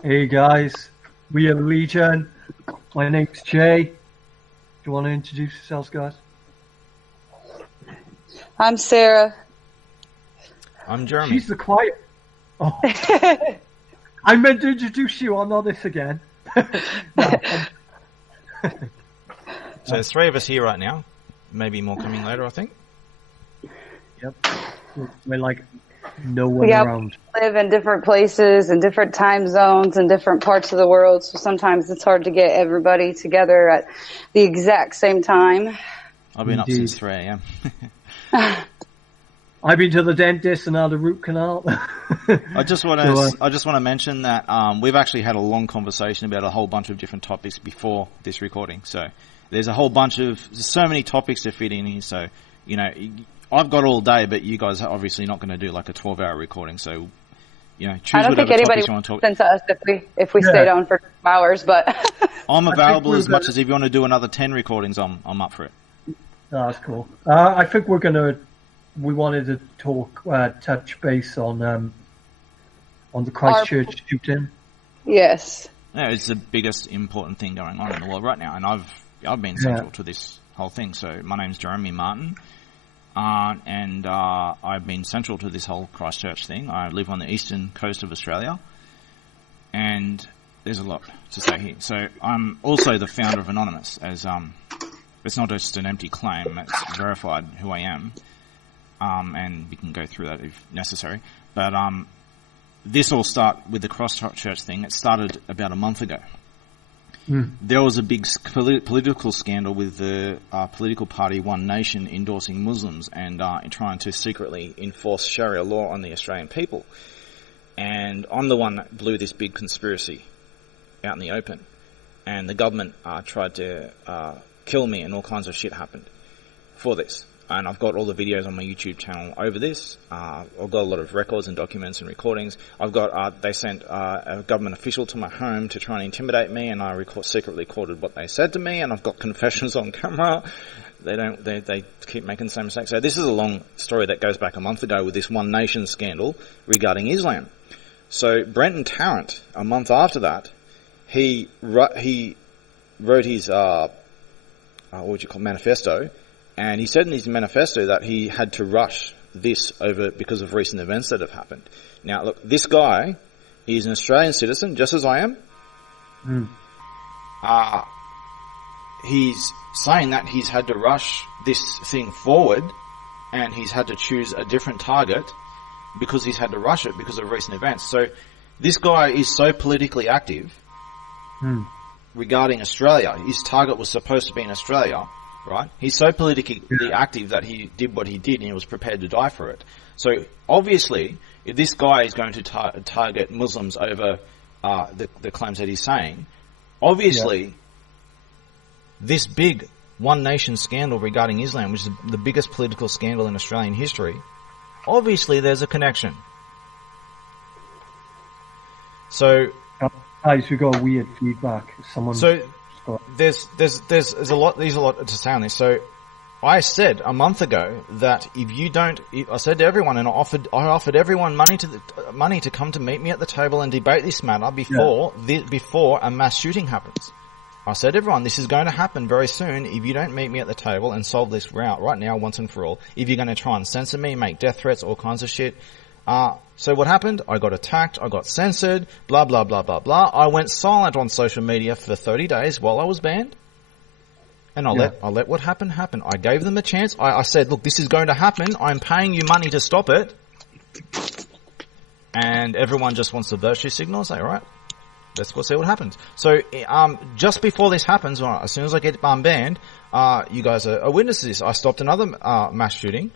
Hey guys, we are Legion. My name's Jay. Do you want to introduce yourselves, guys? I'm Sarah. I'm Jeremy. She's the quiet. Oh. I meant to introduce you. I'm not this again. So there's three of us here right now. Maybe more coming later, I think. Yep. We're like no one We around. live in different places and different time zones and different parts of the world, so sometimes it's hard to get everybody together at the exact same time. I've been up Indeed. since 3 a.m. I've been to the dentist and had a root canal. I just want to mention that we've actually had a long conversation about a whole bunch of different topics before this recording. So there's so many topics to fit in here. So, you know, I've got all day, but you guys are obviously not going to do like a 12-hour recording. So, you know, choose I don't think whatever anybody topics you want to talk. would listen to us if we stayed on for 2 hours, but I'm available as much as if you want to do another 10 recordings, I'm up for it. Oh, that's cool. I think we wanted to touch base on the Christchurch shooting. yes. Yeah, it's the biggest important thing going on in the world right now, and I've been central to this whole thing. So my name's Jeremy Martin, and I've been central to this whole Christchurch thing. I live on the eastern coast of Australia, and there's a lot to say here. So I'm also the founder of Anonymous, as it's not just an empty claim; it's verified who I am, and we can go through that if necessary. But this all started with the Christchurch thing. It started about a month ago. There was a big political scandal with the political party One Nation endorsing Muslims and trying to secretly enforce Sharia law on the Australian people. And I'm the one that blew this big conspiracy out in the open. And the government tried to kill me, and all kinds of shit happened for this. And I've got all the videos on my YouTube channel over this. I've got a lot of records and documents and recordings. I've got, they sent a government official to my home to try and intimidate me, and I secretly recorded what they said to me, and I've got confessions on camera. They keep making the same mistake. So this is a long story that goes back a month ago with this One Nation scandal regarding Islam. So Brenton Tarrant, a month after that, he wrote his, manifesto. And he said in his manifesto that he had to rush this over because of recent events that have happened. Now, look, this guy is an Australian citizen, just as I am. He's saying that he's had to rush this thing forward, and he's had to choose a different target because he's had to rush it because of recent events. So this guy is so politically active regarding Australia. His target was supposed to be in Australia. Right? He's so politically active that he did what he did, and he was prepared to die for it. So obviously, if this guy is going to target Muslims over the claims that he's saying, obviously this big One Nation scandal regarding Islam, which is the biggest political scandal in Australian history, obviously there's a connection. So, Guys, we got weird feedback. There's a lot to say on this. So I said a month ago that I said to everyone, and I offered everyone money to come to meet me at the table and debate this matter before a mass shooting happens. I said to everyone, this is going to happen very soon if you don't meet me at the table and solve this right now once and for all. If you're going to try and censor me, make death threats, all kinds of shit. So what happened? I got attacked, I got censored, blah, blah, blah, blah, blah. I went silent on social media for 30 days while I was banned. And I let what happened happen. I gave them a chance. I said, look, this is going to happen. I'm paying you money to stop it. And everyone just wants the virtue signal. Say, all right, let's go see what happens. So, just before this happens, as soon as I get banned, you guys are witnesses to this. I stopped another mass shooting.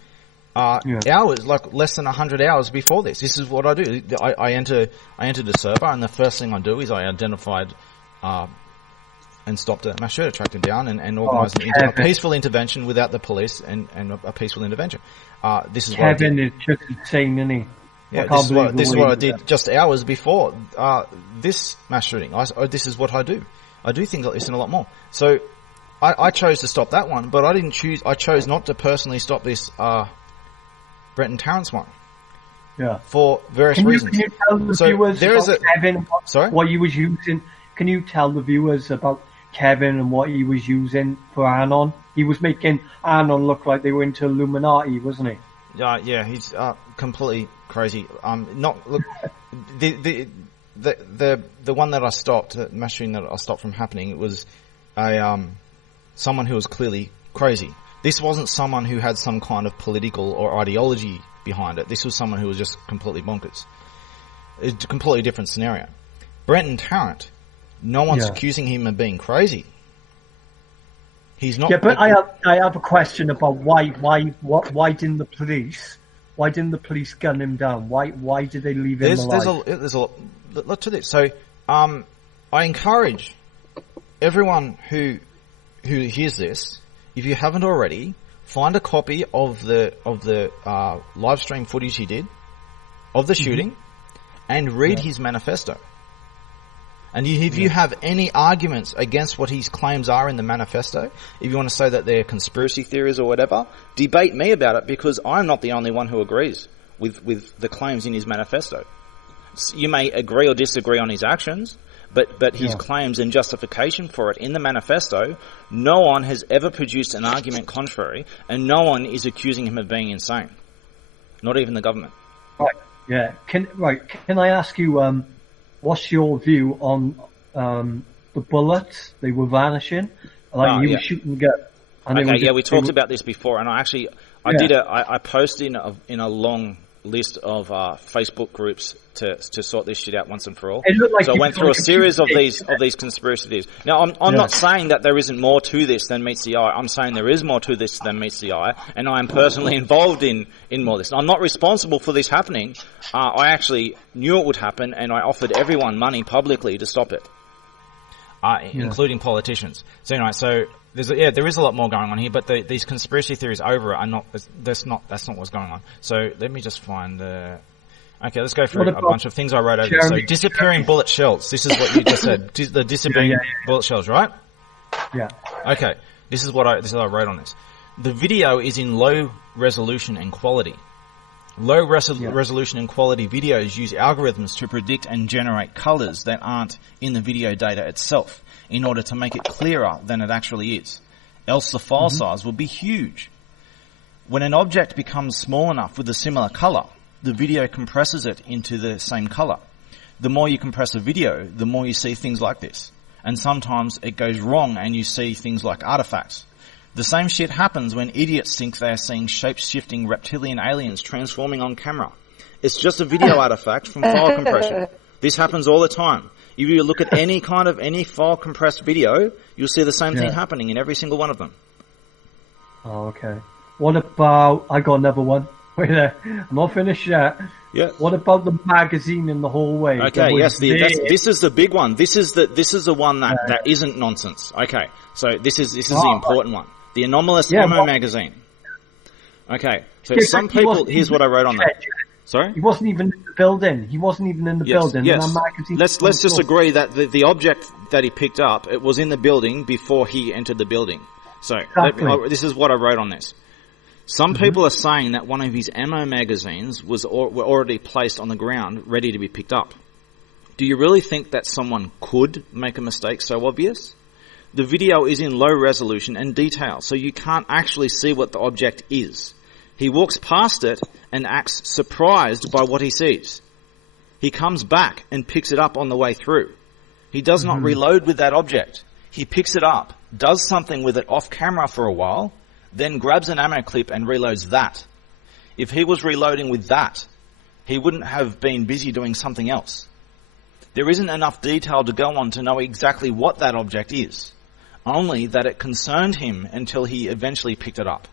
Hours, like less than 100 hours before this. This is what I do. I entered the server, and the first thing I do is I identified and stopped a mass shooter, tracked him down, and organised a peaceful intervention without the police, and a peaceful intervention. This is Kevin is just insane, isn't he? Yeah, this is what I did just hours before this mass shooting. This is what I do. I do things like this and a lot more. So I chose to stop that one, but I chose not to personally stop this Brenton Tarrant's one. Yeah. For various reasons. Can you tell the So viewers there is about Kevin Sorry? what he was using? Can you tell the viewers about Kevin and what he was using for Anon? He was making Anon look like they were into Illuminati, wasn't he? Yeah, he's completely crazy. Not look the one that I stopped, the mass shooting that I stopped from happening. It was someone who was clearly crazy. This wasn't someone who had some kind of political or ideology behind it. This was someone who was just completely bonkers. It's a completely different scenario. Brenton Tarrant, no one's accusing him of being crazy. He's not. Yeah, but I have a question about why didn't the police gun him down? Why did they leave him alive? There's a lot to this. So I encourage everyone who hears this, if you haven't already, find a copy of the live stream footage he did of the shooting and read his manifesto. And if you have any arguments against what his claims are in the manifesto, if you want to say that they're conspiracy theories or whatever, debate me about it, because I'm not the only one who agrees with the claims in his manifesto. You may agree or disagree on his actions, but his claims and justification for it in the manifesto, no one has ever produced an argument contrary, and no one is accusing him of being insane. Not even the government. Right. Yeah. Can I ask you, what's your view on the bullets? They were vanishing. Like he was shooting gun. We talked about this before, and I posted in a long list of Facebook groups to sort this shit out once and for all. So I went through a series of these conspiracy theories. Now I'm not saying that there isn't more to this than meets the eye. I'm saying there is more to this than meets the eye, and I am personally involved in more of this. I'm not responsible for this happening. I actually knew it would happen, and I offered everyone money publicly to stop it, including politicians. So anyway, there is a lot more going on here, but these conspiracy theories over it are not. That's not what's going on. So let me just find the. Okay, let's go through a bunch of things I wrote over. So disappearing bullet shells. This is what you just said. The disappearing bullet shells, right? Yeah. Okay. This is what I wrote on this. The video is in low resolution and quality. Low resolution and quality videos use algorithms to predict and generate colors that aren't in the video data itself, in order to make it clearer than it actually is. Else the file size will be huge. When an object becomes small enough with a similar color, the video compresses it into the same color. The more you compress a video, the more you see things like this. And sometimes it goes wrong and you see things like artifacts. The same shit happens when idiots think they are seeing shape-shifting reptilian aliens transforming on camera. It's just a video artifact from file compression. This happens all the time. If you look at any file compressed video, you'll see the same thing happening in every single one of them. Oh, okay. What about, I got another one. Wait there, I'm not finished yet. Yeah. What about the magazine in the hallway? Okay, yes, this is the big one. This is the one that isn't nonsense. Okay, so this is the important one. The anomalous ammo magazine. Okay, so some people, here's what I wrote on that. Sorry? He wasn't even in the building. Building. Yes. Let's just agree that the object that he picked up, it was in the building before he entered the building. So this is what I wrote on this. Some people are saying that one of his ammo magazines were already placed on the ground, ready to be picked up. Do you really think that someone could make a mistake so obvious? The video is in low resolution and detail, so you can't actually see what the object is. He walks past it and acts surprised by what he sees. He comes back and picks it up on the way through. He does not reload with that object. He picks it up, does something with it off camera for a while, then grabs an ammo clip and reloads that. If he was reloading with that, he wouldn't have been busy doing something else. There isn't enough detail to go on to know exactly what that object is, only that it concerned him until he eventually picked it up.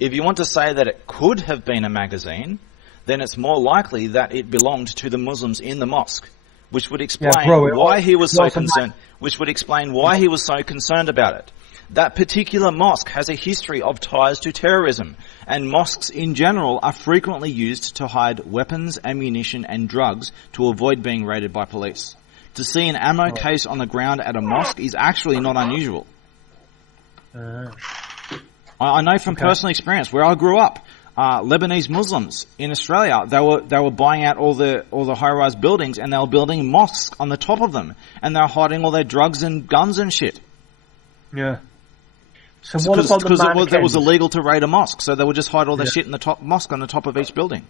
If you want to say that it could have been a magazine, then it's more likely that it belonged to the Muslims in the mosque, which would explain why he was so concerned. Which would explain why he was so concerned about it. That particular mosque has a history of ties to terrorism, and mosques in general are frequently used to hide weapons, ammunition and drugs to avoid being raided by police. To see an ammo case on the ground at a mosque is actually not unusual. I know from personal experience where I grew up. Lebanese Muslims in Australia. They were buying out all the high-rise buildings, and they were building mosques on the top of them, and they were hiding all their drugs and guns and shit. Yeah. So what about the mannequins? Because it was illegal to raid a mosque, so they would just hide all their shit in the top mosque on the top of each building.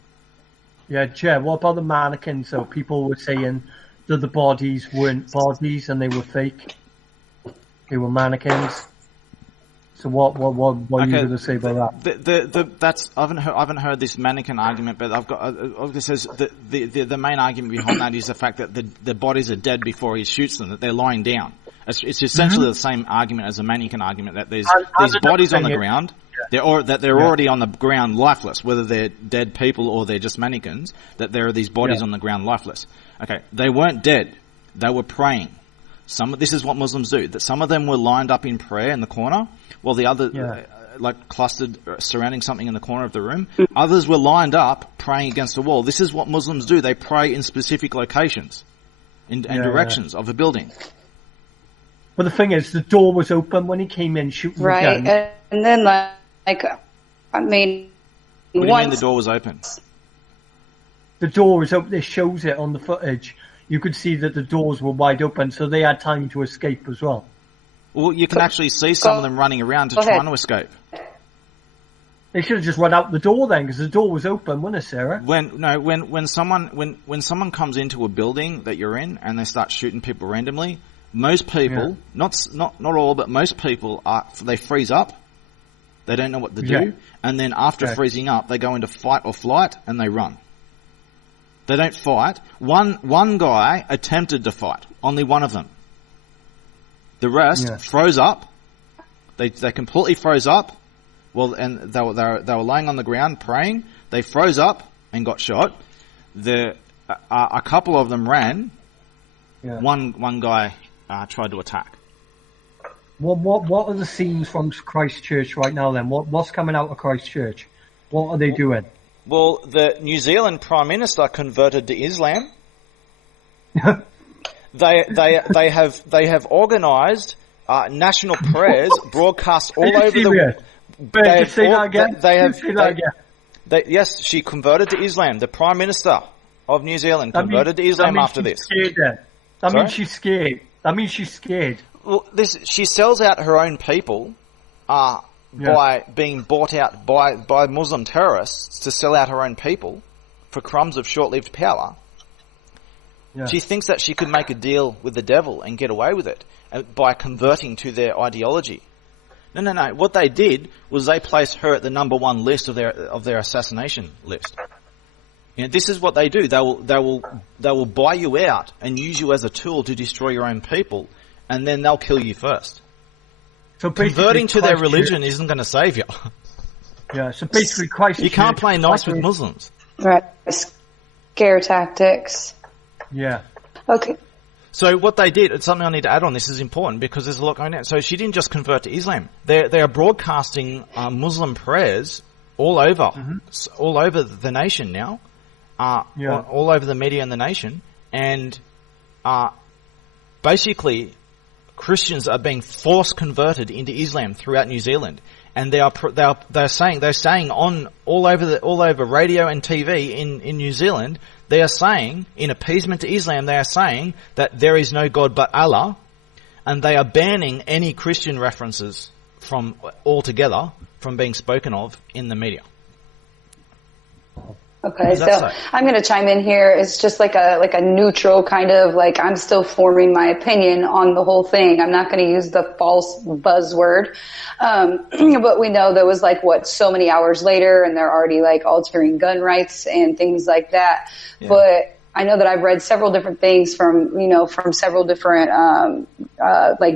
Yeah, Jay, what about the mannequins? So people were saying that the bodies weren't bodies and they were fake. They were mannequins. So what are you going to say about that? I haven't heard this mannequin argument, but I've got. It says the main argument behind that is the fact that the bodies are dead before he shoots them, that they're lying down. It's essentially the same argument as a mannequin argument, that there's these bodies on the ground. They're already on the ground lifeless, whether they're dead people or they're just mannequins, that there are these bodies on the ground lifeless. Okay, they weren't dead. They were praying. This is what Muslims do, that some of them were lined up in prayer in the corner, while the other, clustered surrounding something in the corner of the room. Others were lined up praying against a wall. This is what Muslims do. They pray in specific locations and directions of a building. But the thing is, the door was open when he came in shooting the gun. Right, and then I mean... What do you mean the door was open? The door was open. It shows it on the footage. You could see that the doors were wide open, so they had time to escape as well. Well, you can actually see some of them running around trying to escape. They should have just run out the door then, because the door was open, wasn't it, Sarah? When someone comes into a building that you're in and they start shooting people randomly, most people, not all, but most people they freeze up. They don't know what to do, and then after freezing up, they go into fight or flight and they run. They don't fight. One guy attempted to fight. Only one of them. The rest froze up. They completely froze up. Well, and they were laying on the ground praying. They froze up and got shot. A couple of them ran. Yeah. One guy tried to attack. What are the scenes from Christchurch right now then? What's coming out of Christchurch? What are they doing? Well, the New Zealand Prime Minister converted to Islam. They have organised national prayers broadcast all over the. Yes, she converted to Islam. The Prime Minister of New Zealand converted to Islam after this. That means she's scared. That means she's scared. Well, she sells out her own people by being bought out by Muslim terrorists to sell out her own people for crumbs of short-lived power. Yeah. She thinks that she could make a deal with the devil and get away with it by converting to their ideology. No. What they did was they placed her at the number one list of their assassination list. You know, this is what they do. They will buy you out and use you as a tool to destroy your own people, and then they'll kill you first. So converting to their religion isn't going to save you. Yeah. So basically, Christchurch. You can't play nice with Muslims. Right. Scare tactics. Yeah. Okay. So what they did, it's something I need to add on. This is important because there's a lot going on. So she didn't just convert to Islam. They are broadcasting Muslim prayers all over the nation now, all over the media in the nation, and basically Christians are being force converted into Islam throughout New Zealand, and they're saying on all over radio and TV in New Zealand. They are saying, in appeasement to Islam, they are saying that there is no God but Allah, and they are banning any Christian references from altogether from being spoken of in the media. Okay, so I'm going to chime in here. It's just like a neutral kind of I'm still forming my opinion on the whole thing. I'm not going to use the false buzzword. But we know there was so many hours later and they're already altering gun rights and things like that. Yeah. But I know that I've read several different things from several different,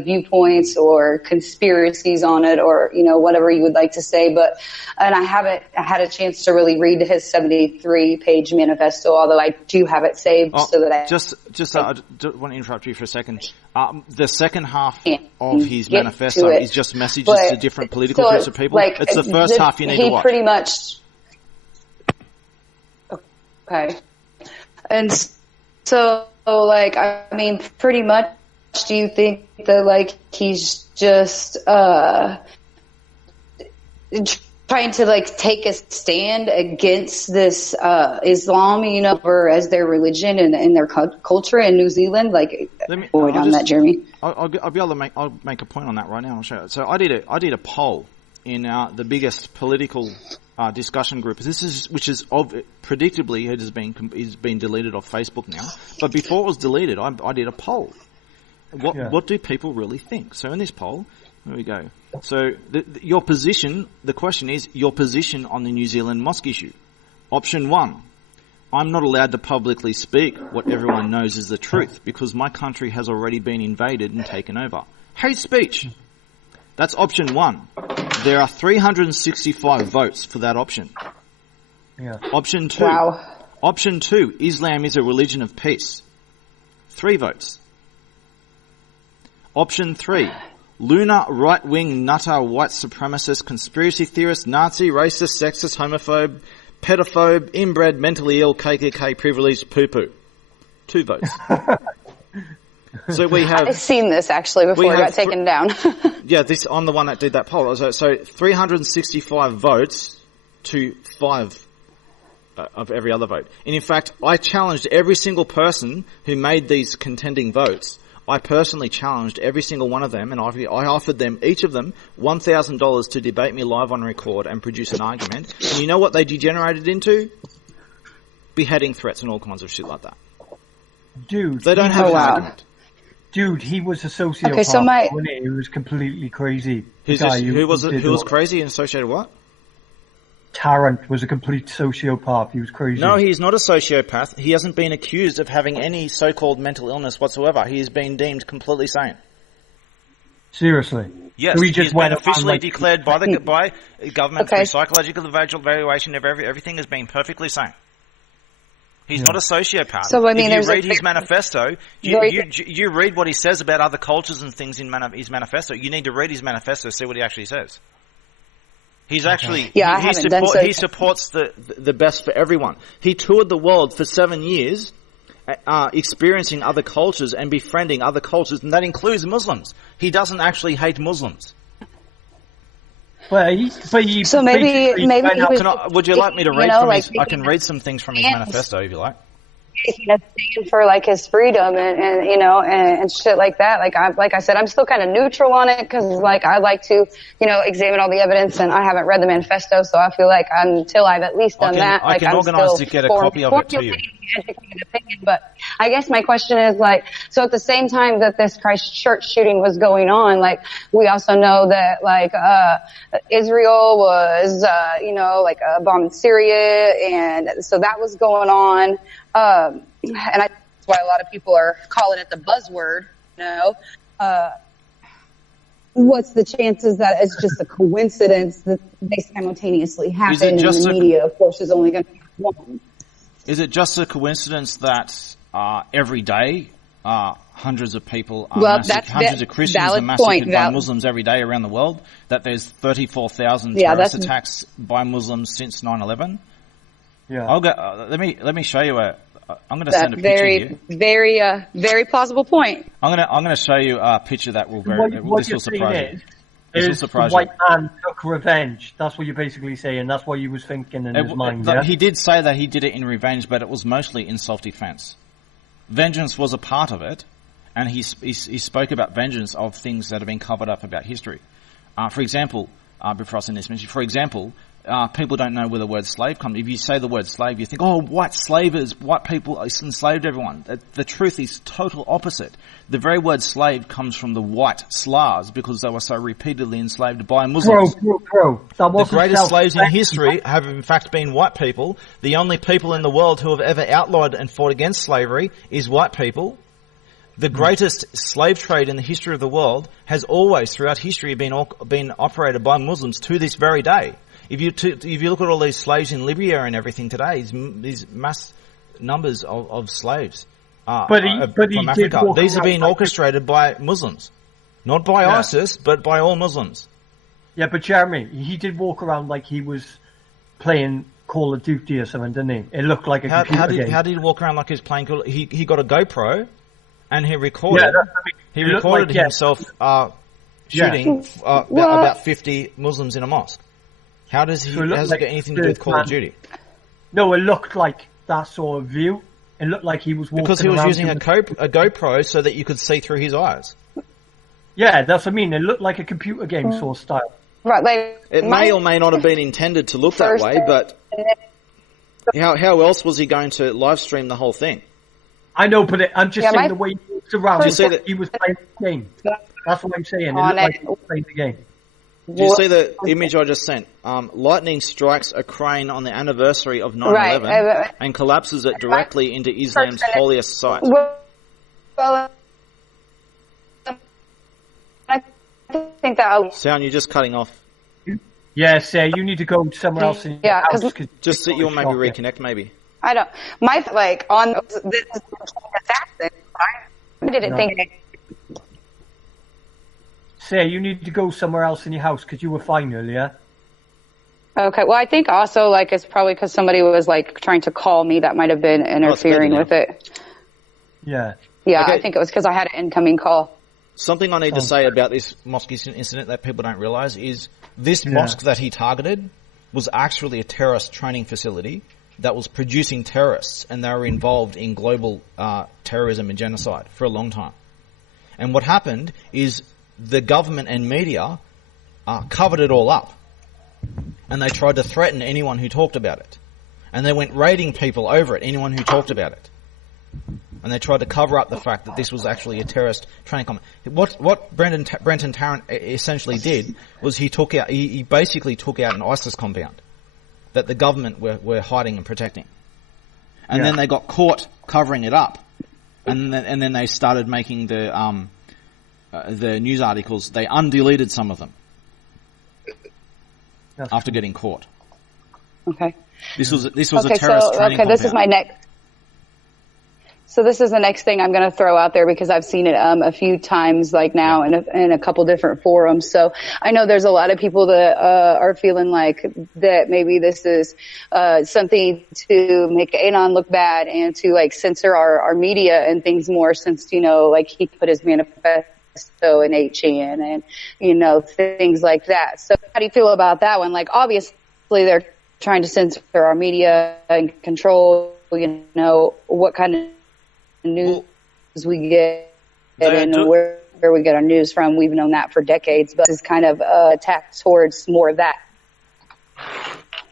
viewpoints or conspiracies on it or, whatever you would like to say. And I haven't had a chance to really read his 73-page manifesto, although I do have it saved so that I just I want to interrupt you for a second. The second half of his manifesto is just messages to different political groups of people. It's the first half you need to watch. He pretty much, okay. And so, pretty much, do you think that, he's just, trying to like take a stand against this Islam, you know, or as their religion and their culture in New Zealand. Like, that, Jeremy. I'll be able to I'll make a point on that right now. I'll show it. So I did a poll in the biggest political discussion group. Predictably is been deleted off Facebook now. But before it was deleted, I did a poll. What do people really think? So in this poll, there we go. So your position, the question is your position on the New Zealand mosque issue. Option 1, I'm not allowed to publicly speak what everyone knows is the truth because my country has already been invaded and taken over. Hate speech. That's option 1. There are 365 votes for that option. Yeah. Option 2. Wow. Option 2, Islam is a religion of peace. 3 votes. Option 3, lunar, right-wing, nutter, white supremacist, conspiracy theorist, Nazi, racist, sexist, homophobe, pedophobe, inbred, mentally ill, KKK, privileged, poo-poo. 2 votes. So we have... I've seen this actually before it got taken down. Yeah, I'm the one that did that poll. So 365 votes to 5 of every other vote. And in fact, I challenged every single person who made these contending votes. I personally challenged every single one of them, and I offered them, each of them, $1,000 to debate me live on record and produce an argument. And you know what they degenerated into? Beheading threats and all kinds of shit like that. Dude. They don't have an argument. Dude, he was a sociopath. Okay, so he was completely crazy. Who was crazy and associated what? Tarrant was a complete sociopath. He was crazy. No, he's not a sociopath. He hasn't been accused of having any so-called mental illness whatsoever. He has been deemed completely sane. Seriously? Yes, he's been officially declared by government through psychological evaluation of everything as being perfectly sane. He's not a sociopath. So, I mean, if you read his manifesto, you read what he says about other cultures and things in his manifesto. You need to read his manifesto to see what he actually says. He's actually he supports the best for everyone. He toured the world for 7 years, experiencing other cultures and befriending other cultures, and that includes Muslims. He doesn't actually hate Muslims. Well, so maybe would you like me to read from his? I can read some things from his manifesto if you like. Stand for like his freedom and you know and shit like that. Like I said, I'm still kind of neutral on it because like I like to examine all the evidence, and I haven't read the manifesto, so I feel like until I've at least done that, I can organise to get a copy of it to you. Opinion, but I guess my question is so at the same time that this Christchurch shooting was going on, like we also know that Israel was bombing Syria, and so that was going on. And that's why a lot of people are calling it the buzzword, what's the chances that it's just a coincidence that they simultaneously happen and the media, of course, is only going to be one? Is it just a coincidence that every day hundreds of people are hundreds of Christians are massacred by Muslims every day around the world? That there's 34,000 terrorist attacks by Muslims since 9/11? Yeah. I'll go. Let me show you I'm going to send a picture here. Very plausible point. I'm going to show you a picture that will this will surprise you. Is the white man took revenge. That's what you're basically saying. That's what he was thinking in his mind. Yeah? He did say that he did it in revenge, but it was mostly in self-defense. Vengeance was a part of it, and he spoke about vengeance of things that have been covered up about history. For example, before I send this message, people don't know where the word slave comes. If you say the word slave, you think, oh, white people enslaved everyone. The truth is total opposite. The very word slave comes from the white Slavs because they were so repeatedly enslaved by Muslims. Bro. The greatest slaves in history have in fact been white people. The only people in the world who have ever outlawed and fought against slavery is white people. The greatest slave trade in the history of the world has always, throughout history, been operated by Muslims to this very day. If you look at all these slaves in Libya and everything today, these mass numbers of slaves from Africa, these are being orchestrated by Muslims, not by ISIS, but by all Muslims. Yeah, but Jeremy, he did walk around like he was playing Call of Duty or something, didn't he? It looked like a computer game. How did he walk around like he was playing Call? He got a GoPro, and he recorded. Yeah, he recorded himself shooting about 50 Muslims in a mosque. How does he? So it How looked does it like get anything to do with Call of Duty? No, it looked like that sort of view. It looked like he was walking Because he was around using a GoPro so that you could see through his eyes. Yeah, that's what I mean. It looked like a computer game sort of style. Right, like It may or may not have been intended to look that way, but how else was he going to live stream the whole thing? I know, but I'm just saying the way he walked around. Did you see that he was playing the game. That's what I'm saying. It On looked like it. he was playing the game. Do you see the image I just sent? Lightning strikes a crane on the anniversary of 9/11 Right, and collapses it directly into Islam's holiest site. Well, I think that. Sound, you're just cutting off. Yeah, say you need to go somewhere else. In Yeah, your 'cause- house, Just sit you and maybe reconnect, maybe. I don't. My like on this assassin. I didn't think. Say you need to go somewhere else in your house because you were fine earlier. Okay. Well, I think also like it's probably because somebody was like trying to call me that might have been interfering better with it. Yeah. Yeah, Okay. I think it was because I had an incoming call. Something I need to say about this mosque incident that people don't realise is this mosque that he targeted was actually a terrorist training facility that was producing terrorists, and they were involved in global terrorism and genocide for a long time. And what happened is the government and media covered it all up, and they tried to threaten anyone who talked about it. And they went raiding people over it, anyone who talked about it. And they tried to cover up the fact that this was actually a terrorist training camp. What Brenton Tarrant essentially did was he basically took out an ISIS compound that the government were hiding and protecting. And then they got caught covering it up. And then they started making the news articles. They undeleted some of them after getting caught. Okay. This was a terrorist training compound. This is my next. So this is the next thing I'm going to throw out there because I've seen it a few times, like now in a couple different forums. So I know there's a lot of people that are feeling like that maybe this is something to make Anon look bad and to like censor our media and things more, since like he put his manifesto in 8chan and things like that. So how do you feel about that one? Like obviously they're trying to censor our media and control what kind of news we get and where we get our news from. We've known that for decades, but this is kind of attack towards more of that.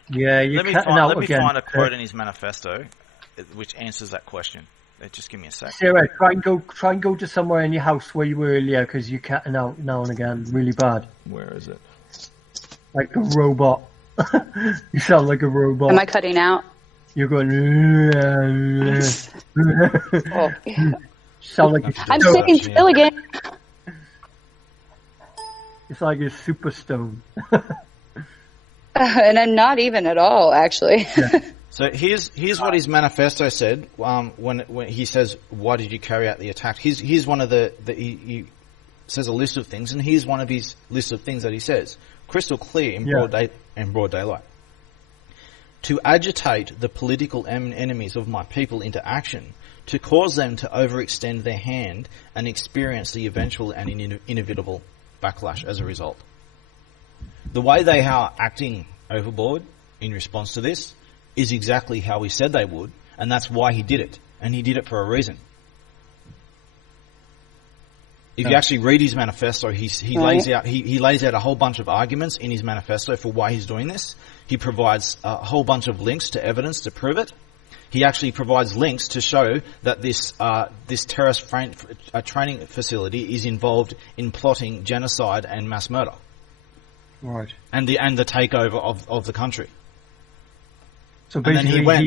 Yeah, let me find a quote in his manifesto which answers that question. Just give me a sec. Sarah, try and go to somewhere in your house where you were earlier because you're cutting out now and again really bad. Where is it? Like a robot. You sound like a robot. Am I cutting out? You're going. Oh, yeah. Sound like I'm sitting still again. It's like a super stone. And I'm not even at all, actually. Yeah. So here's what his manifesto said. When he says, "Why did you carry out the attack?" Here's one of he says a list of things, and here's one of his list of things that he says, crystal clear in broad daylight. To agitate the political enemies of my people into action, to cause them to overextend their hand and experience the eventual and inevitable backlash as a result. The way they are acting overboard in response to this is exactly how he said they would, and that's why he did it. And he did it for a reason. If you actually read his manifesto, he lays out a whole bunch of arguments in his manifesto for why he's doing this. He provides a whole bunch of links to evidence to prove it. He actually provides links to show that this terrorist training facility is involved in plotting genocide and mass murder. Right. And the takeover of the country. So and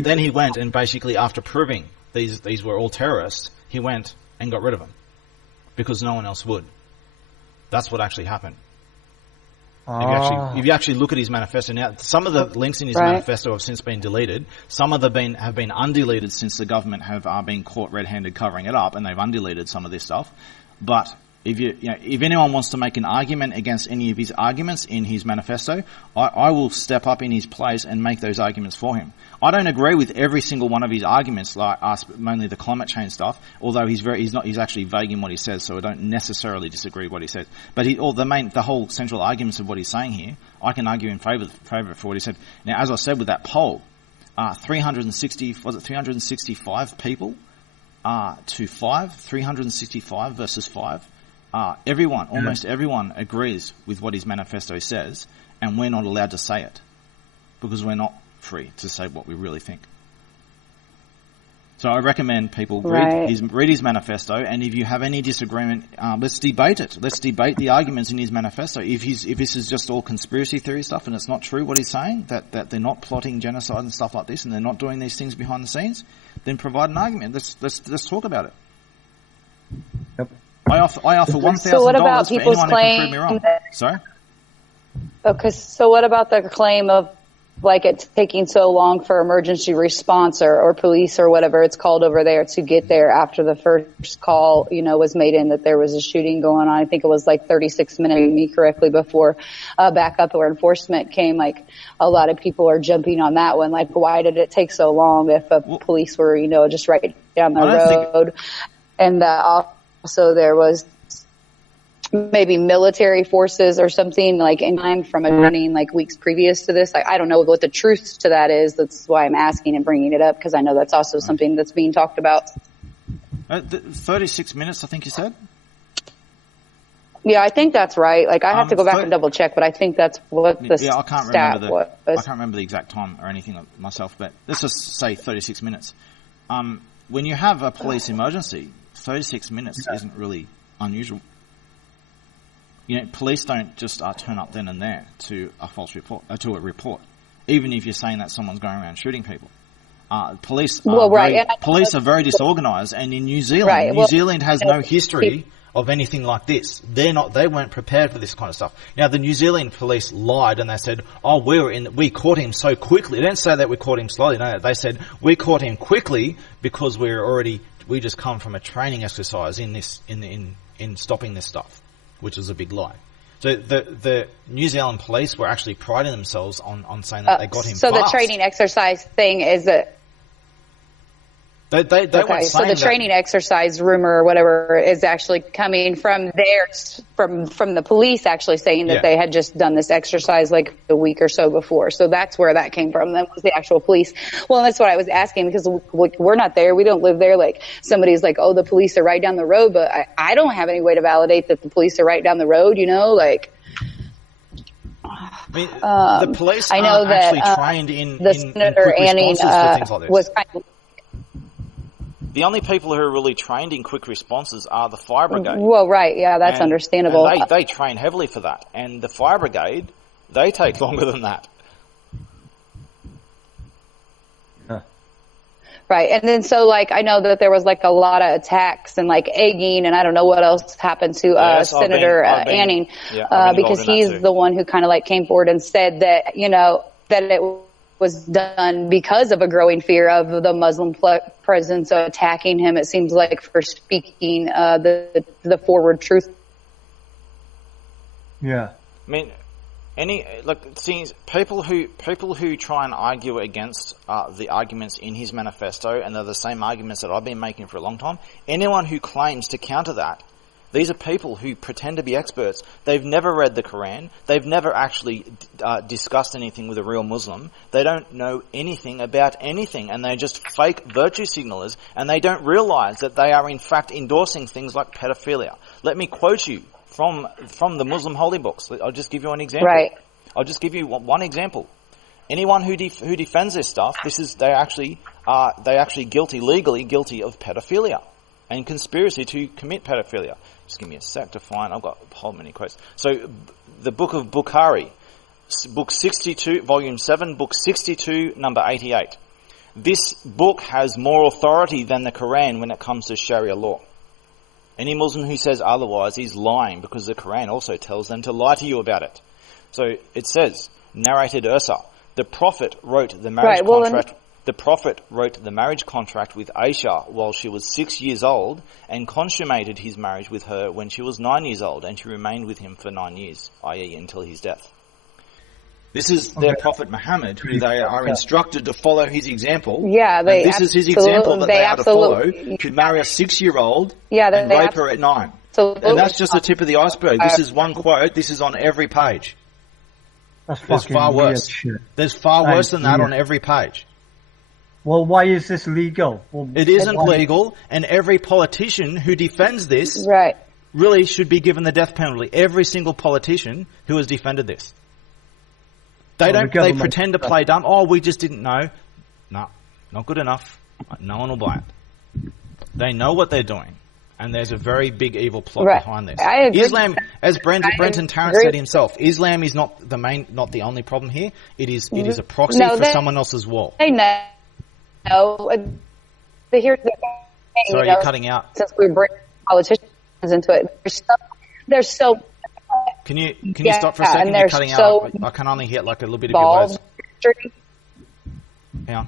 then he went and basically, after proving these were all terrorists, he went and got rid of them. Because no one else would. That's what actually happened. If you actually look at his manifesto now, some of the links in his manifesto have since been deleted. Some of them have been undeleted since the government have been caught red-handed covering it up, and they've undeleted some of this stuff. But If anyone wants to make an argument against any of his arguments in his manifesto, I will step up in his place and make those arguments for him. I don't agree with every single one of his arguments, like mainly the climate change stuff. Although he's actually vague in what he says, so I don't necessarily disagree with what he says. But the whole central arguments of what he's saying here, I can argue in favour for what he said. Now, as I said with that poll, 365 people to 5, 365 versus 5. Almost everyone agrees with what his manifesto says, and we're not allowed to say it because we're not free to say what we really think. So I recommend people read his manifesto, and if you have any disagreement, let's debate it. Let's debate the arguments in his manifesto. If this is just all conspiracy theory stuff and it's not true what he's saying, that they're not plotting genocide and stuff like this, and they're not doing these things behind the scenes, then provide an argument. Let's talk about it. Yep. I offer $1,000 So what about for people's anyone who can prove claim me wrong. Sorry? Okay, so what about the claim of like it taking so long for emergency response or police or whatever it's called over there to get there after the first call, was made in that there was a shooting going on? I think it was like 36 minutes, me correctly, before backup or enforcement came. Like a lot of people are jumping on that one. Like, why did it take so long if police were, just right down the road? And also there was maybe military forces or something like in time from a running like weeks previous to this. I don't know what the truth to that is. That's why I'm asking and bringing it up, because I know that's also something that's being talked about. 36 minutes, I think you said? Yeah, I think that's right. Like I have to go back and double check, but I think that's what the I can't stat remember was. I can't remember the exact time or anything myself, but let's just say 36 minutes. When you have a police emergency, 36 minutes isn't really unusual. Police don't just turn up then and there to a false report, to a report, even if you're saying that someone's going around shooting people. Police are very disorganized, and in New Zealand, New Zealand has no history of anything like this. They weren't prepared for this kind of stuff. Now, the New Zealand police lied and they said, we caught him so quickly. They didn't say that we caught him slowly. No, they said we caught him quickly because we just come from a training exercise in stopping this stuff, which is a big lie. So the New Zealand police were actually priding themselves on saying that they got him so fast. The training exercise thing is that They okay, so the training exercise rumor or whatever is actually coming from from the police actually saying that they had just done this exercise like a week or so before. So that's where that came from. That was the actual police. Well, that's what I was asking, because we're not there. We don't live there. Like somebody's like, oh, the police are right down the road, but I don't have any way to validate that the police are right down the road, like. I mean, the police I know aren't actually that, trained in Senator quick Anning, responses for things like this. was kind of. The only people who are really trained in quick responses are the fire brigade. Well, right, yeah, that's understandable. And they train heavily for that. And the fire brigade, they take longer than that. Right, and then so I know that there was a lot of attacks and egging, and I don't know what else happened to Senator Anning, because he's the one who kind of came forward and said that that it was done because of a growing fear of the Muslim presence attacking him. It seems like for speaking the forward truth. Yeah, I mean, people who try and argue against the arguments in his manifesto, and they're the same arguments that I've been making for a long time. Anyone who claims to counter that, these are people who pretend to be experts. They've never read the Quran. They've never actually discussed anything with a real Muslim. They don't know anything about anything, and they're just fake virtue signalers, and they don't realize that they are in fact endorsing things like pedophilia. Let me quote you from the Muslim holy books. I'll just give you an example. Right. I'll just give you one example. Anyone who defends this stuff, they're actually legally guilty of pedophilia and conspiracy to commit pedophilia. Just give me a sec to find. I've got a whole many quotes. So, the Book of Bukhari, Book 62, Volume 7, Book 62, number 88. This book has more authority than the Quran when it comes to Sharia law. Any Muslim who says otherwise is lying, because the Quran also tells them to lie to you about it. So it says, narrated Ursa, the Prophet wrote the marriage contract. The Prophet wrote the marriage contract with Aisha while she was 6 years old and consummated his marriage with her when she was 9 years old, and she remained with him for 9 years, i.e. until his death. This is their Prophet Muhammad, who they are instructed to follow his example. Yeah, this is his example that they are to follow. Could marry a 6-year-old and rape her at 9. And that's just the tip of the iceberg. This is one quote. This is on every page. There's far worse. Shit. There's far worse than that on every page. Well, why is this legal? Well, it isn't legal, and every politician who defends this really should be given the death penalty. Every single politician who has defended this. They They pretend to play dumb. Oh, we just didn't know. No, not good enough. No one will buy it. They know what they're doing, and there's a very big evil plot behind this. I agree. Islam, as Brenton Tarrant said himself, Islam is not the only problem here. It is a proxy for someone else's war. They know. Here's the thing. Sorry, you're cutting out. Since we bring politicians into it, there's so. Can you stop for a second? You're cutting out. I can only hear like a little bit of your words. Yeah.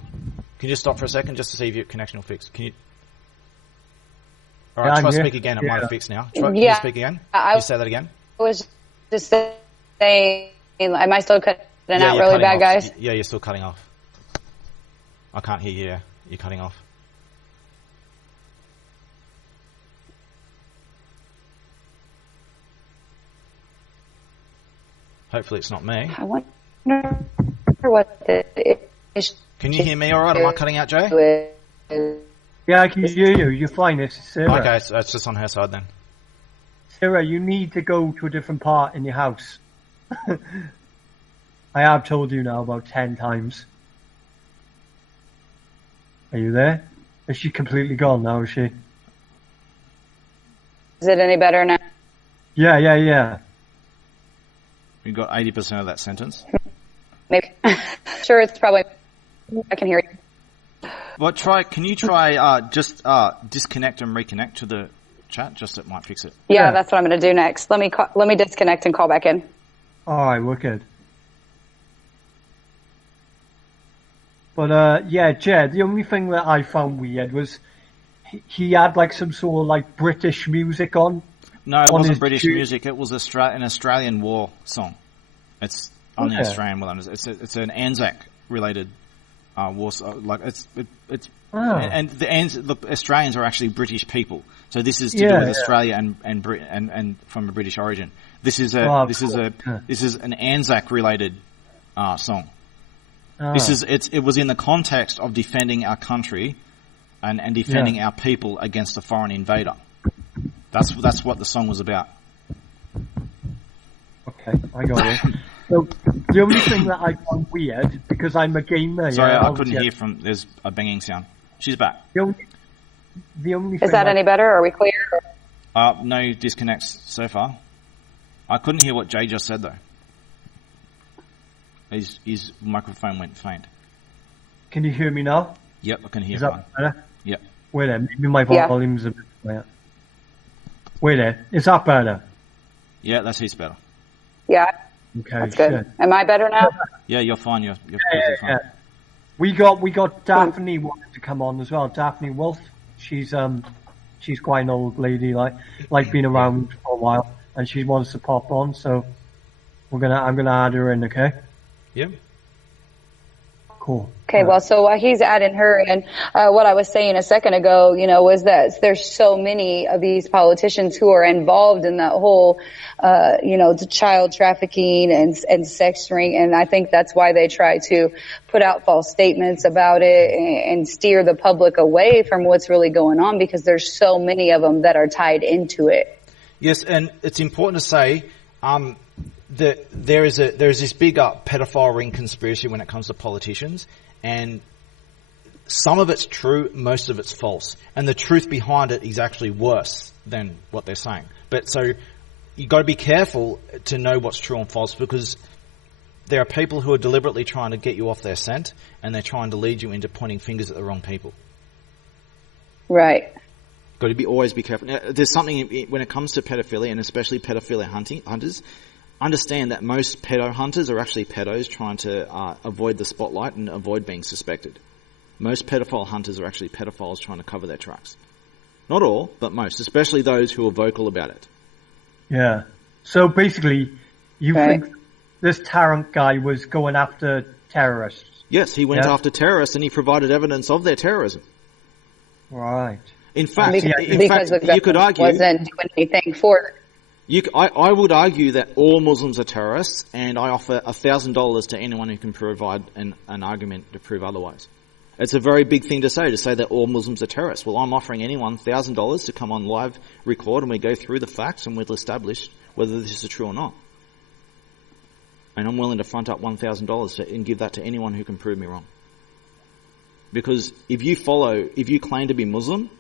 Can you just stop for a second just to see if your connection will fix? Can you? All right, try to speak again. It might have fixed now. Can you speak again? Can you say that again? I was just saying, am I still cutting out really bad, guys? Yeah, you're still cutting off. I can't hear you. You're cutting off. Hopefully it's not me. I wonder what it is. Can you hear me all right? Am I cutting out, Jay? Yeah, I can hear you. You're fine. It's Sarah. Okay, so it's just on her side then. Sarah, you need to go to a different part in your house. I have told you now about 10 times. Are you there? Is she completely gone now, is she? Is it any better now? Yeah. You got 80% of that sentence? Maybe. Sure, it's probably... I can hear you. Well, can you try just disconnect and reconnect to the chat? Just it might fix it. Yeah, that's what I'm going to do next. Let me disconnect and call back in. All right, we're good. But Jed, the only thing that I found weird was he had like some sort of like British music on. No, it wasn't British music. It was an Australian war song. It's on the Australian war. It's an Anzac related war song. Like and the Australians are actually British people. So this is to do with Australia and from a British origin. This is an Anzac related song. It was in the context of defending our country and defending our people against a foreign invader. That's what the song was about. Okay, I got it. So the only thing that I found weird, because I'm a gamer. Sorry, I couldn't hear from. There's a banging sound. She's back. The only is that any better? Are we clear? No disconnects so far. I couldn't hear what Jay just said though. His microphone went faint. Can you hear me now? Yep, I can hear. Is that better? Yep. Wait there, maybe my volume's a bit quiet. Wait there, is that better? Yeah, that's better. Yeah. Okay, that's good. Am I better now? Yeah, you're fine. You're fine. Yeah. We got Daphne wanted to come on as well. Daphne Wolf. She's quite an old lady, like been around for a while, and she wants to pop on. So I'm gonna add her in. Okay. Yeah. Cool. Okay, well, so while he's adding her in, what I was saying a second ago, was that there's so many of these politicians who are involved in that whole, the child trafficking and sex ring, and I think that's why they try to put out false statements about it and steer the public away from what's really going on, because there's so many of them that are tied into it. Yes, and it's important to say, there's this big pedophile ring conspiracy when it comes to politicians, and some of it's true, most of it's false, and the truth behind it is actually worse than what they're saying. But so you got to be careful to know what's true and false, because there are people who are deliberately trying to get you off their scent, and they're trying to lead you into pointing fingers at the wrong people. Right. Got to always be careful. Now, there's something when it comes to pedophilia, and especially pedophilia hunters. Understand that most pedo hunters are actually pedos trying to avoid the spotlight and avoid being suspected. Most pedophile hunters are actually pedophiles trying to cover their tracks. Not all, but most, especially those who are vocal about it. Yeah. So basically, you think this Tarrant guy was going after terrorists? Yes, he went after terrorists and he provided evidence of their terrorism. Right. In fact, because you could argue wasn't doing anything for it. I would argue that all Muslims are terrorists, and I offer $1,000 to anyone who can provide an argument to prove otherwise. It's a very big thing to say that all Muslims are terrorists. Well, I'm offering anyone $1,000 to come on live record and we go through the facts and we'll establish whether this is true or not. And I'm willing to front up $1,000 and give that to anyone who can prove me wrong. Because if you claim to be Muslim,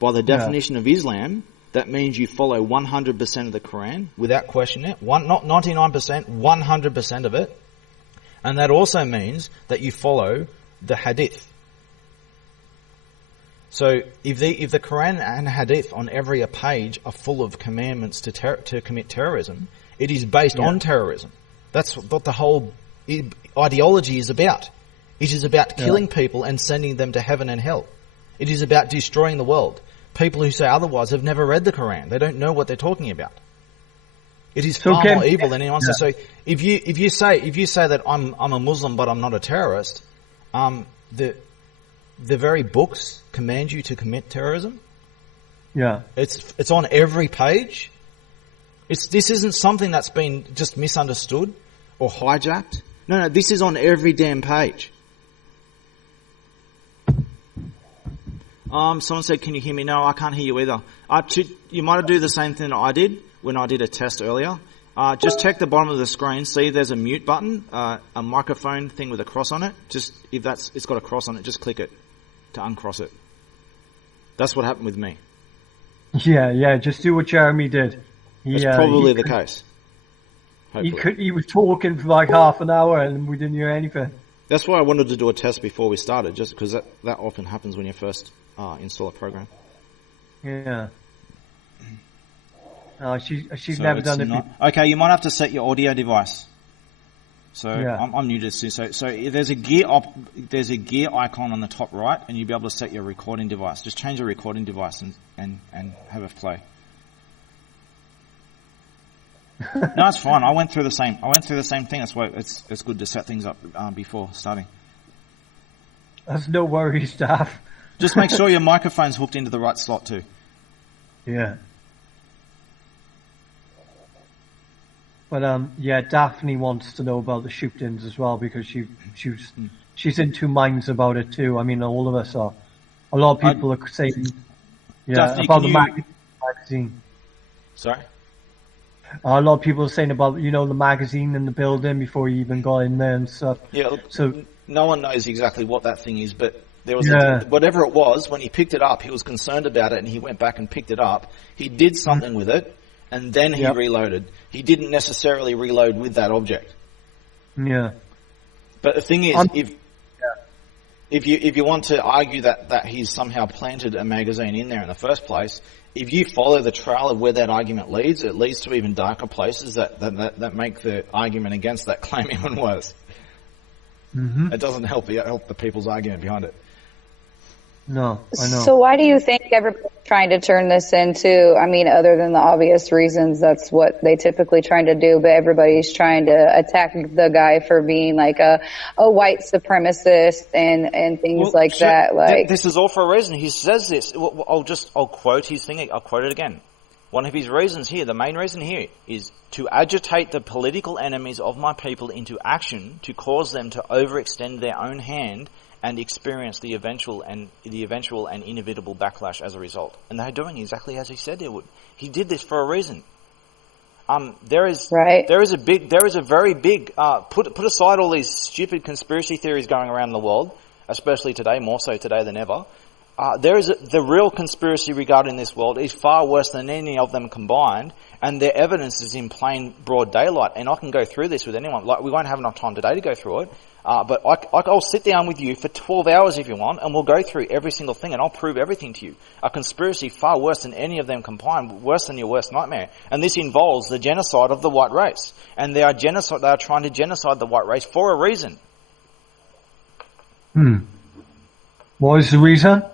by the definition of Islam, that means you follow 100% of the Quran without questioning it. Not 99%, 100% of it. And that also means that you follow the Hadith. So if the Quran and Hadith on every page are full of commandments to commit terrorism, it is based on terrorism. That's what the whole ideology is about. It is about killing people and sending them to heaven and hell. It is about destroying the world. People who say otherwise have never read the Quran. They don't know what they're talking about. It is far more evil than anyone says. So if you say that I'm a Muslim but I'm not a terrorist, the very books command you to commit terrorism. Yeah. It's on every page. This isn't something that's been just misunderstood or hijacked. No, this is on every damn page. Someone said, can you hear me? No, I can't hear you either. You might do the same thing that I did when I did a test earlier. Just check the bottom of the screen, see there's a mute button, a microphone thing with a cross on it. Just, if it's got a cross on it, just click it to uncross it. That's what happened with me. Yeah, just do what Jeremy did. That's probably the case. He was talking for like half an hour and we didn't hear anything. That's why I wanted to do a test before we started, just because that often happens when you first install a program. Yeah. She's never done it. Okay, you might have to set your audio device. So I'm new to this. So there's a gear icon on the top right, and you'll be able to set your recording device. Just change your recording device and have it play. No, it's fine. I went through the same thing. That's why it's good to set things up before starting. That's no worries, Daff. Just make sure your microphone's hooked into the right slot too. Yeah. But Daphne wants to know about the shootings as well because she's in two minds about it too. I mean, all of us are. A lot of people are saying, Daphne, about the magazine. Sorry. A lot of people are saying about the magazine in the building before you even got in there and stuff. Yeah. So no one knows exactly what that thing is, but there was whatever it was. When he picked it up, he was concerned about it, and he went back and picked it up. He did something with it, and then he reloaded. He didn't necessarily reload with that object. Yeah. But the thing is, if you want to argue that he's somehow planted a magazine in there in the first place, if you follow the trail of where that argument leads, it leads to even darker places that make the argument against that claim even worse. Mm-hmm. It doesn't help the people's argument behind it. No, I know. So why do you think everybody's trying to turn this into, I mean, other than the obvious reasons, that's what they typically trying to do, but everybody's trying to attack the guy for being like a white supremacist and things that. Like, this is all for a reason. He says this. I'll quote his thing. I'll quote it again. One of his reasons here, the main reason here, is to agitate the political enemies of my people into action to cause them to overextend their own hand and experience the eventual and inevitable backlash as a result. And they're doing exactly as he said they would. He did this for a reason. There is a very big put aside all these stupid conspiracy theories going around the world, especially today, more so today than ever. The real conspiracy regarding this world is far worse than any of them combined, and their evidence is in plain broad daylight. And I can go through this with anyone. Like, we won't have enough time today to go through it. But I'll sit down with you for 12 hours if you want, and we'll go through every single thing, and I'll prove everything to you. A conspiracy far worse than any of them combined, worse than your worst nightmare. And this involves the genocide of the white race. And they are trying to genocide the white race for a reason. What is the reason?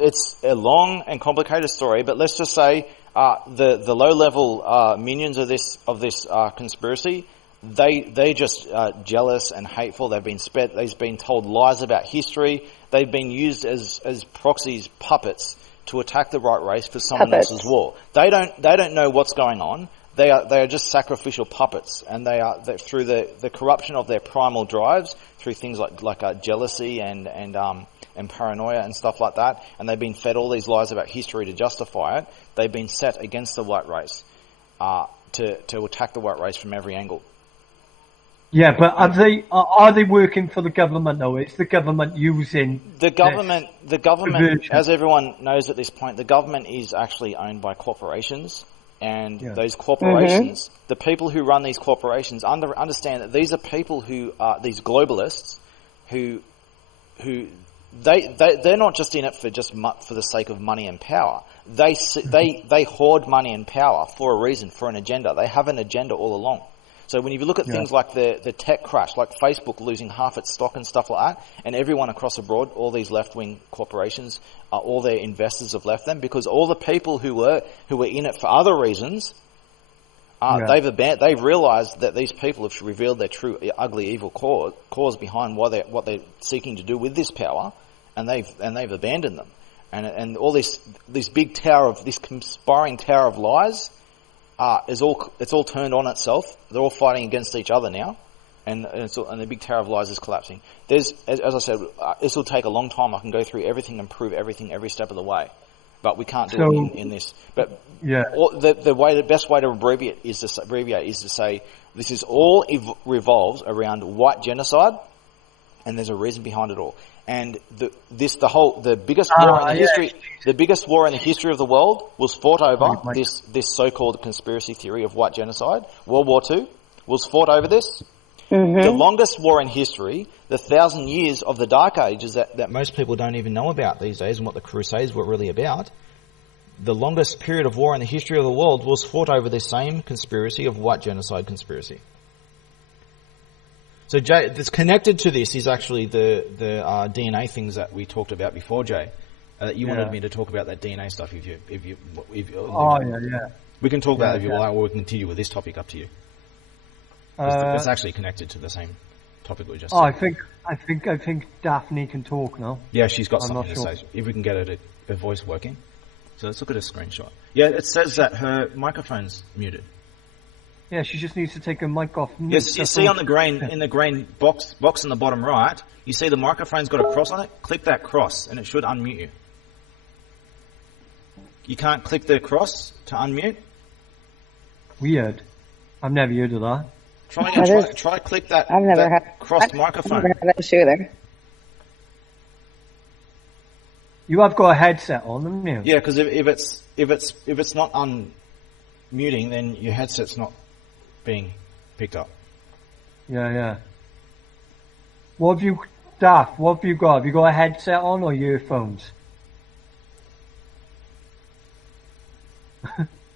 It's a long and complicated story, but let's just say the low level minions of this conspiracy, they just jealous and hateful. They've been told lies about history. They've been used as proxies, puppets, to attack the right race for someone else's war. They don't know what's going on. They are just sacrificial puppets, and they're through the corruption of their primal drives, through things like jealousy and paranoia and stuff like that, and they've been fed all these lies about history to justify it. They've been set against the white race to attack the white race from every angle. Yeah, but are they working for the government though? It's the government using the government, as everyone knows at this point, the government is actually owned by corporations, and those corporations, the people who run these corporations understand that these are people who are these globalists who they're not just in it for the sake of money and power. They hoard money and power for a reason, for an agenda. They have an agenda all along. So when you look at things like the tech crash, like Facebook losing half its stock and stuff like that, and everyone across abroad, all these left-wing corporations, all their investors have left them because all the people who were in it for other reasons, they've realised that these people have revealed their true ugly evil cause behind what they're seeking to do with this power, and they've abandoned them, and all this big this conspiring tower of lies. It's all turned on itself. They're all fighting against each other now, and the big tower of lies is collapsing. As I said, this will take a long time. I can go through everything and prove everything every step of the way, but we can't do it in this. But the best way to abbreviate is to say this is all revolves around white genocide, and there's a reason behind it all. And the biggest war in the history of the world was fought over this so-called conspiracy theory of white genocide. World War II was fought over this. Mm-hmm. The longest war in history, the 1,000 years of the Dark Ages that most people don't even know about these days, and what the Crusades were really about. The longest period of war in the history of the world was fought over this same conspiracy of white genocide conspiracy. So Jay, that's connected to this is actually the DNA things that we talked about before, Jay. You wanted me to talk about that DNA stuff if you we can talk about it if you like, or we can continue with this topic. Up to you. It's actually connected to the same topic we just. I think Daphne can talk now. Yeah, she's got something to say. If we can get her voice working. So let's look at a screenshot. Yeah, it says that her microphone's muted. Yeah, she just needs to take her mic off. Yes, you see on the green, in the green box in the bottom right, you see the microphone's got a cross on it? Click that cross and it should unmute you. You can't click the cross to unmute? Weird. I've never heard of that. Try click that, crossed microphone. I've never had that issue either. You have got a headset on, haven't you? Yeah, because if it's not unmuting, then your headset's not being picked up. Yeah. What have you got? Have you got a headset on or earphones?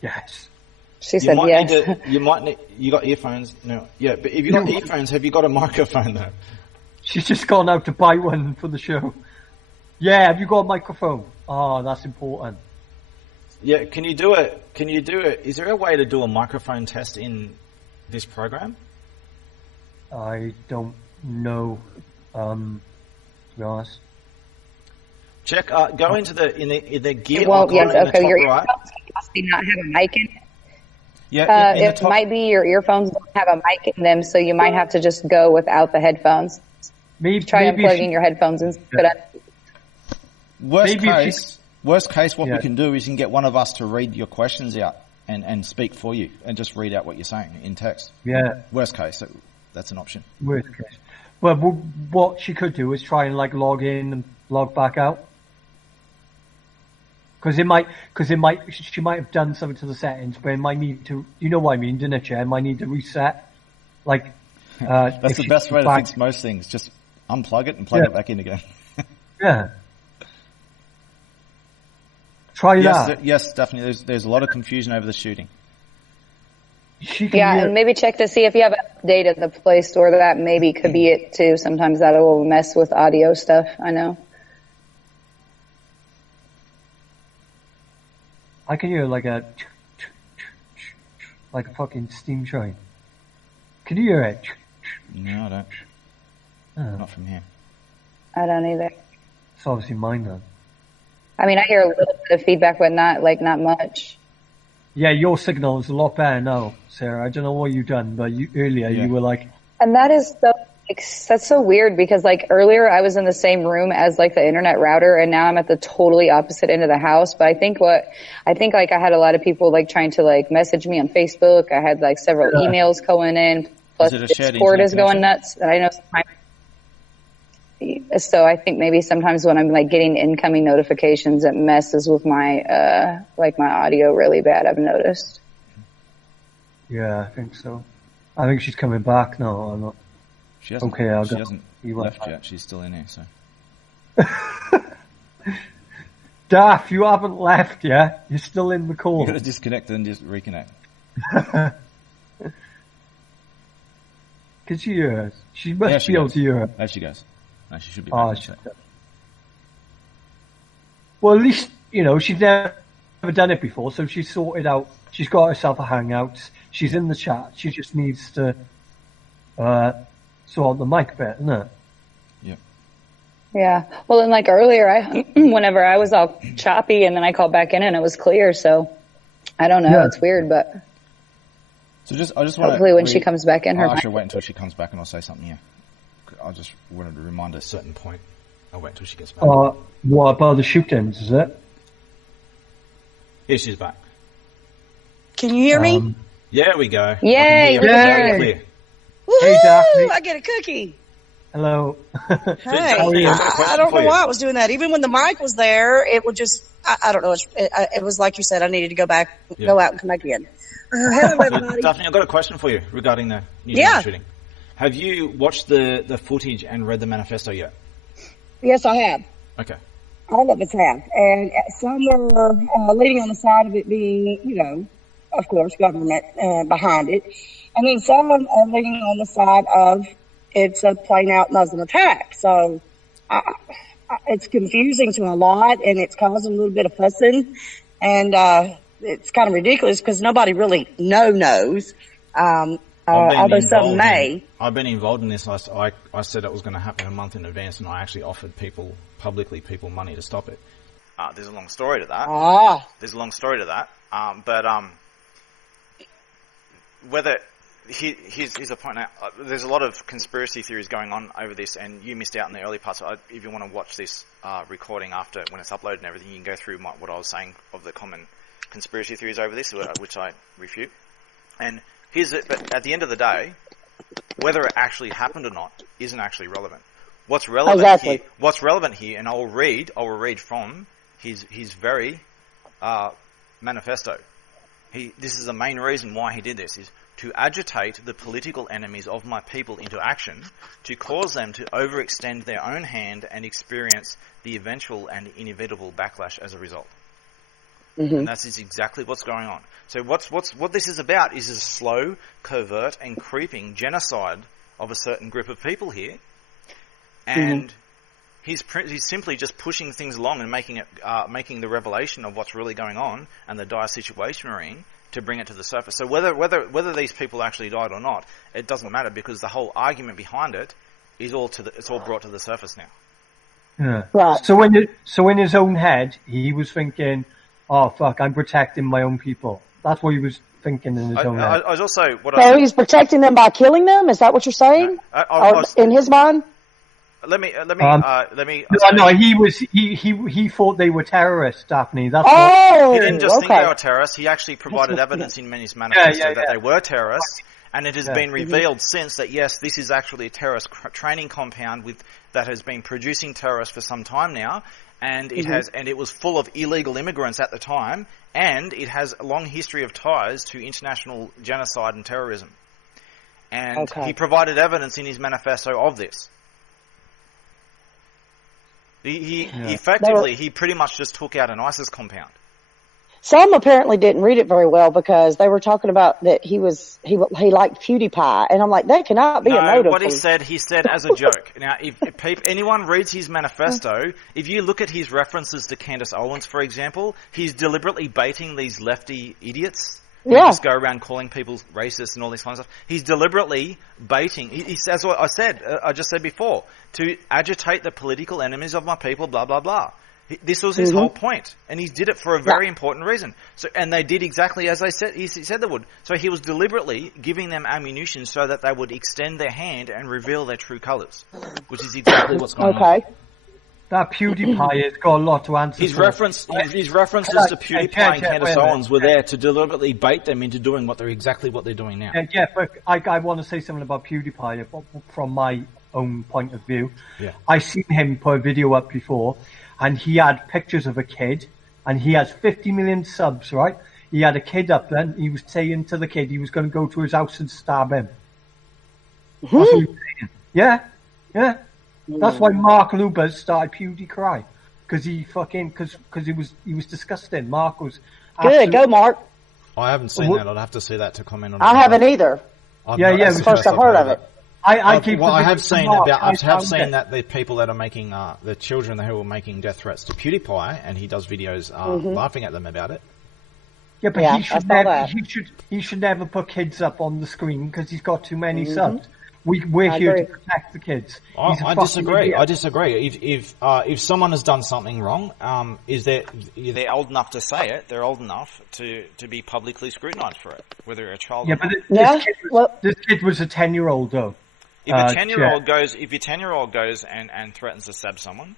Yes. She said yes. You got earphones? No. Yeah, but if you got earphones, have you got a microphone though? She's just gone out to buy one for the show. Yeah, have you got a microphone? Oh, that's important. Yeah, can you do it? Is there a way to do a microphone test in this program? I don't know, to be honest. Check, go into the gear icon well, yes, in the top your right. earphones possibly not have a mic in it. Yeah, it might be your earphones don't have a mic in them, so you might have to just go without the headphones. Try unplugging your headphones and put up. Worst case, what we can do is you can get one of us to read your questions out and speak for you and just read out what you're saying in text. Yeah. Worst case, that's an option. Worst case. Well, what she could do is try and log in and log back out. Because she might have done something to the settings, but it might need to, you know what I mean, didn't it, Chair? It might need to reset. That's the best way to fix most things. Just unplug it and plug it back in again. Yeah. Try that. Yes, definitely. There's a lot of confusion over the shooting. She can Yeah, hear. and maybe check to see if you have an update at the Play Store. That maybe could be it too. Sometimes that will mess with audio stuff. I know. I can hear like a fucking steam train. Can you hear it? No, I don't. Oh, Not from here. I don't either. it's obviously mine then. I mean, I hear a little bit of feedback, but not much. Yeah, your signal is a lot better now, Sarah. I don't know what you've done, but earlier Yeah. you were like, And that is so, that's so weird because like earlier I was in the same room as like the internet router and now I'm at the totally opposite end of the house. But I think like I had a lot of people like trying to like message me on Facebook. I had like several emails going in. Plus Is it a shared Discord is internet going nuts. And I know so I think maybe sometimes when I'm like getting incoming notifications, it messes with my, like my audio really bad. I've noticed. yeah, I think so. I think she's coming back now. I'm not. She hasn't, Okay, I'll she go. hasn't You went left back. yet. She's still in here, so. Daff, you haven't left yet. You're still in the call. You've got to disconnect and just reconnect. Can she hear us? She must Yeah, she be able goes. to hear us. There she goes. No, she should be Oh, back. she- well, at least, you know, she's never done it before, so she's sorted out. She's got herself a hangout. She's in the chat. She just needs to sort out the mic bit, isn't it? Yeah. Well, and like earlier, whenever I was all choppy and then I called back in and it was clear. So I don't know. Yeah. It's weird, but So I just want hopefully when she comes back in, her I'll actually wait until she comes back and I'll say something, yeah. I just wanted to remind her a certain point. I'll wait until she gets back. What about the shootings, is it? Here she's back. Can you hear me? Yeah, we go. Yay, I can hear you we can loud hear and you. clear. Hey, Daphne. I get a cookie. Hello. Hey, Daphne, I've got a question I don't for know you. why I was doing that. Even when the mic was there, it would just, I don't know. It was like you said, I needed to go back, Yeah. go out and come back in. Hello, everybody. Daphne, I've got a question for you regarding the New Yeah. Zealand shooting. Have you watched the footage and read the manifesto yet? Yes, I have. Okay. All of us have. And some were leaning on the side of it being, you know, of course, government behind it. And then some are leaning on the side of it's a plain out Muslim attack. So it's confusing to a lot and it's causing a little bit of fussing. And it's kind of ridiculous because nobody really knows. Although some may. I've been involved in this. I said it was going to happen a month in advance, and I actually offered people money to stop it. There's a long story to that. There's a long story to that. Whether here's a point. Now, there's a lot of conspiracy theories going on over this, and you missed out in the early parts. If you want to watch this recording after when it's uploaded and everything, you can go through what I was saying of the common conspiracy theories over this, which I refute. And but at the end of the day, whether it actually happened or not isn't actually relevant. What's relevant here, and I will read from his very manifesto. This is the main reason why he did this, is to agitate the political enemies of my people into action, to cause them to overextend their own hand and experience the eventual and inevitable backlash as a result. Mm-hmm. And that is exactly what's going on. So what this is about is a slow, covert, and creeping genocide of a certain group of people here, and he's simply just pushing things along and making the revelation of what's really going on and the dire situation we're in to bring it to the surface. So whether these people actually died or not, it doesn't matter because the whole argument behind it is it's all brought to the surface now. Yeah. Right. So in his own head, he was thinking, "Oh fuck, I'm protecting my own people." That's what he was thinking in his own head. I was also So he's protecting them by killing them? Is that what you're saying? Or in his mind? Let me. No, he thought they were terrorists, Daphne. That's He didn't just think they were terrorists. He actually provided evidence in his manifesto that they were terrorists, and it has been revealed since that yes, this is actually a terrorist training compound that has been producing terrorists for some time now, and it was full of illegal immigrants at the time, and it has a long history of ties to international genocide and terrorism, and he provided evidence in his manifesto of this. He effectively, he pretty much just took out an ISIS compound. Some apparently didn't read it very well because they were talking about that he liked PewDiePie, and I'm like, that cannot be a motive. What he said as a joke. Now, if anyone reads his manifesto, if you look at his references to Candace Owens, for example, he's deliberately baiting these lefty idiots who just go around calling people racist and all this kind of stuff. He's deliberately baiting. He says what I just said before, to agitate the political enemies of my people, blah, blah, blah. This was his whole point, and he did it for a very important reason. So, and they did exactly as he said they would. So he was deliberately giving them ammunition so that they would extend their hand and reveal their true colours, which is exactly what's going on. Okay. That PewDiePie has got a lot to answer. His references to PewDiePie and Candace Owens were there to deliberately bait them into doing exactly what they're doing now. Yeah, but I want to say something about PewDiePie from my own point of view. Yeah. I seen him put a video up before, and he had pictures of a kid, and he has 50 million subs, right? He had a kid up there, and he was saying to the kid he was going to go to his house and stab him. That's what he was saying. Yeah. That's why Mark Lubers started PewDiePie, because he was disgusting. Mark was good. Go, Mark. I haven't seen that. I'd have to see that to comment on it. I haven't either. It's the first I've heard of it. I have seen that the people that are making the children who are making death threats to PewDiePie, and he does videos laughing at them about it. Yeah, but he should never put kids up on the screen because he's got too many subs. We're here to protect the kids. I disagree. If someone has done something wrong, they're old enough to say it. They're old enough to be publicly scrutinised for it, whether a child. Yeah, but this kid was a 10-year-old though. If a 10-year-old goes and threatens to stab someone,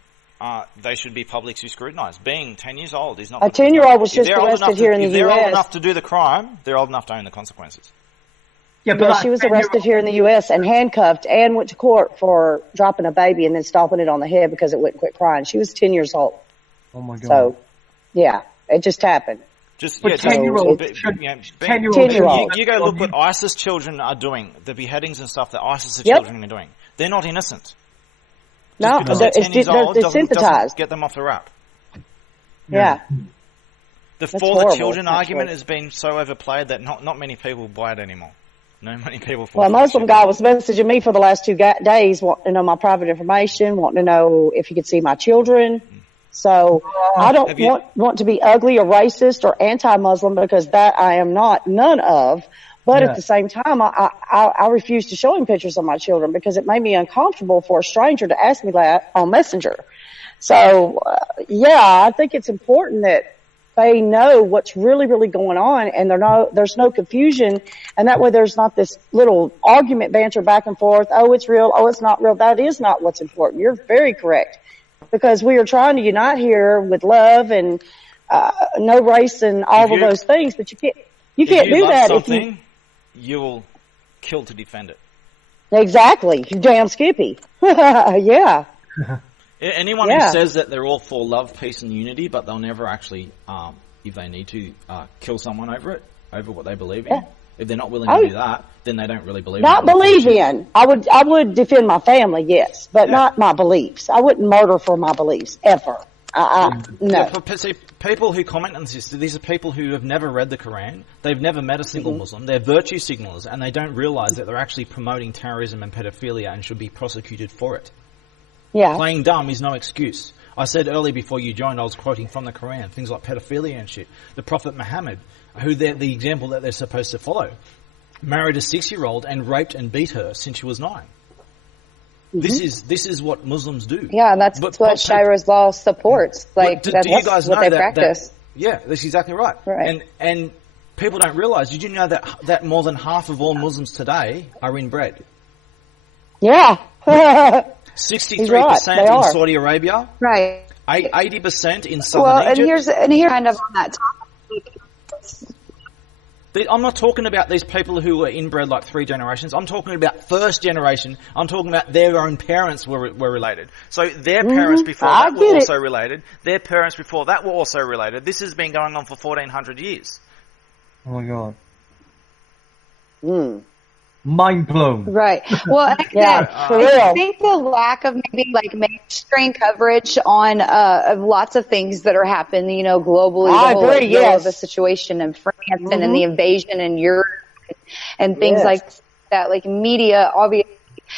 they should be publicly scrutinised. Being 10 years old is not. A 10-year-old was just arrested here in the U.S. If they're old enough to do the crime, they're old enough to own the consequences. Yeah, but she was arrested here in the U.S. and handcuffed and went to court for dropping a baby and then stomping it on the head because it wouldn't quit crying. She was 10 years old. Oh my God. So, yeah, it just happened. 10-year-old. You go look what ISIS children are doing, the beheadings and stuff that ISIS children are doing. They're not innocent. No, they're sympathized. Get them off the rap. Yeah. The For the Children argument has been so overplayed that not many people buy it anymore. No many people. Well, a Muslim guy was messaging me for the last 2 days, wanting to know my private information, wanting to know if he could see my children. So I don't want to be ugly or racist or anti-Muslim because that I am not, none of. But at the same time, I refuse to show him pictures of my children because it made me uncomfortable for a stranger to ask me that on Messenger. So, I think it's important that they know what's really, really going on, and there's no confusion, and that way there's not this little argument banter back and forth. Oh, it's real. Oh, it's not real. That is not what's important. You're very correct, because we are trying to unite here with love and no race and all of those things. But you can't do that if you will kill to defend it. Exactly. You damn Skippy. Yeah. Anyone who says that they're all for love, peace, and unity, but they'll never actually, if they need to, kill someone over what they believe in. If they're not willing to do that, then they don't really believe. I would defend my family, yes, but not my beliefs. I wouldn't murder for my beliefs ever. No. See, people who comment on this, these are people who have never read the Quran. They've never met a single Muslim. They're virtue signalers, and they don't realise that they're actually promoting terrorism and pedophilia and should be prosecuted for it. Yeah. Playing dumb is no excuse. I said earlier before you joined, I was quoting from the Quran, things like pedophilia and shit. The Prophet Muhammad, who the example that they're supposed to follow, married a 6-year-old and raped and beat her since she was 9. This is what Muslims do. Yeah, and that's what Shira's law supports. Like, do you guys know what they practice. That's exactly right. And people don't realise, did you know that more than half of all Muslims today are inbred? Yeah. 63% in Saudi Arabia. Right. 80% in southern Egypt. And here's kind of on that topic. I'm not talking about these people who were inbred like 3 generations. I'm talking about first generation. I'm talking about their own parents were related. So their parents before that were also related. Their parents before that were also related. This has been going on for 1,400 years. Oh my God. Mind blown. Right. Well, I think the lack of maybe like mainstream coverage on lots of things that are happening, globally, the whole of the situation in France and in the invasion in Europe and things like that. Like media obviously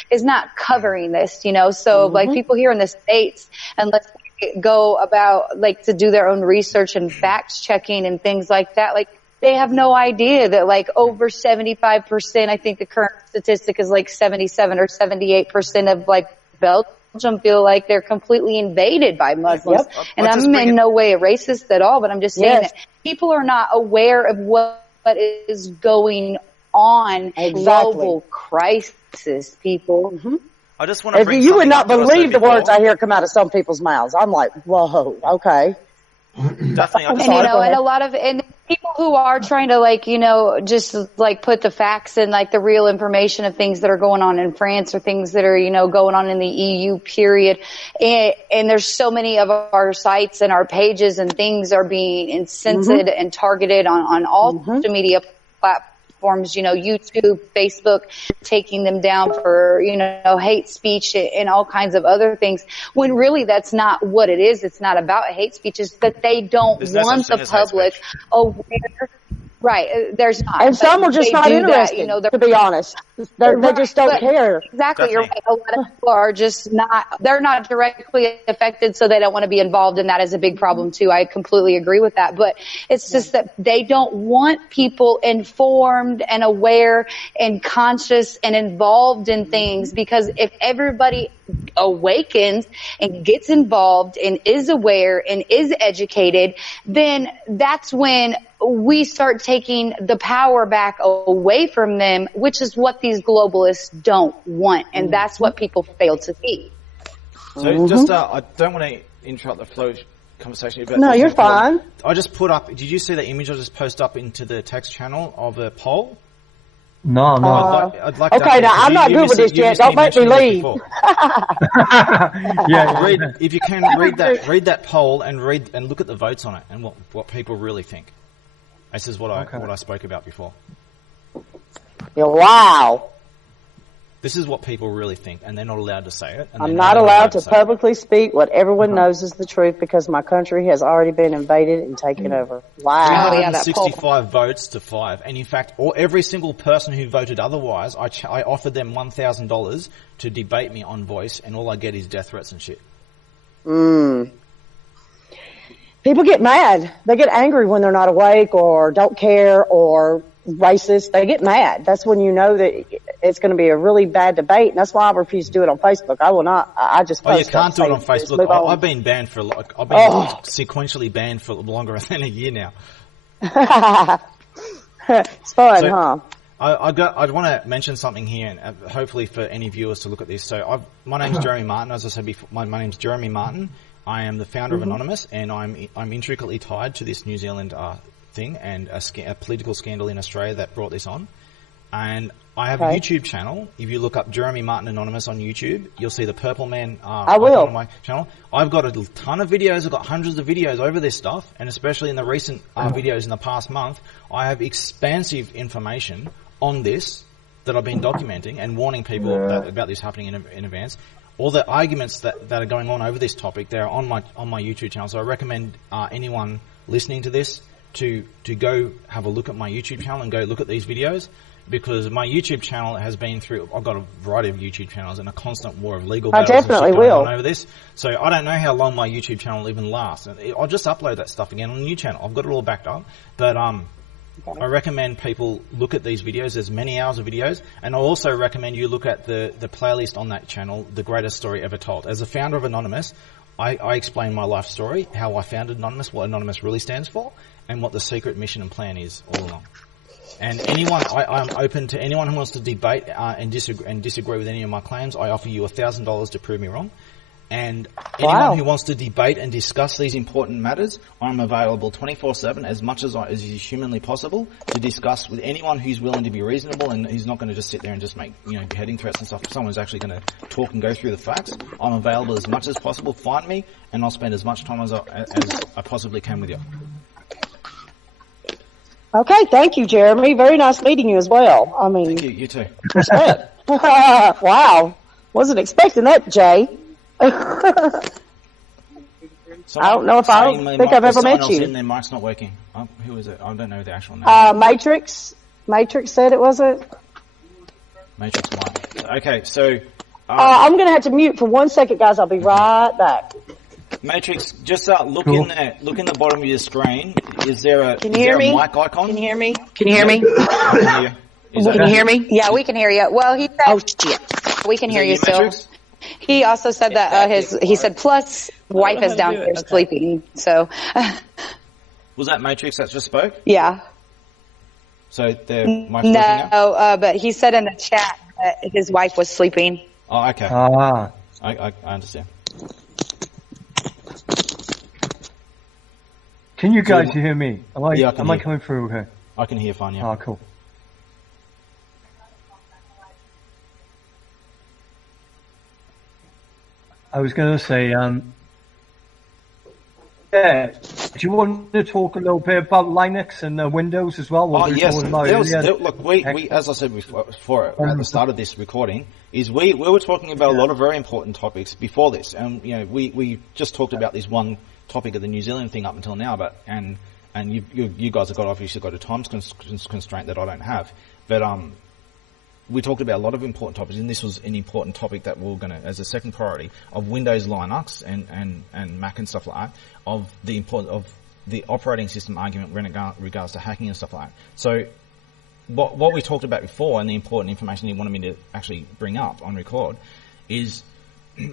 is not covering this, so like people here in the States, unless they go about like to do their own research and fact checking and things like that, like they have no idea that like over 75%, I think the current statistic is like 77 or 78% of like Belgium feel like they're completely invaded by Muslims. And I'm in no way a racist at all, but I'm just saying that people are not aware of what is going on. Global crisis, people. I just want to bring you would not believe the words I hear come out of some people's mouths. I'm like, whoa, okay. Definitely. And a lot of people who are trying to just like put the facts and like the real information of things that are going on in France or things that are going on in the EU period, and there's so many of our sites and our pages and things are being incented and targeted on all social media platforms. YouTube, Facebook, taking them down for, hate speech and all kinds of other things, when really that's not what it is. It's not about hate speech. It's that they don't want the public aware. Right. There's not. And some are just not interested, to be honest. They just don't care. Exactly. You're right. A lot of people are just they're not directly affected, so they don't want to be involved, and that is a big problem too. I completely agree with that. But it's just that they don't want people informed and aware and conscious and involved in things, because if everybody awakens and gets involved and is aware and is educated, then that's when we start taking the power back away from them, which is what these globalists don't want. And that's what people fail to see. So just, I don't want to interrupt the flow conversation. But no, you're fine. I just put up, did you see the image I just posted up into the text channel of a poll? No. I'd like okay, now I'm not good with this yet. Don't make me leave. If you can read that poll and look at the votes on it and what people really think. This is what I spoke about before. Yeah, wow. This is what people really think, and they're not allowed to say it. I'm not allowed to publicly speak what everyone knows is the truth, because my country has already been invaded and taken over. Wow. 265 votes to 5. And in fact, every single person who voted otherwise, I offered them $1,000 to debate me on Voice, and all I get is death threats and shit. People get mad. They get angry when they're not awake or don't care or racist. They get mad. That's when you know that it's going to be a really bad debate, and that's why I refuse to do it on Facebook. I will not. I just post. You can't do it on Facebook. I've been banned for. I've been sequentially banned for longer than a year now. It's fun, huh? I want to mention something here, and hopefully for any viewers to look at this. So my name's Jeremy Martin. As I said before, my name's Jeremy Martin. I am the founder of Anonymous, and I'm intricately tied to this New Zealand thing and a political scandal in Australia that brought this on. And I have a YouTube channel. If you look up Jeremy Martin Anonymous on YouTube, you'll see the Purple Man on my channel. I've got a ton of videos. I've got hundreds of videos over this stuff, and especially in the recent videos in the past month, I have expansive information on this that I've been documenting and warning people about this happening in advance. All the arguments that are going on over this topic, they're on my YouTube channel. So I recommend anyone listening to this to go have a look at my YouTube channel and go look at these videos, because my YouTube channel has been through. I've got a variety of YouTube channels and a constant war of legal battles and shit going on over this. So I don't know how long my YouTube channel even lasts. I'll just upload that stuff again on the new channel. I've got it all backed up, but I recommend people look at these videos. There's many hours of videos, and I also recommend you look at the playlist on that channel, The Greatest Story Ever Told. As a founder of Anonymous, I explain my life story, how I founded Anonymous, what Anonymous really stands for, and what the secret mission and plan is all along. And I'm open to anyone who wants to debate and disagree with any of my claims. I offer you $1,000 to prove me wrong. And anyone who wants to debate and discuss these important matters, I'm available 24/7 as much as is humanly possible to discuss with anyone who's willing to be reasonable and who's not going to just sit there and just make beheading threats and stuff. If someone's actually going to talk and go through the facts, I'm available as much as possible. Find me, and I'll spend as much time as I possibly can with you. Okay, thank you, Jeremy. Very nice meeting you as well. Thank you. You too. 100%. Wow. Wasn't expecting that, Jay. I don't know if think I've ever met you. Their mic's not working. Who is it? I don't know the actual name. Matrix. Matrix said it, was it? Matrix mic. Okay, so... I'm going to have to mute for 1 second, guys. I'll be right back. Matrix, just look in there. Look in the bottom of your screen. Is there a Can you hear me? Mic icon? Can you hear me? Can you hear me? Can you hear me? Yeah, we can hear you. Well, he said... Oh, shit. We can hear you still. Matrix? He also said that he said plus wife is downstairs sleeping. So... Was that Matrix that just spoke? Yeah. So their mic's working now? No, but he said in the chat that his wife was sleeping. Oh, okay. I understand. Can you guys hear me? Am I coming through here? I can hear fine, yeah. Oh, cool. I was going to say, do you want to talk a little bit about Linux and Windows as well? Yes. Look, we, as I said before at the start of this recording, is we were talking about a lot of very important topics before this, and we just talked about this one topic of the New Zealand thing up until now, but and you guys have obviously got a time constraint that I don't have, but we talked about a lot of important topics, and this was an important topic that we're going to, as a second priority, of Windows, Linux, and Mac and stuff like that, of the importance of the operating system argument when it regards to hacking and stuff like that. So what we talked about before, and the important information you wanted me to actually bring up on record, is,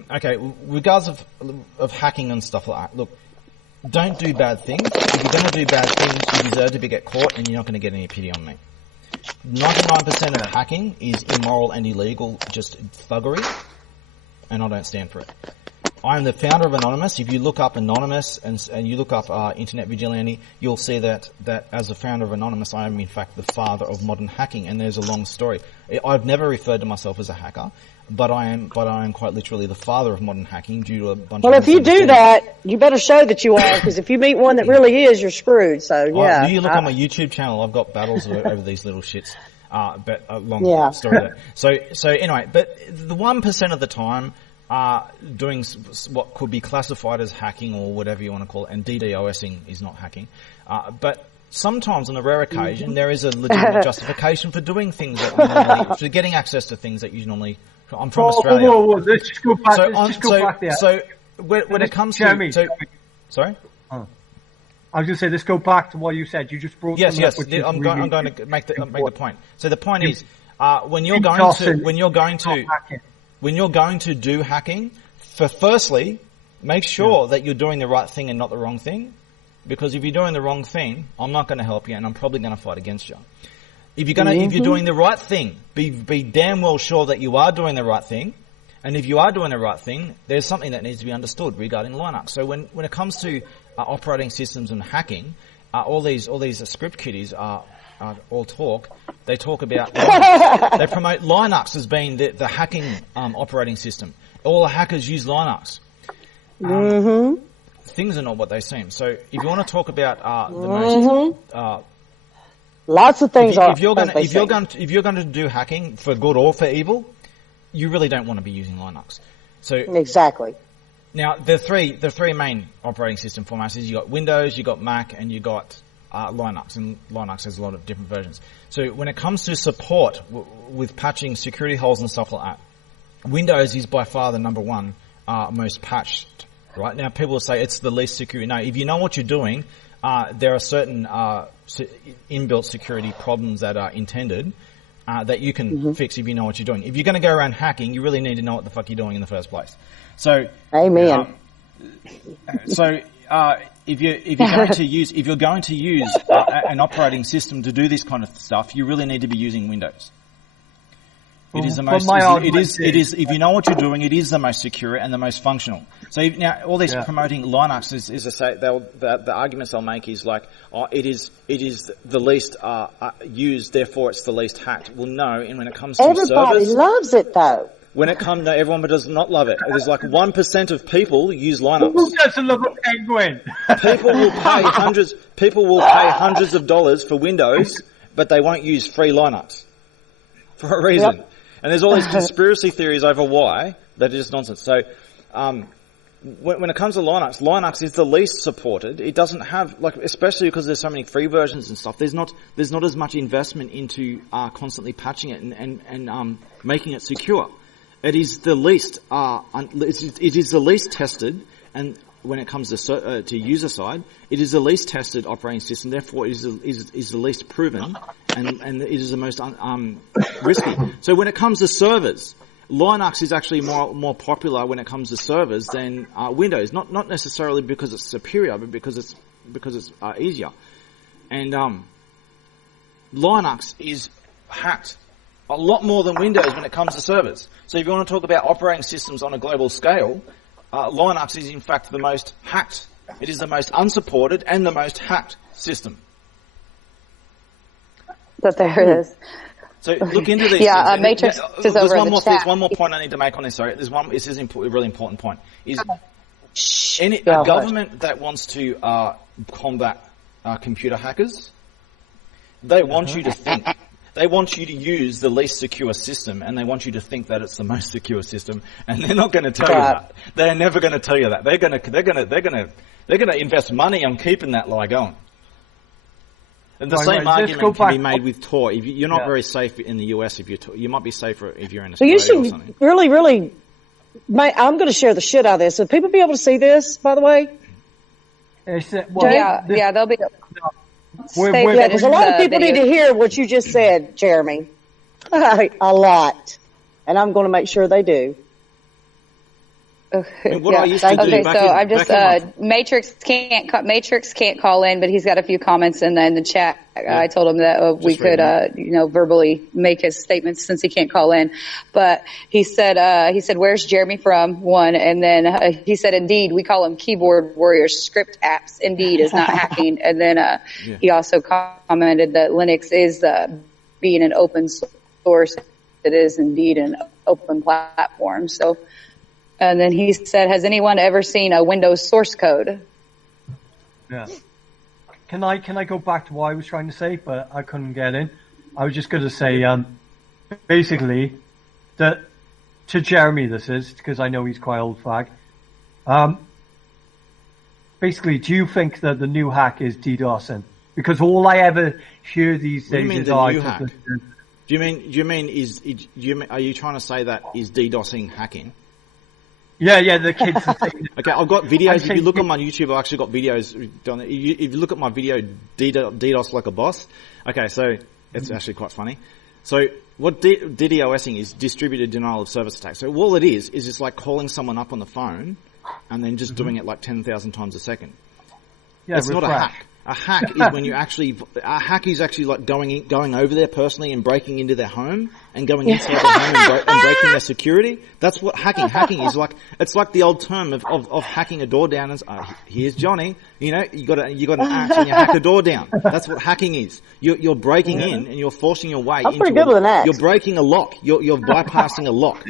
okay, regards of hacking and stuff like that, look, don't do bad things. If you're going to do bad things, you deserve to get caught, and you're not going to get any pity on me. 99% of hacking is immoral and illegal, just thuggery, and I don't stand for it. I am the founder of Anonymous. If you look up Anonymous and you look up Internet Vigilante, you'll see that as a founder of Anonymous, I am in fact the father of modern hacking, and there's a long story. I've never referred to myself as a hacker, but I am quite literally the father of modern hacking due to a bunch of... Well, if you do that, you better show that you are, because if you meet one that really is, you're screwed, so yeah. You look on my YouTube channel, I've got battles over these little shits. But a long story there. So anyway, but the 1% of the time, doing what could be classified as hacking or whatever you want to call it, and DDoSing is not hacking. But sometimes on a rare occasion, there is a legitimate justification for doing things for getting access to things that you normally... I'm from Australia. Let's just go back there. So when it comes to... Sorry? I was going to say, let's go back to what you said. You just brought yes. I'm going to make the point. So the point is, when you're going to do hacking, firstly, make sure that you're doing the right thing and not the wrong thing, because if you're doing the wrong thing, I'm not going to help you, and I'm probably going to fight against you. If you're doing the right thing, be damn well sure that you are doing the right thing. And if you are doing the right thing, there's something that needs to be understood regarding Linux. So when it comes to operating systems and hacking, all these script kiddies are all talk. They talk about Linux. They promote Linux as being the hacking operating system. All the hackers use Linux. Things are not what they seem. So if you want to talk about the most lots of things if you're going to do hacking for good or for evil, you really don't want to be using Linux. So exactly. Now the three main operating system formats is you got Windows, you got Mac, and you got Linux, and Linux has a lot of different versions. So when it comes to support with patching security holes and stuff like that, Windows is by far the number one most patched. Right now, people will say it's the least secure. No, if you know what you're doing, there are certain inbuilt security problems that are intended that you can fix if you know what you're doing. If you're going to go around hacking, you really need to know what the fuck you're doing in the first place. So, amen. If you're going to use an operating system to do this kind of stuff, you really need to be using Windows. It is the most. It is. If you know what you're doing, it is the most secure and the most functional. So now, all these promoting Linux is to say the arguments they'll make is like, it is the least used, therefore it's the least hacked. Well, no. And when it comes to everybody servers, loves it though. When it comes to everyone, but does not love it. There's like 1% of people use Linux. Who doesn't love a penguin? People will pay hundreds of dollars for Windows, but they won't use free Linux. for a reason. Yep. And there's all these conspiracy theories over why that are just nonsense. So, when it comes to Linux, Linux is the least supported. It doesn't have, like, especially because there's so many free versions and stuff, there's not as much investment into constantly patching it and making it secure. It is the least it is the least tested, and when it comes to user side, it is the least tested operating system. Therefore, it is the least proven, and it is the most risky. So when it comes to servers, Linux is actually more popular when it comes to servers than Windows. Not necessarily because it's superior, but because it's easier. And Linux is hacked a lot more than Windows when it comes to servers. So if you want to talk about operating systems on a global scale, Linux is in fact the most hacked. It is the most unsupported and the most hacked system. But there it is. So look into these. Yeah, things. Matrix is over in the chat. There's one more point I need to make on this. Sorry, this is a really important point. Is a government that wants to combat computer hackers, they want you to think. They want you to use the least secure system, and they want you to think that it's the most secure system, and they're not going to tell you that. They're never going to tell you that. They're going to invest money on keeping that lie going. And the same argument can be made with Tor. If you're not very safe in the US, you might be safer if you're in Australia or something. You should really, I'm going to share the shit out of this. Will people be able to see this, by the way? Yeah, they'll be. Because a lot of people need to hear what you just said, Jeremy. A lot. And I'm going to make sure they do. Okay, I'm just Matrix can't call in, but he's got a few comments in the chat. I told him that we could verbally make his statements since he can't call in. But he said where's Jeremy from? One, and then he said, indeed, we call him keyboard warriors. Script apps indeed is not hacking. And then he also commented that Linux is being an open source. It is indeed an open platform. So. And then he said, has anyone ever seen a Windows source code? Yeah. Can I go back to what I was trying to say, but I couldn't get in? I was just going to say, basically, that to Jeremy this is, because I know he's quite old fag. Basically, do you think that the new hack is DDoSing? Because all I ever hear these days is new hack? Are you trying to say that is DDoSing hacking? Yeah, the kids are saying okay, I've got videos. If you look on my YouTube, I've actually got videos done. If you look at my video, DDoS like a boss. Okay, so it's actually quite funny. So what DDoSing is distributed denial of service attack. So all it is just like calling someone up on the phone and then just doing it like 10,000 times a second. Yeah, it's not a hack. A hack is when a hack is actually like going over there personally and breaking into their home and going inside their home and breaking their security. That's what hacking is like. It's like the old term of hacking a door down and here's Johnny. You know, you got an axe and you hack a door down. That's what hacking is. You're breaking in and you're forcing your way. I'm pretty good with an axe. You're breaking a lock. You're bypassing a lock.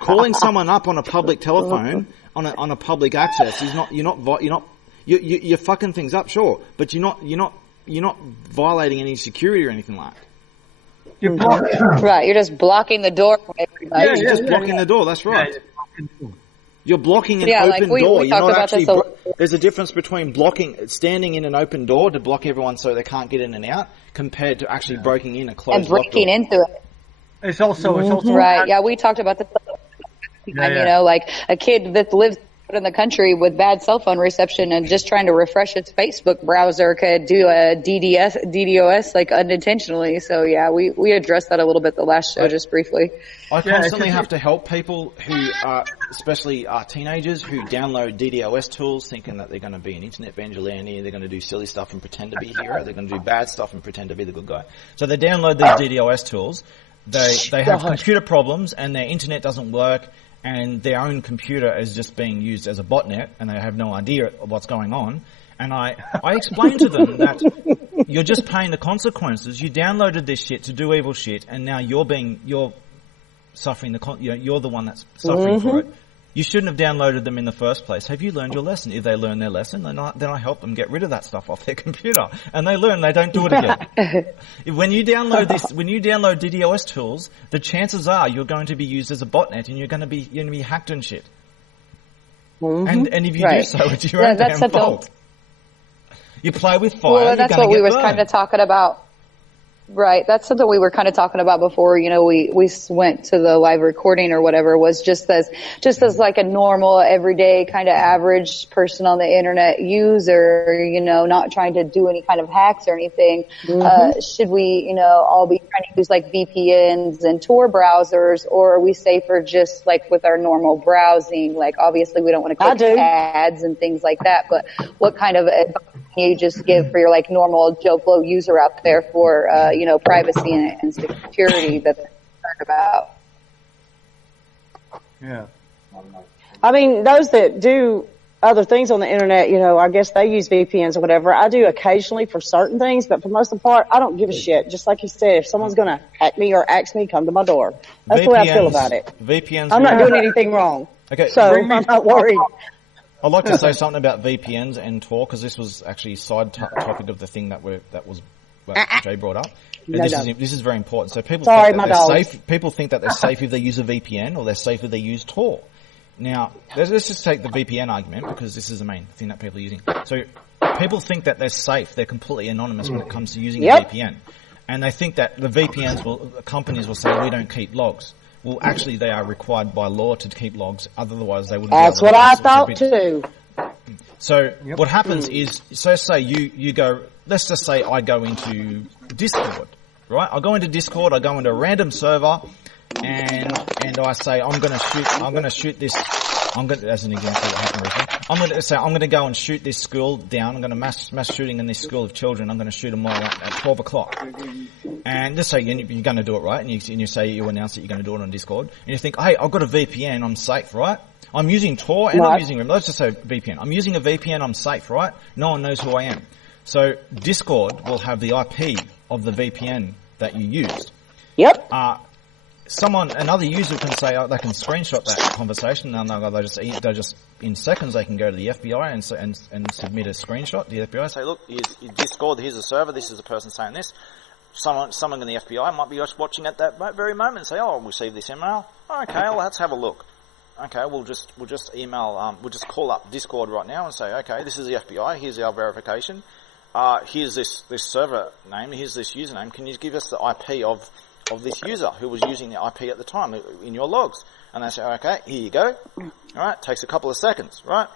Calling someone up on a public telephone on a public access is not. You're fucking things up, sure, but you're not violating any security or anything like that. You're blocking. Right, you're just blocking the door for everybody. Yeah, you're just blocking the door. That's right. You're blocking an open door. We talked about this there's a difference between standing in an open door to block everyone so they can't get in and out, compared to actually breaking in a closed and breaking into it. It's also right. Yeah, we talked about this. You know, like a kid that lives in the country with bad cell phone reception and just trying to refresh its Facebook browser could do a DDoS like unintentionally. So yeah, we addressed that a little bit the last show just briefly. I constantly have to help people who are, especially teenagers who download DDoS tools thinking that they're going to be an internet vigilante, they're going to do silly stuff and pretend to be a hero, they're going to do bad stuff and pretend to be the good guy. So they download these DDoS tools, they have computer problems and their internet doesn't work, and their own computer is just being used as a botnet, and they have no idea what's going on. And I explained to them that you're just paying the consequences. You downloaded this shit to do evil shit, and now you're suffering you're the one that's suffering for it. You shouldn't have downloaded them in the first place. Have you learned your lesson? If they learn their lesson, then I help them get rid of that stuff off their computer. And they learn, they don't do it again. When you download DDoS tools, the chances are you're going to be used as a botnet and you're going to be hacked and shit. Mm-hmm. And if you do so, it's your own damn fault. You play with fire. Well, that's what we were kind of talking about. Right. That's something we were kind of talking about before, you know, we went to the live recording or whatever, was just as like a normal, everyday kind of average person on the internet user, you know, not trying to do any kind of hacks or anything. Mm-hmm. Should we, you know, all be trying to use like VPNs and Tor browsers, or are we safer just like with our normal browsing? Like obviously we don't want to click ads and things like that, but what kind of advice you just give for your like normal Joe Blow user out there for, you know, privacy and security that they're concerned about? Yeah. I mean, those that do other things on the internet, you know, I guess they use VPNs or whatever. I do occasionally for certain things, but for the most part, I don't give a shit. Just like you said, if someone's going to hack me or ask me, come to my door. That's the way I feel about it. I'm not doing anything wrong. Okay. So I'm not worried. I'd like to say something about VPNs and Tor, because this was actually side topic of the thing that Jay brought up. This is very important. So people think that they're safe. People think that they're safe if they use a VPN, or they're safe if they use Tor. Now, let's just take the VPN argument, because this is the main thing that people are using. So people think that they're safe. They're completely anonymous when it comes to using a VPN, and they think that the companies will say, we don't keep logs. Well, actually, they are required by law to keep logs. Otherwise, they wouldn't. That's what I thought too. So what happens is, so say you go. Let's just say I go into Discord, right? I go into Discord. I go into a random server, and I say I'm going to shoot this. As an example, what happened recently. I'm going to go and shoot this school down. I'm going to mass shooting in this school of children. I'm going to shoot them all at 12 o'clock. And just say you're going to do it, right? And you say you announce that you're going to do it on Discord. And you think, hey, I've got a VPN. I'm safe, right? I'm using Tor and I'm using, let's just say VPN. I'm using a VPN. I'm safe, right? No one knows who I am. So Discord will have the IP of the VPN that you used. Yep. Another user can say, they can screenshot that conversation, and they just in seconds they can go to the FBI and submit a screenshot to the FBI. Say, look, here's Discord, here's the server, this is the person saying this. Someone in the FBI might be just watching at that very moment and say, oh, I received this email. Okay, well, let's have a look. Okay, we'll just email, we'll just call up Discord right now and say, okay, this is the FBI, here's our verification. Here's this server name, here's this username. Can you give us the IP of this user who was using the IP at the time in your logs? And they say, okay, here you go. Alright, takes a couple of seconds, right?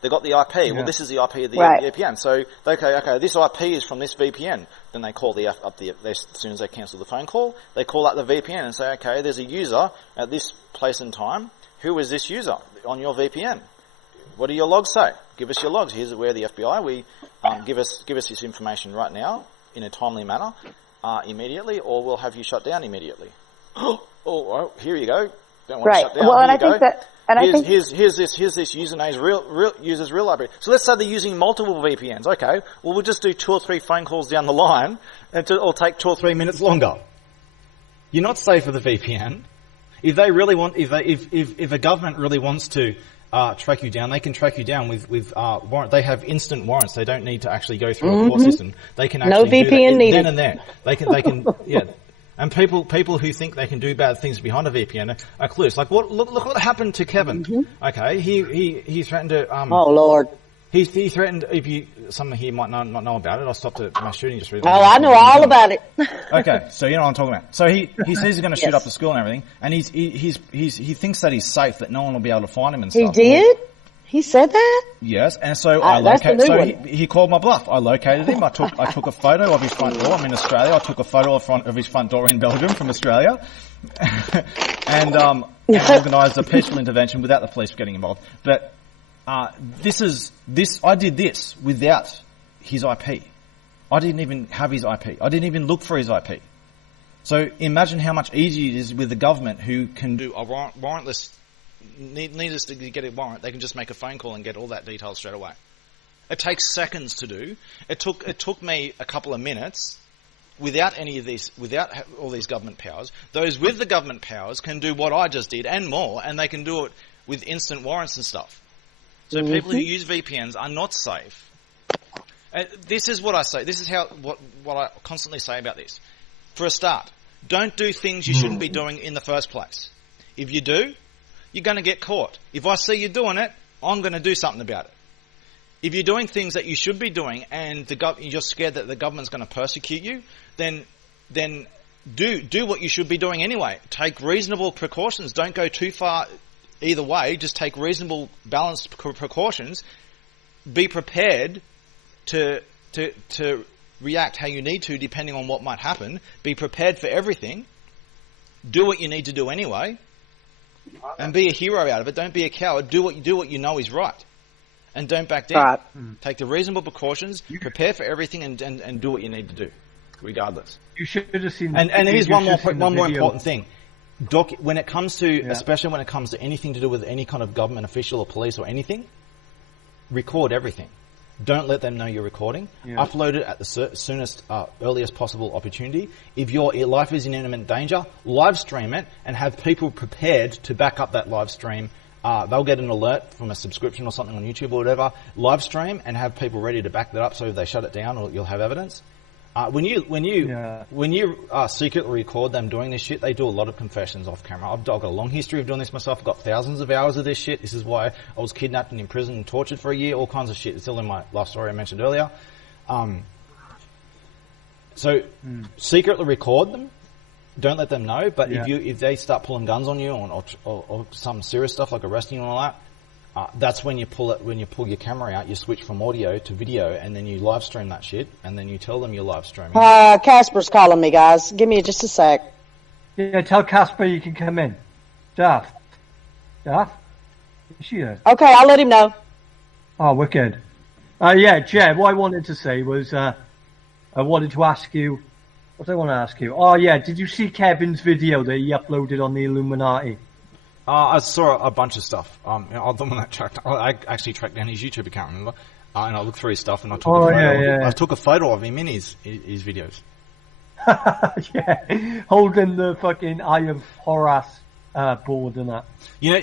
They got the IP. Yeah. Well, this is the IP of the VPN. So, okay, this IP is from this VPN. Then they call as soon as they cancel the phone call, they call up the VPN and say, okay, there's a user at this place and time. Who is this user on your VPN? What do your logs say? Give us your logs. Here's where the FBI. We give us this information right now in a timely manner. Immediately, or we'll have you shut down immediately. Well, here you go. Don't want to shut down. Well, and I think that, here's this username's user's real IP. So let's say they're using multiple VPNs. Okay, well we'll just do 2 or 3 phone calls down the line, and it'll take 2 or 3 minutes longer. You're not safe with the VPN. If they really want, if a government really wants to track you down, they can track you down with warrant. They have instant warrants. They don't need to actually go through a court system. They can actually do VPN needed. Then and there. They can yeah. And people who think they can do bad things behind a VPN are clueless. Like look what happened to Kevin. Mm-hmm. Okay, he threatened to oh Lord. He threatened, someone here might not know about it. I stopped at mass shooting just recently. Oh, I know all about it. Okay, so you know what I'm talking about. So he says he's going to shoot up the school and everything, and he thinks that he's safe, that no one will be able to find him and stuff. He did? He said that? Yes, and so he called my bluff. I located him. I took a photo of his front door. I'm in Australia. I took a photo of his front door in Belgium from Australia, and organised a peaceful intervention without the police getting involved. But I did this without his IP. I didn't even have his IP. I didn't even look for his IP. So imagine how much easier it is with the government, who can do a warrantless. Need us to get a warrant. They can just make a phone call and get all that detail straight away. It takes seconds to do. It took me a couple of minutes without any of these, without all these government powers. Those with the government powers can do what I just did and more, and they can do it with instant warrants and stuff. So people who use VPNs are not safe. This is what I say. This is what I constantly say about this. For a start, don't do things you shouldn't be doing in the first place. If you do, you're going to get caught. If I see you doing it, I'm going to do something about it. If you're doing things that you should be doing and you're scared that the government's going to persecute you, then do what you should be doing anyway. Take reasonable precautions. Don't go too far either way. Just take reasonable, balanced precautions. Be prepared to react how you need to, depending on what might happen. Be prepared for everything. Do what you need to do anyway, and be a hero out of it. Don't be a coward. Do what you know is right, and don't back down. Right. Take the reasonable precautions. Prepare for everything, and do what you need to do, regardless. You should have seen. And here's one more important thing. When it comes to, especially when it comes to anything to do with any kind of government official or police or anything, record everything. Don't let them know you're recording. Yeah. Upload it at the soonest, earliest possible opportunity. If your life is in imminent danger, live stream it and have people prepared to back up that live stream. They'll get an alert from a subscription or something on YouTube or whatever. Live stream and have people ready to back that up so if they shut it down, or you'll have evidence. When you secretly record them doing this shit, they do a lot of confessions off camera. I've got a long history of doing this myself. I've got thousands of hours of this shit. This is why I was kidnapped and imprisoned and tortured for a year. All kinds of shit. It's still in my life story I mentioned earlier. Secretly record them. Don't let them know. But if they start pulling guns on you or some serious stuff like arresting you and all that, that's when you pull your camera out, you switch from audio to video, and then you live stream that shit, and then you tell them you're live streaming. Casper's calling me, guys. Give me just a sec. Yeah, tell Casper you can come in. Daft? Is she there? Okay, I'll let him know. Oh, wicked. Jed, what I wanted to say was, I wanted to ask you, what did I want to ask you? Oh yeah, did you see Kevin's video that he uploaded on the Illuminati? I saw a bunch of stuff. I actually tracked down his YouTube account, remember? And I looked through his stuff, and I took a photo of him in his videos. Yeah, holding the fucking Eye of Horus board and that. You know,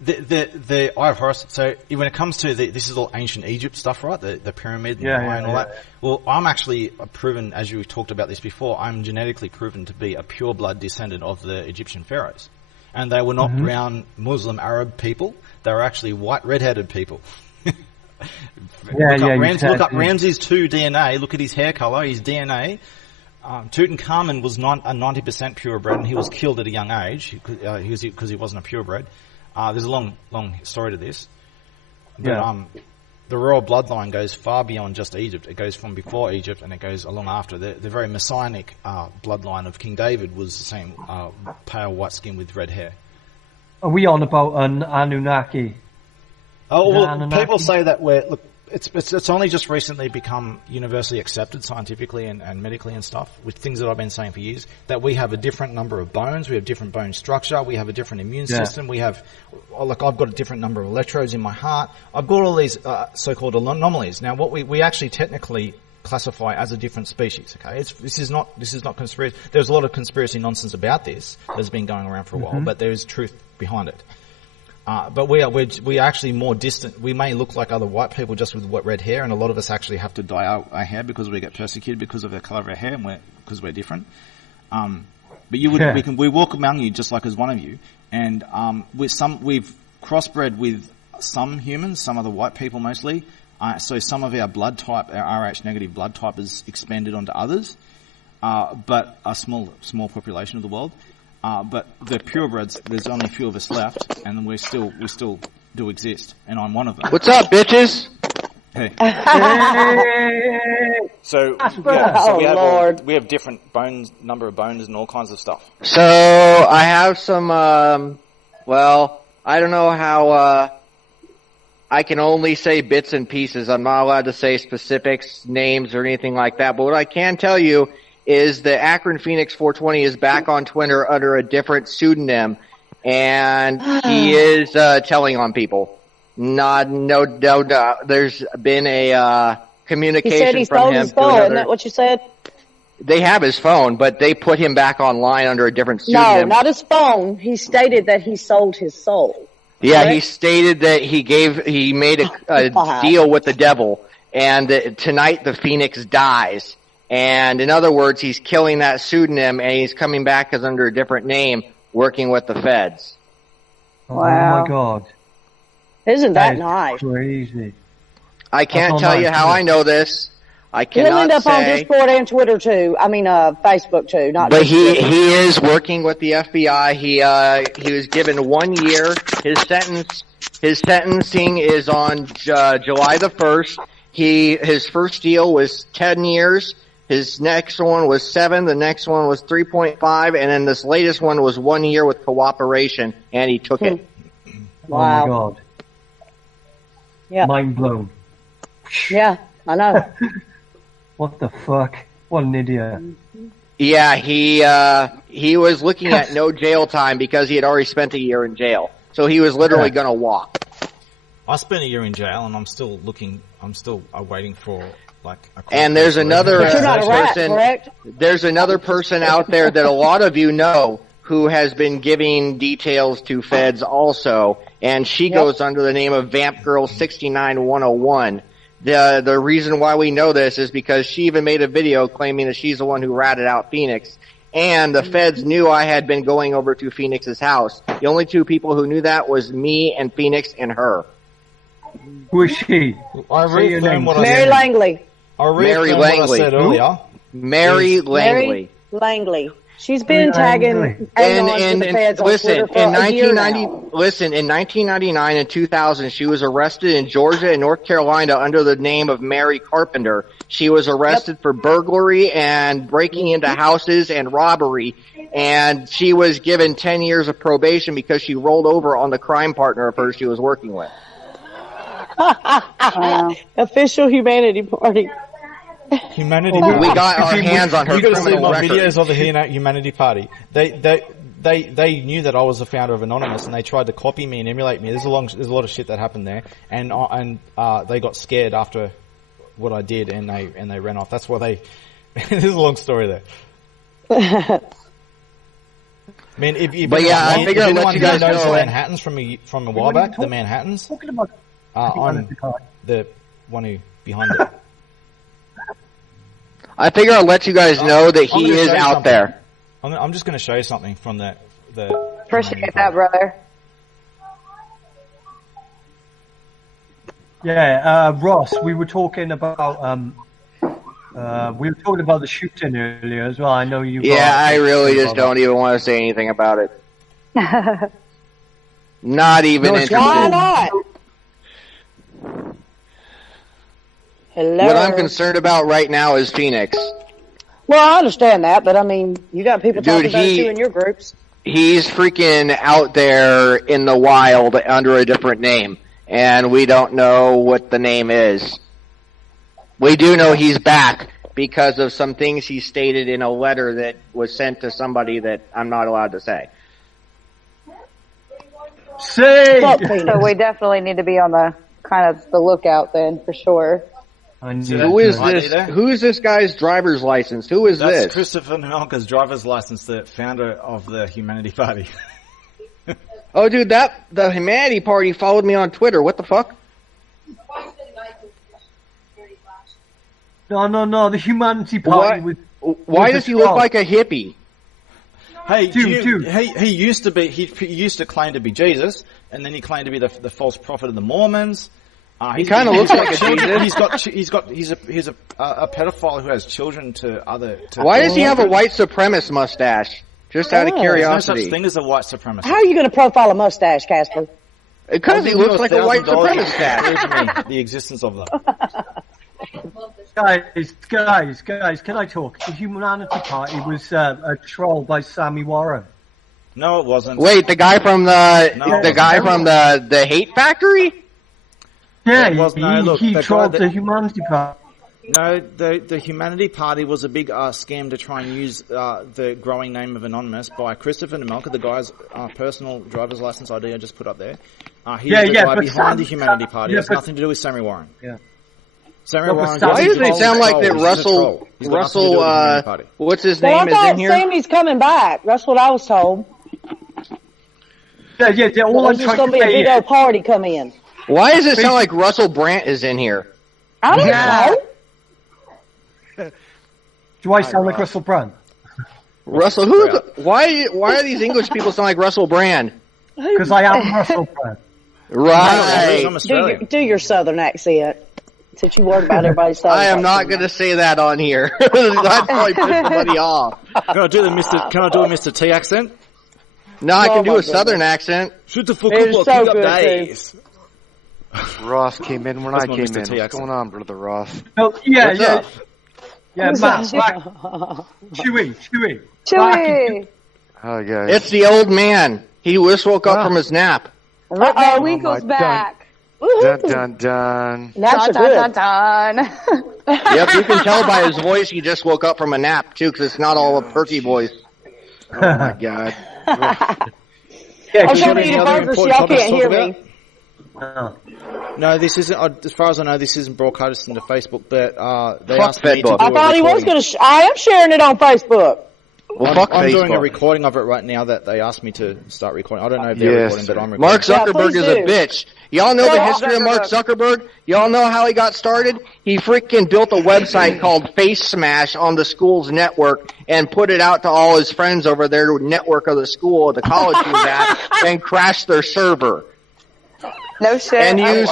the Eye of Horus. So when it comes to this is all ancient Egypt stuff, right? The pyramid and and all that. Well, I'm actually proven, as you talked about this before, I'm genetically proven to be a pure blood descendant of the Egyptian pharaohs. And they were not brown Muslim Arab people. They were actually white red-headed people. Look up Ramses II DNA. Look at his hair color, his DNA. Tutankhamun was a 90% purebred, and he was killed at a young age because he wasn't a purebred. There's a long story to this. But, the royal bloodline goes far beyond just Egypt. It goes from before Egypt and it goes along after. The very messianic bloodline of King David was the same pale white skin with red hair. Are we on about an Anunnaki? Oh, well, people say that it's only just recently become universally accepted scientifically and medically and stuff, with things that I've been saying for years, that we have a different number of bones, we have different bone structure, we have a different immune system, we have, I've got a different number of electrodes in my heart. I've got all these so-called anomalies. Now, what we actually technically classify as a different species, okay? This is not conspiracy. There's a lot of conspiracy nonsense about this that's been going around for a while, but there is truth behind it. But we are actually more distant. We may look like other white people just with red hair, and a lot of us actually have to dye our hair because we get persecuted because of the color of our hair, and because we're different. But we walk among you just like as one of you, and we've crossbred with some humans, some of the white people mostly. So some of our blood type, our Rh negative blood type, is expanded onto others, but a small population of the world. But the purebreds, there's only a few of us left, and we still do exist, and I'm one of them. What's up, bitches? Hey. We have different number of bones and all kinds of stuff. So I have some. I don't know how. I can only say bits and pieces. I'm not allowed to say specifics, names, or anything like that. But what I can tell you is the Akron Phoenix 420 is back on Twitter under a different pseudonym, and he is telling on people. No. There's been a communication he said he from sold him. His phone. Isn't that what you said? They have his phone, but they put him back online under a different pseudonym. No, not his phone. He stated that he sold his soul. Yeah, he stated that he made a deal with the devil, and that tonight the Phoenix dies. And in other words, he's killing that pseudonym, and he's coming back as under a different name, working with the feds. Wow. Oh my God. Isn't that is nice? Crazy. I can't tell you how I know this. I He'll end cannot up on say. Discord and Twitter too. I mean, Facebook too. Not But just he Twitter. is working with the FBI. He was given 1 year. His sentencing is on July the 1st. His first deal was 10 years. His next one was 7. The next one was 3.5, and then this latest one was 1 year with cooperation, and he took it. Wow. Oh my God. Yeah. Mind blown. Yeah, I know. What the fuck? What an idiot. Yeah, he was looking at no jail time because he had already spent a year in jail. So he was literally going to walk. I spent a year in jail, and I'm still waiting for like. And there's another But you're not a rat, person. correct? There's another person out there that a lot of you know who has been giving details to feds also, and she goes under the name of Vamp Girl 69101. The reason why we know this is because she even made a video claiming that she's the one who ratted out Phoenix. And the feds knew I had been going over to Phoenix's house. The only two people who knew that was me and Phoenix and her. Who is she? I reaffirm what I Mary said. Langley. I Mary reaffirm what I Langley. said Who? earlier. Mary Langley. Mary Langley. She's been Mary tagging Langley. anon to the feds on listen, Twitter for in a year 1990, now. listen, in 1999 and 2000, she was arrested in Georgia and North Carolina under the name of Mary Carpenter. She was arrested for burglary and breaking into houses and robbery, and she was given 10 years of probation because she rolled over on the crime partner of hers she was working with. Official Humanity Party. Humanity. We got our hands on her You got to see criminal my record. videos of the Humanity Party. They knew that I was the founder of Anonymous, and they tried to copy me and emulate me. There's a lot of shit that happened there, and they got scared after what I did, and they ran off. That's why they. There's a long story there. I mean, But yeah, I figure I'd let you guys knows know. the Manhattans from a while back, the Manhattans. Talking about I'm the one who behind it. I figure I'll let you guys know that I'm he gonna is show you out something. there. I'm just going to show you something from the. Appreciate that, brother. Yeah, Ross, we were talking about the shooting earlier as well. I know you. Yeah, I really just don't even want to say anything about it. Not even No, it's Why interested. not? Hello. What I'm concerned about right now is Phoenix. Well, I understand that, but I mean, you got people talking Dude, about it too in your groups. He's freaking out there in the wild under a different name, and we don't know what the name is. We do know he's back because of some things he stated in a letter that was sent to somebody that I'm not allowed to say. say. Fuck Phoenix. So we definitely need to be on the kind of the lookout then, for sure. Who is this? Who is this guy's driver's license? Who is That's this? Christopher Nemelka's driver's license, the founder of the Humanity Party. Oh, dude, the Humanity Party followed me on Twitter. What the fuck? No. The Humanity Party. Why does he look like a hippie? Hey, Dude. he used to claim to be Jesus, and then he claimed to be the false prophet of the Mormons. He kind of looks like a children. Jesus. He's a pedophile who has children to other. Why does he have a white supremacist mustache? Just out of There's no curiosity. such thing as a white supremacist. How are you going to profile a mustache, Casper? Because he looks like a white supremacist. Prove me the existence of them. Guys, can I talk? The Humanity Party was a troll by Sammy Warren. No, it wasn't. Wait, the guy from the Hate Factory? Yeah, It was- no, look, he the trolled guy the that- Humanity Party. No, the Humanity Party was a big scam to try and use the growing name of Anonymous by Christopher Nemelka, the guy's personal driver's license ID I just put up there. He's the guy but behind the Sam- Humanity Party. yeah, It has but- nothing to do with Sammy Warren. Yeah. Sammy No, but Warren. Sam- Why does it sound like that Russell? what's his Well, name I is thought in here? Sandy's coming back. That's what I was told. Yeah. All I'm There's just trying going to to be a say big is, old party come in. Why does it sound like Russell Brand is in here? I don't know. do I sound like Russell Brand? Russell, why are these English people sound like Russell Brand? Because I am Russell Brand. Right. I'm Australian. Do your southern accent. Since you worried about everybody's southern I am not accent. going to say that on here. I'd probably piss somebody off. Can I do a Mr. T accent? No, I can do my a southern accent. Shoot the fuck It's up, so pick up good, days. Ross came in when That's I my came Mr. in. T What's accent. going on, brother Ross? No, yeah, What's yeah. up? Yeah, Matt, Chewy. Chewy. Hi, guys. It's the old man. He just woke up from his nap. Rip Uh-oh. my Winkles my back. Dun, dun, dun. Naps are Dun, good. dun, dun. Yep, you can tell by his voice he just woke up from a nap, too, because it's not all a perky voice. Oh, my God. Yeah, I'm 'cause trying to eat a other burger so important y'all topics can't to hear talk me. No, this isn't. As far as I know, this isn't broadcast into Facebook. But they Fuck asked me to do Fedbook. I a thought he was recording. going to. I am sharing it on Facebook. Well, fuck I'm doing a Facebook. recording of it right now that they asked me to start recording. I don't know if they're Yes. recording, but I'm recording. Mark Zuckerberg please is a do. bitch. Y'all know the Oh, history of Mark Zuckerberg? Y'all know how he got started? He freaking built a website called Face Smash on the school's network and put it out to all his friends over their network of the school or the college he was at and crashed their server. No shit. And I use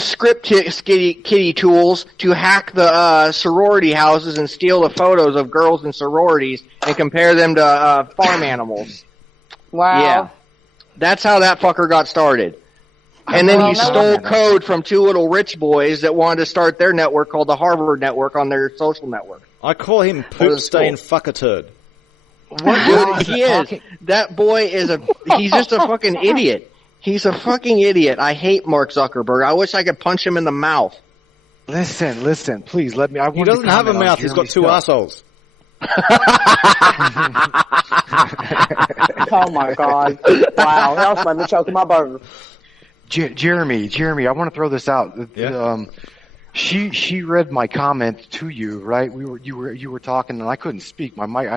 watched- script kitty tools to hack the sorority houses and steal the photos of girls in sororities and compare them to farm animals. Wow. Yeah. That's how that fucker got started. And then Well, he no stole wonder. code from two little rich boys that wanted to start their network called the Harvard Network on their social network. I call him What poop is stain cool? fuck a turd. Dude, he is. That boy is he's just a fucking idiot. He's a fucking idiot. I hate Mark Zuckerberg. I wish I could punch him in the mouth. Listen, please let me. I He want to doesn't have a comment on mouth. He's got Jeremy's two stuff. assholes. Oh my God! Wow, that was me choking my burger. Jeremy, I want to throw this out. Yeah. She read my comment to you, right? You were talking and I couldn't speak. My mic.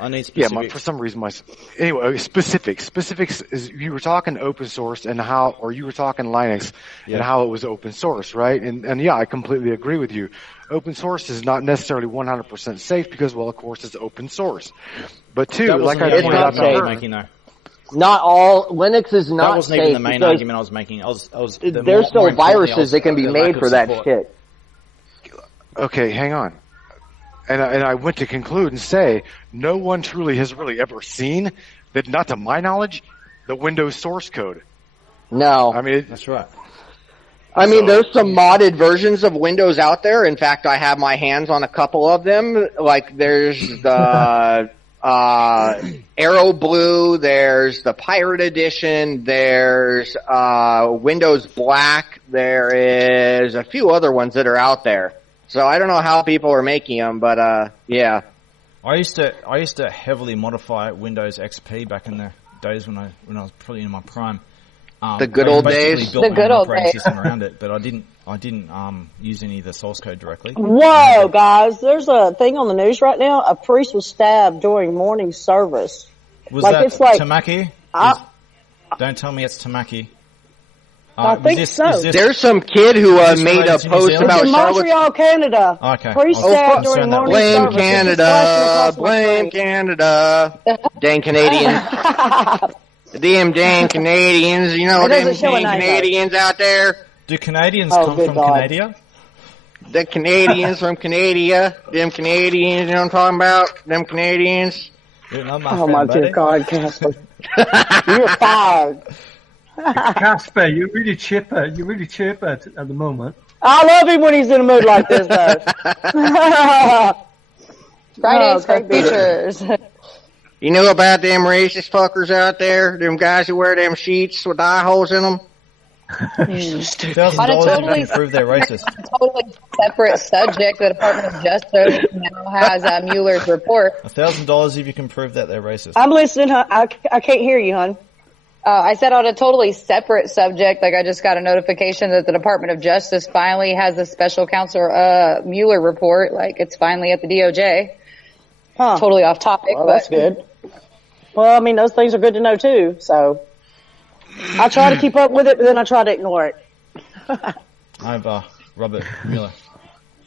I need Yeah, specifics. for some reason anyway, specifics is you were talking open source and how, or you were talking Linux Yeah. and how it was open source, right? And yeah, I completely agree with you. Open source is not necessarily 100% safe because, well, of course, it's open source. But two, That like wasn't I the pointed argument out I was to her, making, though. Not all Linux is That not wasn't even safe the main because argument I was making. I was. there's still viruses that can be made for that shit. okay, hang on. And I went to conclude and say, no one truly has really ever seen that, not to my knowledge, the Windows source code. No. I mean, That's right. I mean, there's some modded versions of Windows out there. In fact, I have my hands on a couple of them. Like, there's the Arrow Blue, there's the Pirate Edition, there's Windows Black, there is a few other ones that are out there. So I don't know how people are making them, but yeah. I used to heavily modify Windows XP back in the days when I was probably in my prime. The good I old basically days? built The my good own old operating days. system around it, but I didn't use any of the source code directly. Whoa, guys! There's a thing on the news right now. A priest was stabbed during morning service. Was Like, that it's like- Tamaki? I- Don't tell me it's Tamaki. I think so. There's some kid who this made a related to New post Zealand? about It's in Charlotte. Montreal, Canada. Okay. Priest I'll stabbed concern during that morning Blame service. Canada, blame Canada. Dang Canadians. Dang Canadians. You know It them doesn't show a dang name, though. Canadians out there? Do Canadians Oh, come good from God. Canada? The Canadians from Canada. Them Canadians, you know what I'm talking about? Them Canadians. Yeah, no, Oh my friend, dear buddy. God, Casper! You're fired. Casper, you're really chipper. You're really chipper at the moment. I love him when he's in a mood like this, though. Fridays, Oh, great features. You know about them racist fuckers out there? Them guys who wear them sheets with eye holes in them? $1,000 On a if you totally- can prove they're racist. Totally separate subject. The Department of Justice now has Mueller's report. $1,000 if you can prove that they're racist. I'm listening, hon. I can't hear you, hon. I said on a totally separate subject, like I just got a notification that the Department of Justice finally has the special counsel Mueller report. Like it's finally at the DOJ. Huh. Totally off topic, Well, but that's good. Well, I mean, those things are good to know too. So I try to keep up with it, but then I try to ignore it. I have Robert Mueller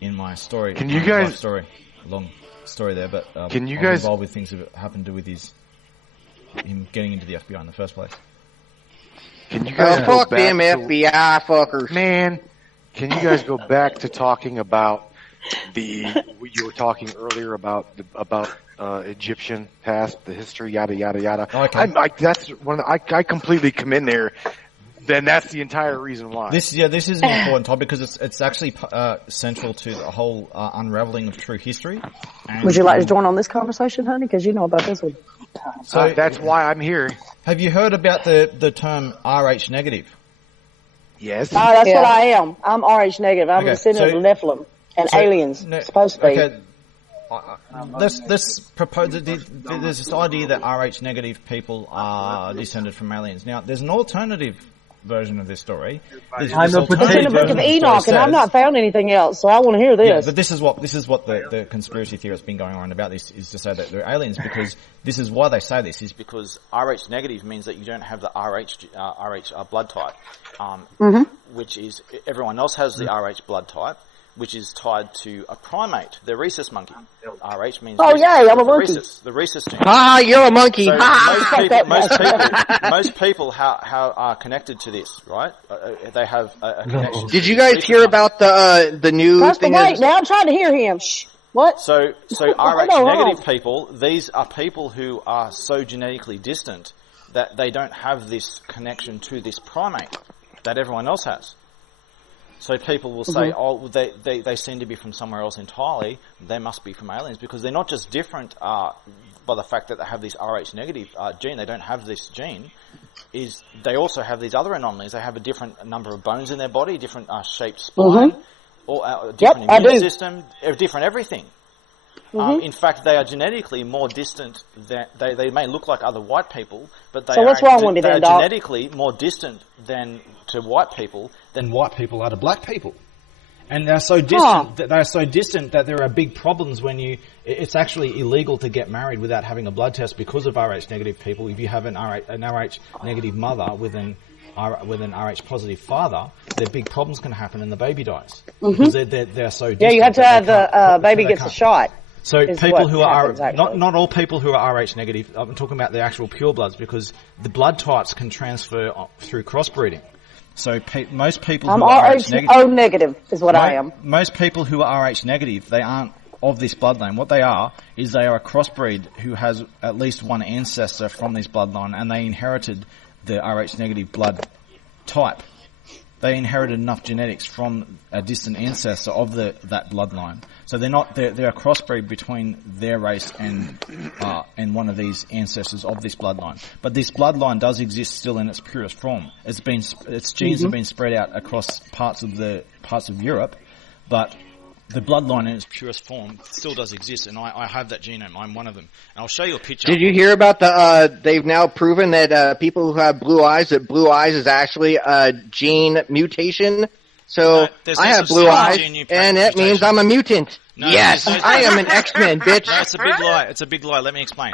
in my story. Can you guys- life story, long story there, but Can you I'm guys- involved with things that happened to with him getting into the FBI in the first place. Can you guys Oh, go fuck back them to, FBI fuckers. man? Can you guys go back to talking about you were talking earlier about Egyptian past, the history, yada yada yada. Okay. That's when I completely come in there. Then that's the entire reason why. This is an important topic because it's actually central to the whole unraveling of true history. And, Would you like to join on this conversation, honey? Because you know about this one. So that's why I'm here. Have you heard about the term RH negative? Yes. That's what I am. I'm RH negative. I'm Okay, a descendant so- of Nephilim and aliens, supposed to be. Okay. This proposed, there's this idea that RH negative people are descended from aliens. Now, there's an alternative version of this story. I know, but It's in the book of Enoch, and I've not found anything else, so I want to hear Yeah, this. but this is what the conspiracy theory that's been going on about this is to say that they're aliens, because this is why they say this is because RH negative means that you don't have the RH blood type, which is everyone else has the RH blood type, which is tied to a primate, the rhesus monkey. RH means Oh, rhesus, yay, I'm a monkey. the rhesus gene. Ah, you're a monkey. So Ha! most people how are connected to this, right? They have a connection. Did to you the guys rhesus hear monkey. about the new Press the thing? wait. Now I'm trying to hear him. Shh. What? So Hold RH on. negative people, these are people who are so genetically distant that they don't have this connection to this primate that everyone else has. So people will say, oh, they seem to be from somewhere else entirely. They must be from aliens, because they're not just different by the fact that they have this RH negative gene. They don't have this gene. Is they also have these other anomalies. They have a different number of bones in their body, different shaped spine, or different immune system, different everything. In fact, they are genetically more distant. They may look like other white people, but they what's are, wrong with me they then, are Doc? genetically more distant to white people than white people are to black people. And they're so distant that there are big problems when it's actually illegal to get married without having a blood test because of RH negative people. If you have an RH negative mother with an RH positive father, there big problems can happen and the baby dies. Because they're so distant. Yeah, you have to have the baby they gets a can't. shot. So is people what who are happens, actually. not all people who are RH negative. I'm talking about the actual purebloods, because the blood types can transfer through crossbreeding. So most people I'm who are RH negative, O negative is what I am. most people who are RH negative, they aren't of this bloodline. What they are is they are a crossbreed who has at least one ancestor from this bloodline, and they inherited the RH negative blood type. They inherited enough genetics from a distant ancestor of that bloodline. So they're a crossbreed between their race and one of these ancestors of this bloodline. But this bloodline does exist still in its purest form. Its genes have been spread out across parts of Europe, but the bloodline in its purest form still does exist, and I have that genome. I'm one of them. And I'll show you a picture. Did you hear about they've now proven that people who have blue eyes is actually a gene mutation? So there's I no have such blue thing as eyes, gene and that means I'm a mutant. No, yes, there's no- I am an X-Men, bitch. No, it's a big lie. It's a big lie. Let me explain.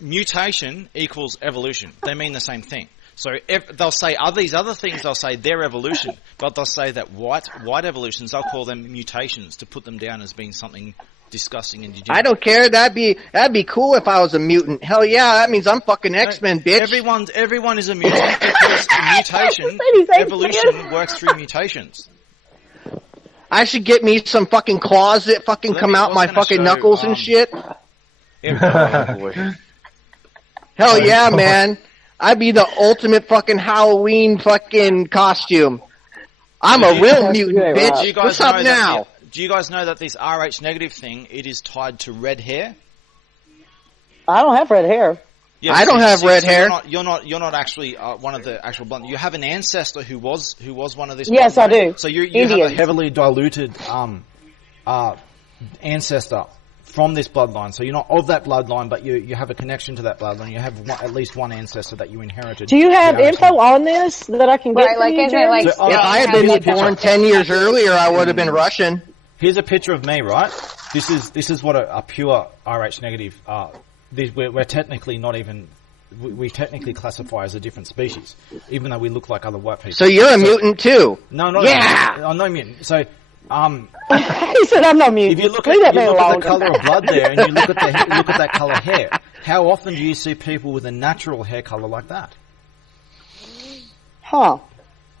Mutation equals evolution. They mean the same thing. So if they'll say these other things, they'll say they're evolution, but they'll say that white evolutions, they'll call them mutations to put them down as being something disgusting and degenerate. I don't care. That'd be cool if I was a mutant. Hell yeah, that means I'm fucking X-Men, bitch. Everyone is a mutant because mutation, evolution works through mutations. I should get me some fucking claws that fucking come out my fucking knuckles and shit. Oh, boy. Hell yeah, man. I'd be the ultimate fucking Halloween fucking costume. I'm a real mutant, bitch. What's up now? Do you guys know that this RH negative thing, it is tied to red hair? I don't have red hair. Yes, I don't have red hair. You're not actually one of the actual blood. You have an ancestor who was one of this. Yes, I do. So you have a heavily diluted ancestor from this bloodline. So you're not of that bloodline, but you have a connection to that bloodline. You have at least one ancestor that you inherited. Do you have info on this that I can get? Right, like, isn't it like? So, If I had been born 10 years earlier, I would have been Russian. Here's a picture of me, right? This is what a pure RH negative we're technically not even. We technically classify as a different species, even though we look like other white people. So you're a mutant too? No, I'm no mutant. So, he said, "I'm not mutant." if you look Leave at that man the alone. colour of blood there, and you look at that colour hair, how often do you see people with a natural hair colour like that? Huh?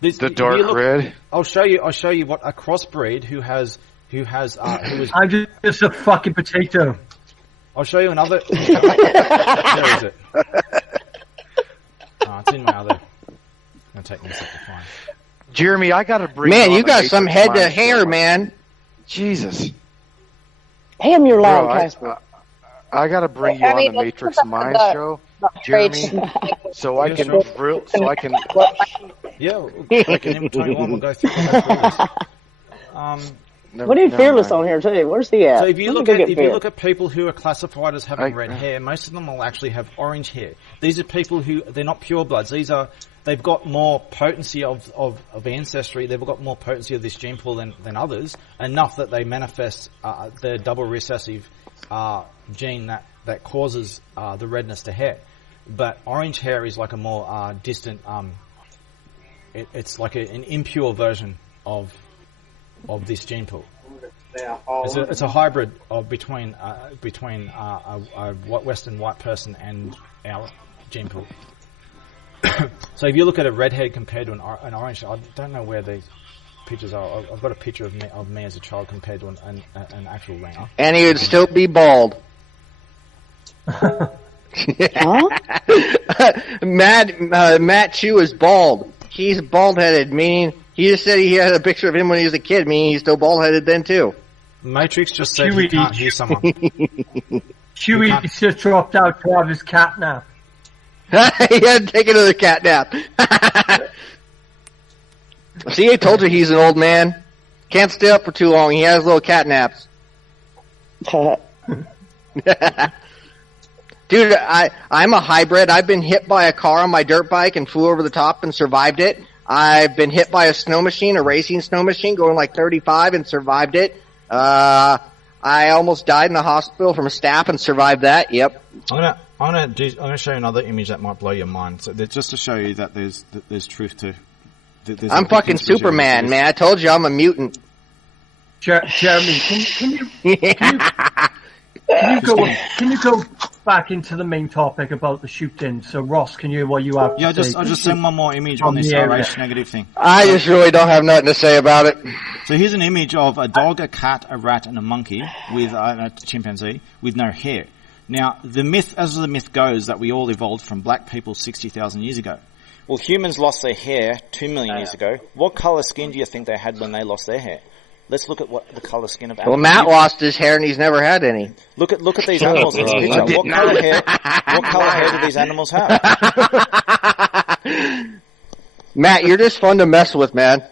The dark red. I'll show you what a crossbreed who is. I'm just a fucking potato. I'll show you another. Where is it? It's in my other. I'll take me a second to find. Jeremy, I gotta bring. Man, on you the got some Matrix head to mind hair, show. man. Jesus. Damn, you're Bro, lying, Casper. I gotta bring you I on mean, the that's Matrix not Mind the- show, the Jeremy, traits. so I Yeah, can sure. drill. So I can. Yeah, I can tell you one. We'll go through this. We need Fearless on here too. Where's he at? So if you Let me look go at get Fear. people who are classified as having red hair, most of them will actually have orange hair. These are people who they're not purebloods. They've got more potency of ancestry. They've got more potency of this gene pool than others. Enough that they manifest the double recessive gene that causes the redness to hair. But orange hair is like a more distant. It's like an impure version of this gene pool. It's a hybrid between a Western white person and our gene pool. So if you look at a redhead compared to an orange, I don't know where these pictures are. I've got a picture of me as a child compared to an actual ringer. And he would still be bald. Matt Chu is bald. He's bald-headed, meaning he just said he had a picture of him when he was a kid, meaning he's still bald-headed then too. Matrix just said he can't hear someone. Chewie just dropped out to have his cat nap. He had to take another cat nap. See, I told you he's an old man. Can't stay up for too long. He has little cat naps. Dude, I'm a hybrid. I've been hit by a car on my dirt bike and flew over the top and survived it. I've been hit by a snow machine, a racing snow machine, going like 35 and survived it. I almost died in the hospital from a staph and survived that. Yep. I'm gonna show you another image that might blow your mind. So just to show you that there's truth to. I'm fucking Superman, man. I told you I'm a mutant. Jeremy, can you go back into the main topic about the shooting? So Ross, can you what you have? Yeah, to say? I'll just send one more image on this RH negative thing. I just really don't have nothing to say about it. So here's an image of a dog, a cat, a rat, and a monkey with a chimpanzee with no hair. Now, the myth goes, that we all evolved from black people 60,000 years ago. Well, humans lost their hair 2 million years ago. What colour skin do you think they had when they lost their hair? Let's look at what the colour skin of animals. Well, Matt lost his hair and he's never had any. Look at these animals in this picture. What colour hair do these animals have? Matt, you're just fun to mess with, man.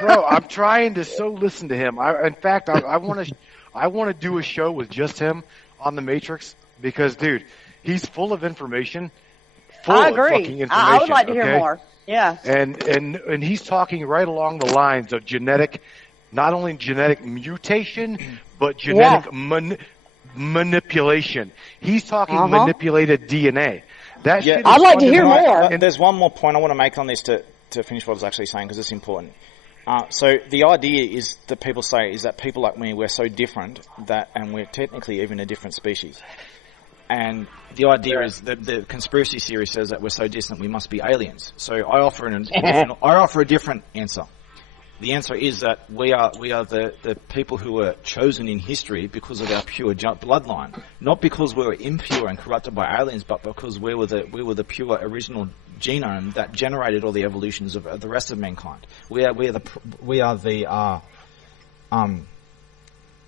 Bro, I'm trying to listen to him. In fact, I want to do a show with just him on the Matrix because, dude, he's full of information. I agree. Fucking information, I would like to hear more. Yeah. And he's talking right along the lines of not only genetic mutation, but genetic manipulation. He's talking manipulated DNA. That shit is I'd like to hear more. There's one more point I want to make on this to finish what I was actually saying because it's important. So the idea is that people say is that people like me, we're so different and we're technically even a different species. And the idea is that the conspiracy theory says that we're so distant we must be aliens. So I offer a different answer. The answer is that we are the people who were chosen in history because of our pure bloodline, not because we were impure and corrupted by aliens, but because we were the pure original genome that generated all the evolutions of the rest of mankind. We are the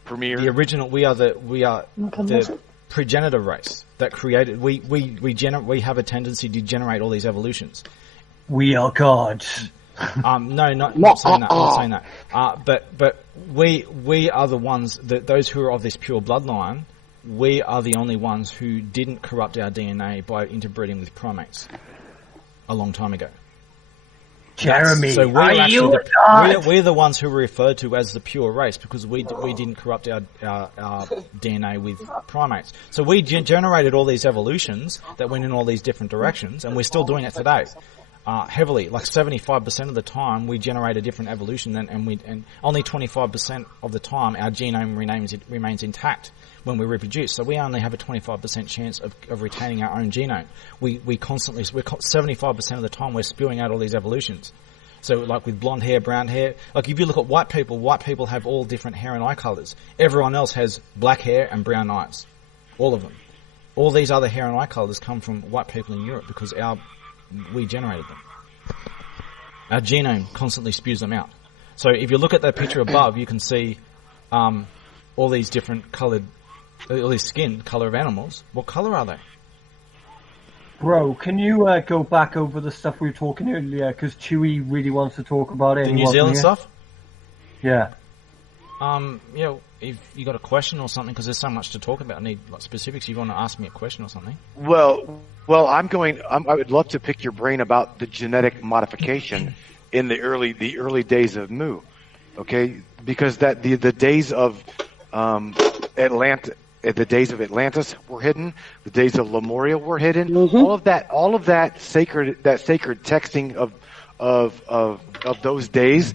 premier. The original. We are the progenitor race that created. We have a tendency to generate all these evolutions. We are gods. No, not saying that. I'm not saying that. But we are the ones those who are of this pure bloodline. We are the only ones who didn't corrupt our DNA by interbreeding with primates a long time ago. Jeremy, So we're are actually you we're the ones who are referred to as the pure race because we didn't corrupt our DNA with primates. So we generated all these evolutions that went in all these different directions, and we're still doing it today. Heavily, like 75% of the time, we generate a different evolution, and only 25% of the time our genome remains intact when we reproduce. So we only have a 25% chance of retaining our own genome. We're 75% of the time we're spewing out all these evolutions. So like with blonde hair, brown hair, like if you look at white people have all different hair and eye colors. Everyone else has black hair and brown eyes. All of them. All these other hair and eye colors come from white people in Europe because we generated them. Our genome constantly spews them out. So if you look at that picture above, you can see all these different coloured, all these skin colour of animals. What colour are they? Bro, can you go back over the stuff we were talking earlier? Because Chewy really wants to talk about it. The New Zealand stuff? Yeah. If you got a question or something, because there's so much to talk about, I need specifics. You want to ask me a question or something? Well, I would love to pick your brain about the genetic modification in the early days of Mu, okay? Because the days of the days of Atlantis were hidden, the days of Lemuria were hidden. Mm-hmm. All of that sacred texting of those days.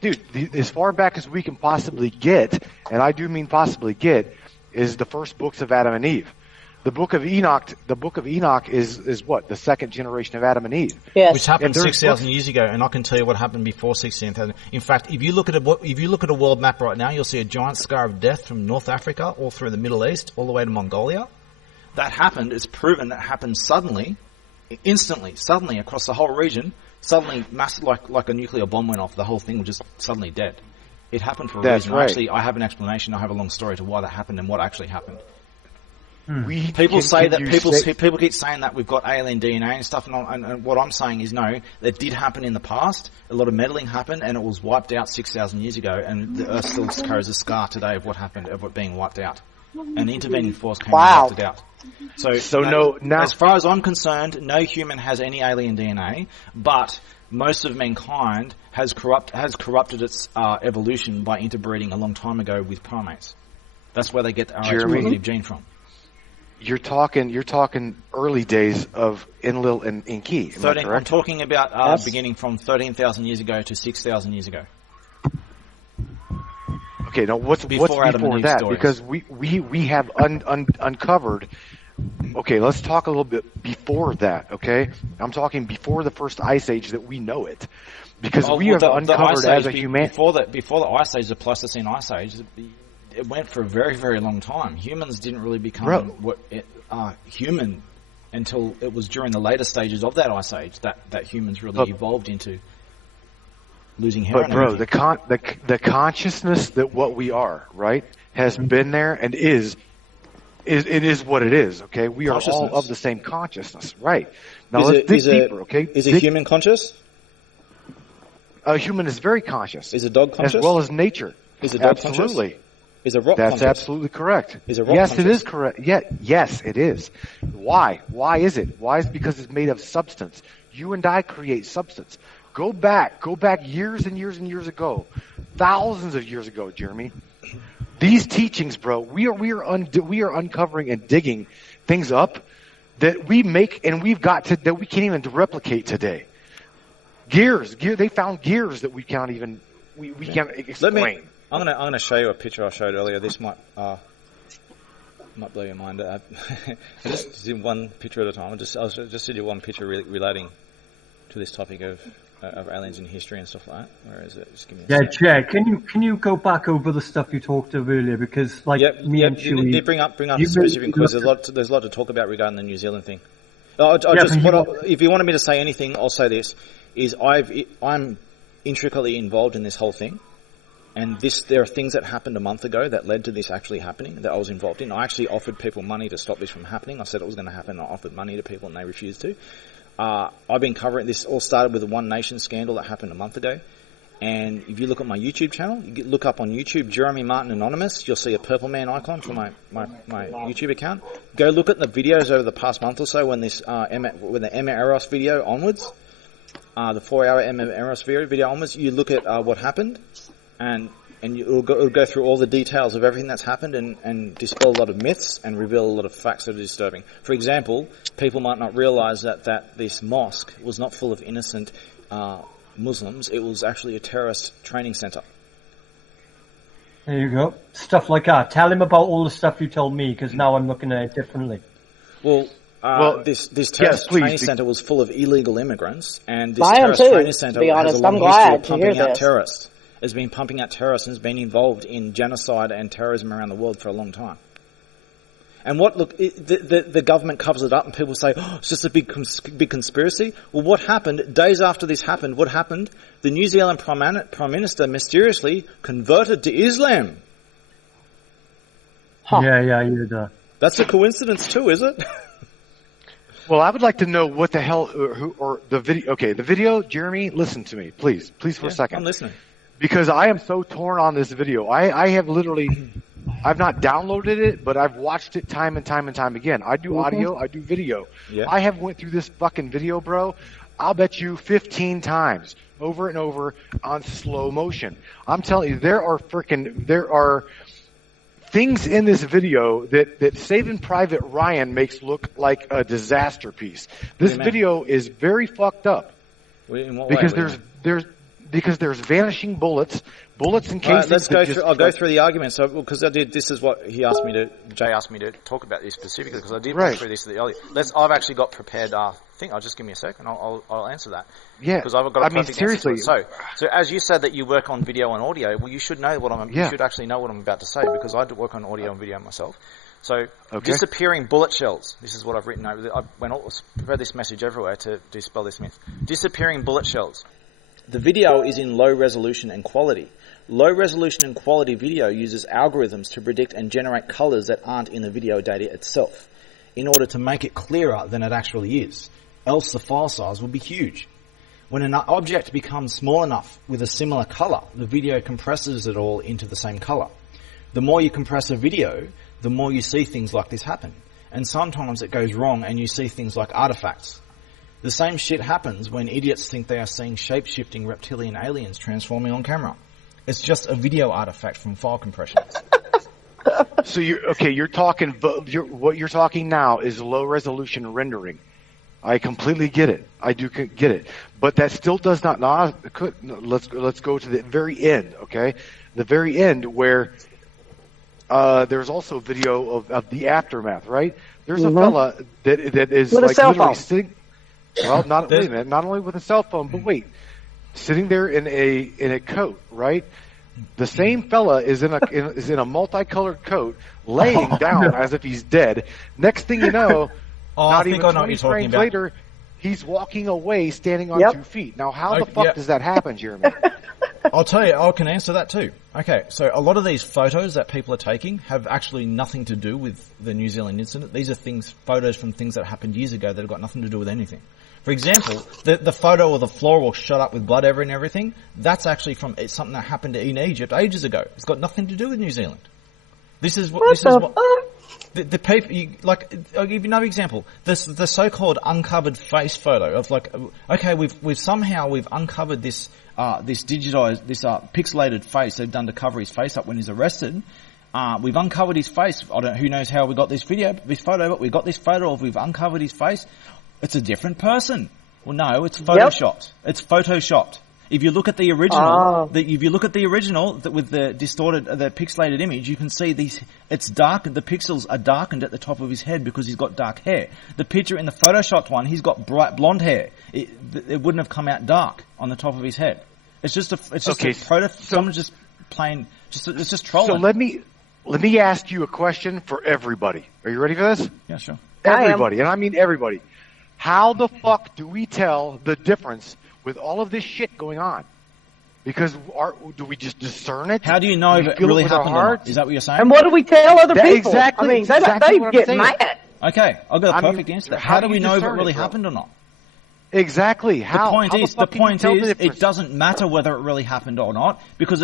Dude, as far back as we can possibly get, and I do mean possibly get, is the first books of Adam and Eve. The book of Enoch is what? The second generation of Adam and Eve. Yes. Which happened 6,000 years ago, and I can tell you what happened before 16,000. In fact, if you look at a world map right now, you'll see a giant scar of death from North Africa all through the Middle East, all the way to Mongolia. That happened. It's proven that happened suddenly, instantly, suddenly across the whole region. Suddenly, like a nuclear bomb went off, the whole thing was just suddenly dead. It happened for a reason. Right. Actually, I have an explanation. I have a long story to why that happened and what actually happened. People keep saying that we've got alien DNA and stuff, and what I'm saying is no, that did happen in the past. A lot of meddling happened, and it was wiped out 6,000 years ago, and the Earth still carries a scar today of what happened, of it being wiped out. An intervening force came and wiped it out. As far as I'm concerned, no human has any alien DNA, but most of mankind has corrupted its evolution by interbreeding a long time ago with primates. That's where they get the Rh-positive gene from. You're talking early days of Enlil and Enki. I'm talking about beginning from 13,000 years ago to 6,000 years ago. Okay, now what's before that? Stories. Because we have uncovered. Okay, let's talk a little bit before that. Okay, I'm talking before the first ice age that we know it, because we have uncovered as a humanity. Before the ice age, the Pleistocene ice age, it went for a very, very long time. Humans didn't really become human until it was during the later stages of that ice age that humans really evolved into losing hair. But bro, the consciousness that what we are, right, has been there and is what it is. Okay, we are all of the same consciousness, right? Now let's dig deeper. Okay, is a human conscious? A human is very conscious. Is a dog conscious? As well as nature. Is a dog absolutely conscious? Is a rock That's conscious? Absolutely correct. Is a rock yes, conscious? It is correct. Yes, it is. Why? Why is it? Why is it? Because it's made of substance. You and I create substance. Go back years and years and years ago, thousands of years ago, Jeremy. These teachings, bro, we are uncovering and digging things up that we make and that we can't even replicate today. Gears, they found gears that we can't even we can't explain. I'm gonna show you a picture I showed earlier. This might blow your mind. I just did one picture at a time. I'll just do one picture relating to this topic of aliens in history and stuff like that. Where is it? Just give me a sec. Jay, can you go back over the stuff you talked of earlier? Because and Chewy, bring up specific because there's a lot to talk about regarding the New Zealand thing. If you wanted me to say anything, I'll say this: I'm intricately involved in this whole thing, and there are things that happened a month ago that led to this actually happening that I was involved in. I actually offered people money to stop this from happening. I said it was going to happen. I offered money to people, and they refused to. I've been covering this. All started with the One Nation scandal that happened a month ago. And if you look at my YouTube channel, you look up on YouTube, Jeremy Martin Anonymous, you'll see a purple man icon for my YouTube account. Go look at the videos over the past month or so when the Emma Eros video onwards. the 4-hour Emirates video onwards, you look at what happened, and it'll go through all the details of everything that's happened and dispel a lot of myths and reveal a lot of facts that are disturbing. For example, people might not realize that this mosque was not full of innocent Muslims. It was actually a terrorist training center. There you go. Stuff like that. Tell him about all the stuff you told me, because now I'm looking at it differently. Well, this terrorist training center was full of illegal immigrants, and this I am terrorist too, training center to be has honest. a long I'm history glad of to pumping hear out this. terrorists. Has been pumping out terrorists and has been involved in genocide and terrorism around the world for a long time. And the government covers it up, and people say, "Oh, it's just a big conspiracy." Well, what happened days after this happened? What happened? The New Zealand Prime Minister mysteriously converted to Islam. Huh. Yeah, you did. That's a coincidence too, is it? Well, I would like to know what the hell, or the video. Okay, the video, Jeremy, listen to me, please for a second. I'm listening. Because I am so torn on this video. I have literally, I've not downloaded it, but I've watched it time and time and time again. I do audio, I do video. Yeah. I have went through this fucking video, bro. I'll bet you 15 times over and over on slow motion. I'm telling you, there are things in this video that Saving Private Ryan makes look like a disaster piece. This video is very fucked up. In what because way? Because there's vanishing bullets and casings. Let's go through. I'll go through the argument. So, because I did. This is what Jay asked me to talk about this specifically, because I did go through this earlier. I've actually got prepared. Thing. I'll just give me a second. I'll answer that. Yeah. Because I've got. Seriously. So as you said that you work on video and audio, well, you should know You should actually know what I'm about to say, because I do work on audio and video myself. So, disappearing bullet shells. This is what I've written over. I spread this message everywhere to dispel this myth. Disappearing bullet shells. The video is in low resolution and quality. Low resolution and quality video uses algorithms to predict and generate colors that aren't in the video data itself, in order to make it clearer than it actually is. Else the file size will be huge. When an object becomes small enough with a similar color, the video compresses it all into the same color. The more you compress a video, the more you see things like this happen. And sometimes it goes wrong and you see things like artifacts. The same shit happens when idiots think they are seeing shape-shifting reptilian aliens transforming on camera. It's just a video artifact from file compression. So you're talking, what you're talking now is low resolution rendering. I completely get it. I do get it. But that still does not, let's go to the very end, okay? The very end where, there's also video of the aftermath, right? There's a fella that is with like a cell literally phone. sitting, well, not only with a cell phone, but wait, sitting there in a coat, right? The same fella is in a multicolored coat, laying down as if he's dead. Next thing you know, not even 20 frames later, he's walking away, standing on 2 feet. Now, how the fuck does that happen, Jeremy? I'll tell you, I can answer that too. Okay, so a lot of these photos that people are taking have actually nothing to do with the New Zealand incident. These are photos from things that happened years ago that have got nothing to do with anything. For example, the photo of the floor all shot up with blood everywhere and everything, that's actually from something that happened in Egypt ages ago. It's got nothing to do with New Zealand. The paper, I'll give you another example. The so-called uncovered face photo of we've uncovered this digitized, pixelated face they've done to cover his face up when he's arrested. We've uncovered his face. Who knows how we got this photo, but we got this photo of we've uncovered his face. It's a different person. Well, no, it's photoshopped. It's photoshopped. If you look at the original, with the distorted, the pixelated image, you can see it's darkened. The pixels are darkened at the top of his head because he's got dark hair. The picture in the photoshopped one, he's got bright blonde hair. It wouldn't have come out dark on the top of his head. It's just someone's just playing. It's just trolling. So let me ask you a question for everybody. Are you ready for this? Yeah, sure. Everybody, and I mean everybody. How the fuck do we tell the difference with all of this shit going on? Because do we just discern it? How do you know if it really happened or not? Is that what you're saying? And what do we tell other people? Exactly. I mean, exactly they get mad. Okay, I've got a perfect answer. How do we know if it really happened or not? Exactly. The point is, it doesn't matter whether it really happened or not, because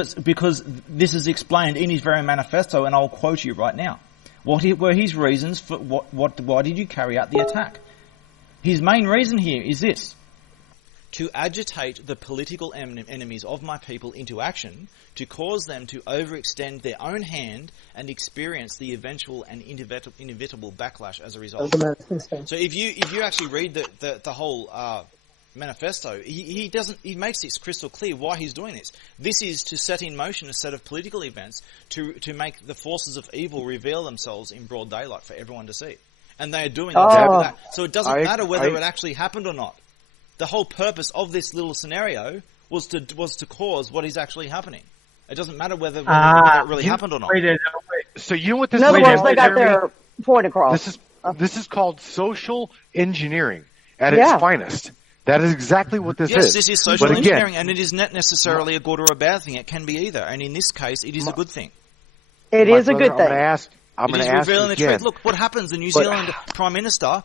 this is explained in his very manifesto, and I'll quote you right now. What were his reasons for why did you carry out the attack? His main reason here is this: to agitate the political enemies of my people into action, to cause them to overextend their own hand and experience the eventual and inevitable backlash as a result. So if you actually read the whole manifesto, he makes this crystal clear why he's doing this. This is to set in motion a set of political events to make the forces of evil reveal themselves in broad daylight for everyone to see. And they are doing exactly that. So it doesn't matter whether it actually happened or not. The whole purpose of this little scenario was to cause what is actually happening. It doesn't matter whether it really happened or not. Wait. So you know what this In other is? words, they got their point across. This is called social engineering at its finest. That is exactly what this is. Yes, this is social engineering, and it is not necessarily a good or a bad thing. It can be either, and in this case, it is a good thing. It is a good thing. I'm going to ask revealing again. the truth. Look, what happens? The New Zealand Prime Minister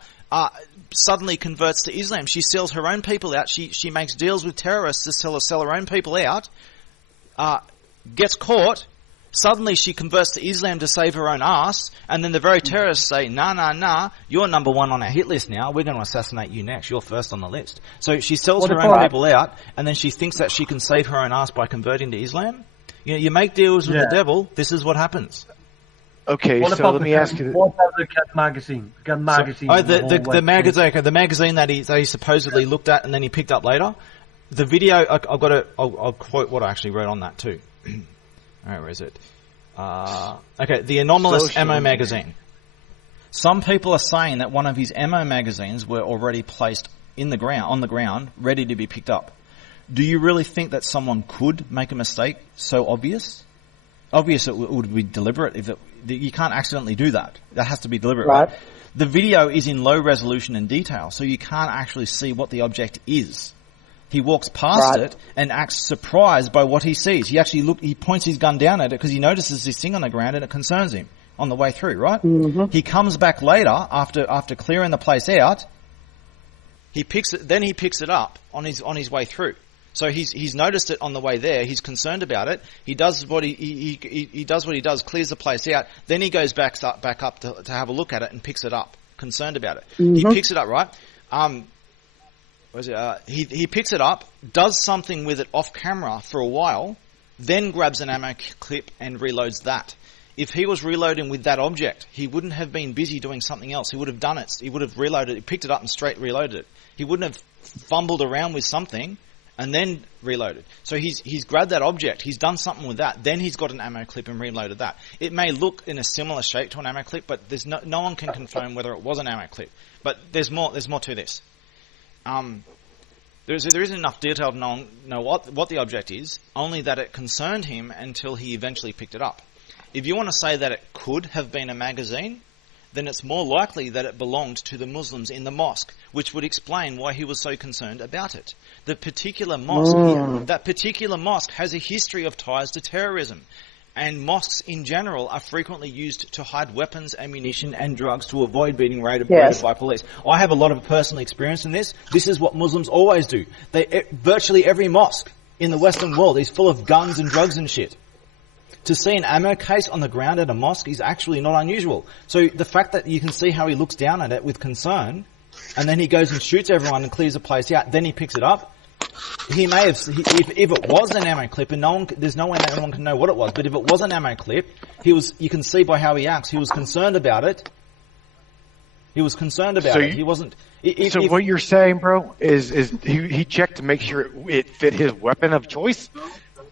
suddenly converts to Islam. She sells her own people out. She makes deals with terrorists to sell her own people out. Gets caught. Suddenly she converts to Islam to save her own ass. And then the very terrorists say, nah, you're number one on our hit list now. We're going to assassinate you next. You're first on the list. So she sells her own people out, and then she thinks that she can save her own ass by converting to Islam. You know, you make deals with the devil. This is what happens. Okay, so let me ask you. What about the Cat magazine? The magazine. The magazine that he supposedly looked at and then he picked up later. The video, I'll quote what I actually wrote on that too. Where is it? Okay, the anomalous Ammo magazine. Some people are saying that one of his ammo magazines were already placed on the ground, ready to be picked up. Do you really think that someone could make a mistake so obvious? Obvious it would be deliberate. You can't accidentally do that. That has to be deliberate. Right? The video is in low resolution and detail, so you can't actually see what the object is. He walks past it and acts surprised by what he sees. He points his gun down at it because he notices this thing on the ground and it concerns him on the way through, right? Mm-hmm. He comes back later after clearing the place out. He picks it up on his way through. So he's noticed it on the way there. He's concerned about it. He does what he does, clears the place out. Then he goes back up to have a look at it and picks it up, concerned about it. Mm-hmm. He picks it up, right? He picks it up, does something with it off camera for a while, then grabs an ammo clip and reloads that. If he was reloading with that object, he wouldn't have been busy doing something else. He would have done it. He would have reloaded. He picked it up and straight reloaded it. He wouldn't have fumbled around with something and then reloaded. So he's grabbed that object, he's done something with that, then he's got an ammo clip and reloaded that. It may look in a similar shape to an ammo clip, but there's no one can confirm whether it was an ammo clip. But there's more to this. There isn't enough detail to know what the object is, only that it concerned him until he eventually picked it up. If you want to say that it could have been a magazine, then it's more likely that it belonged to the Muslims in the mosque, which would explain why he was so concerned about it. The particular mosque, that particular mosque has a history of ties to terrorism, and mosques in general are frequently used to hide weapons, ammunition, and drugs to avoid being raided by police. I have a lot of personal experience in this. This is what Muslims always do. Virtually every mosque in the Western world is full of guns and drugs and shit. To see an ammo case on the ground at a mosque is actually not unusual. So the fact that you can see how he looks down at it with concern, and then he goes and shoots everyone and clears the place out, then he picks it up, he may have, if it was an ammo clip, and there's no way anyone can know what it was, but if it was an ammo clip, you can see by how he acts, he was concerned about it. He wasn't... what you're saying, bro, is he checked to make sure it fit his weapon of choice?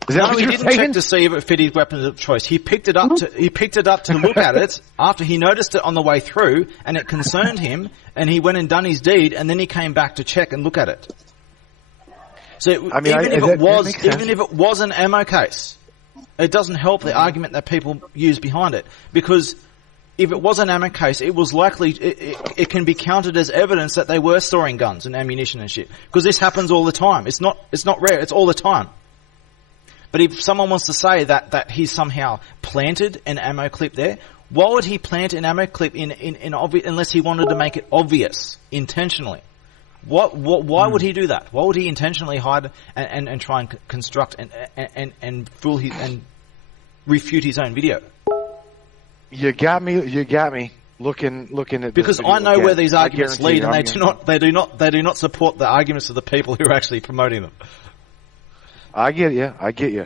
No, he didn't check to see if it fit his weapon of choice. He picked it up to look at it after he noticed it on the way through, and it concerned him, and he went and done his deed, and then he came back to check and look at it. So even if it was an ammo case, it doesn't help the argument that people use behind it, because if it was an ammo case, it was likely it can be counted as evidence that they were storing guns and ammunition and shit, because this happens all the time. It's not rare. It's all the time. But if someone wants to say that he somehow planted an ammo clip there, why would he plant an ammo clip unless he wanted to make it obvious intentionally? Why would he do that? Why would he intentionally hide and try and construct and fool and refute his own video? You got me. looking at Because this video I know again. where these I arguments guarantee lead, you, and they do not support the arguments of the people who are actually promoting them. I get you.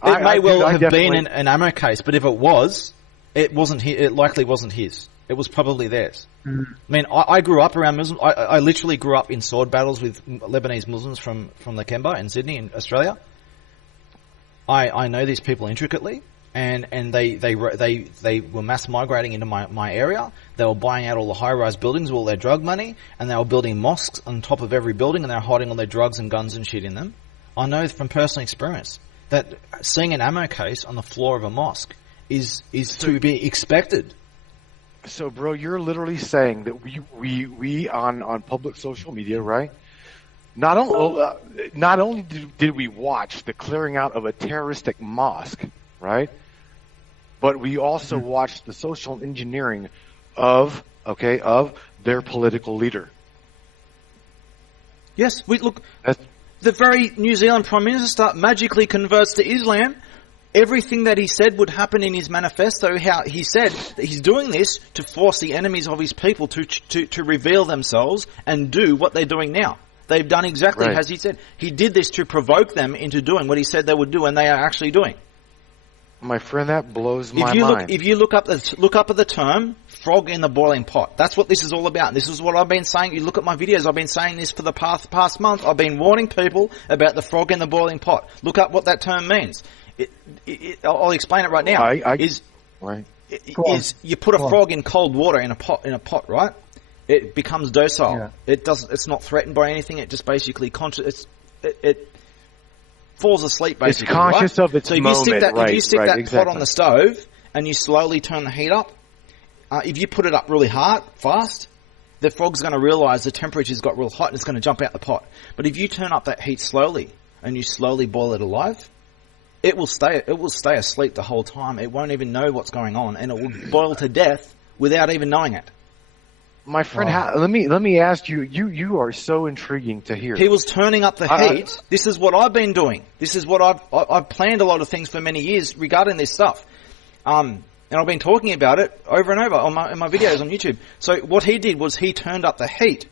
It may well have been an ammo case, but if it was, it wasn't. It likely wasn't his. It was probably theirs. I mean, I grew up around Muslims. I literally grew up in sword battles with Lebanese Muslims from Lakemba in Sydney, in Australia. I know these people intricately, and they were mass migrating into my area. They were buying out all the high-rise buildings with all their drug money, and they were building mosques on top of every building, and they were hiding all their drugs and guns and shit in them. I know from personal experience that seeing an ammo case on the floor of a mosque is to be expected. So, bro, you're literally saying that we on public social media, right? Not only did we watch the clearing out of a terroristic mosque, right? But we also watched the social engineering of their political leader. Yes, the very New Zealand Prime Minister magically converts to Islam. Everything that he said would happen in his manifesto, how he said that he's doing this to force the enemies of his people to reveal themselves and do what they're doing now. They've done exactly as he said. He did this to provoke them into doing what he said they would do, and they are actually doing. My friend, that blows my mind. If you look up at the term frog in the boiling pot, that's what this is all about. This is what I've been saying. You look at my videos. I've been saying this for the past month. I've been warning people about the frog in the boiling pot. Look up what that term means. I'll explain it right now. You put a frog in cold water in a pot, right? It becomes docile. Yeah. It's not threatened by anything. It just basically it falls asleep basically. It's conscious right? of its moment. If you stick that pot on the stove and you slowly turn the heat up, if you put it up really hard, fast, the frog's going to realize the temperature's got real hot and it's going to jump out the pot. But if you turn up that heat slowly and you slowly boil it alive, it will stay asleep the whole time. It won't even know what's going on, and it will boil to death without even knowing it. My friend, let me ask you. You are so intriguing to hear. He was turning up the heat. This is what I've been doing. This is what I've planned a lot of things for many years regarding this stuff. And I've been talking about it over and over in my videos on YouTube. So what he did was he turned up the heat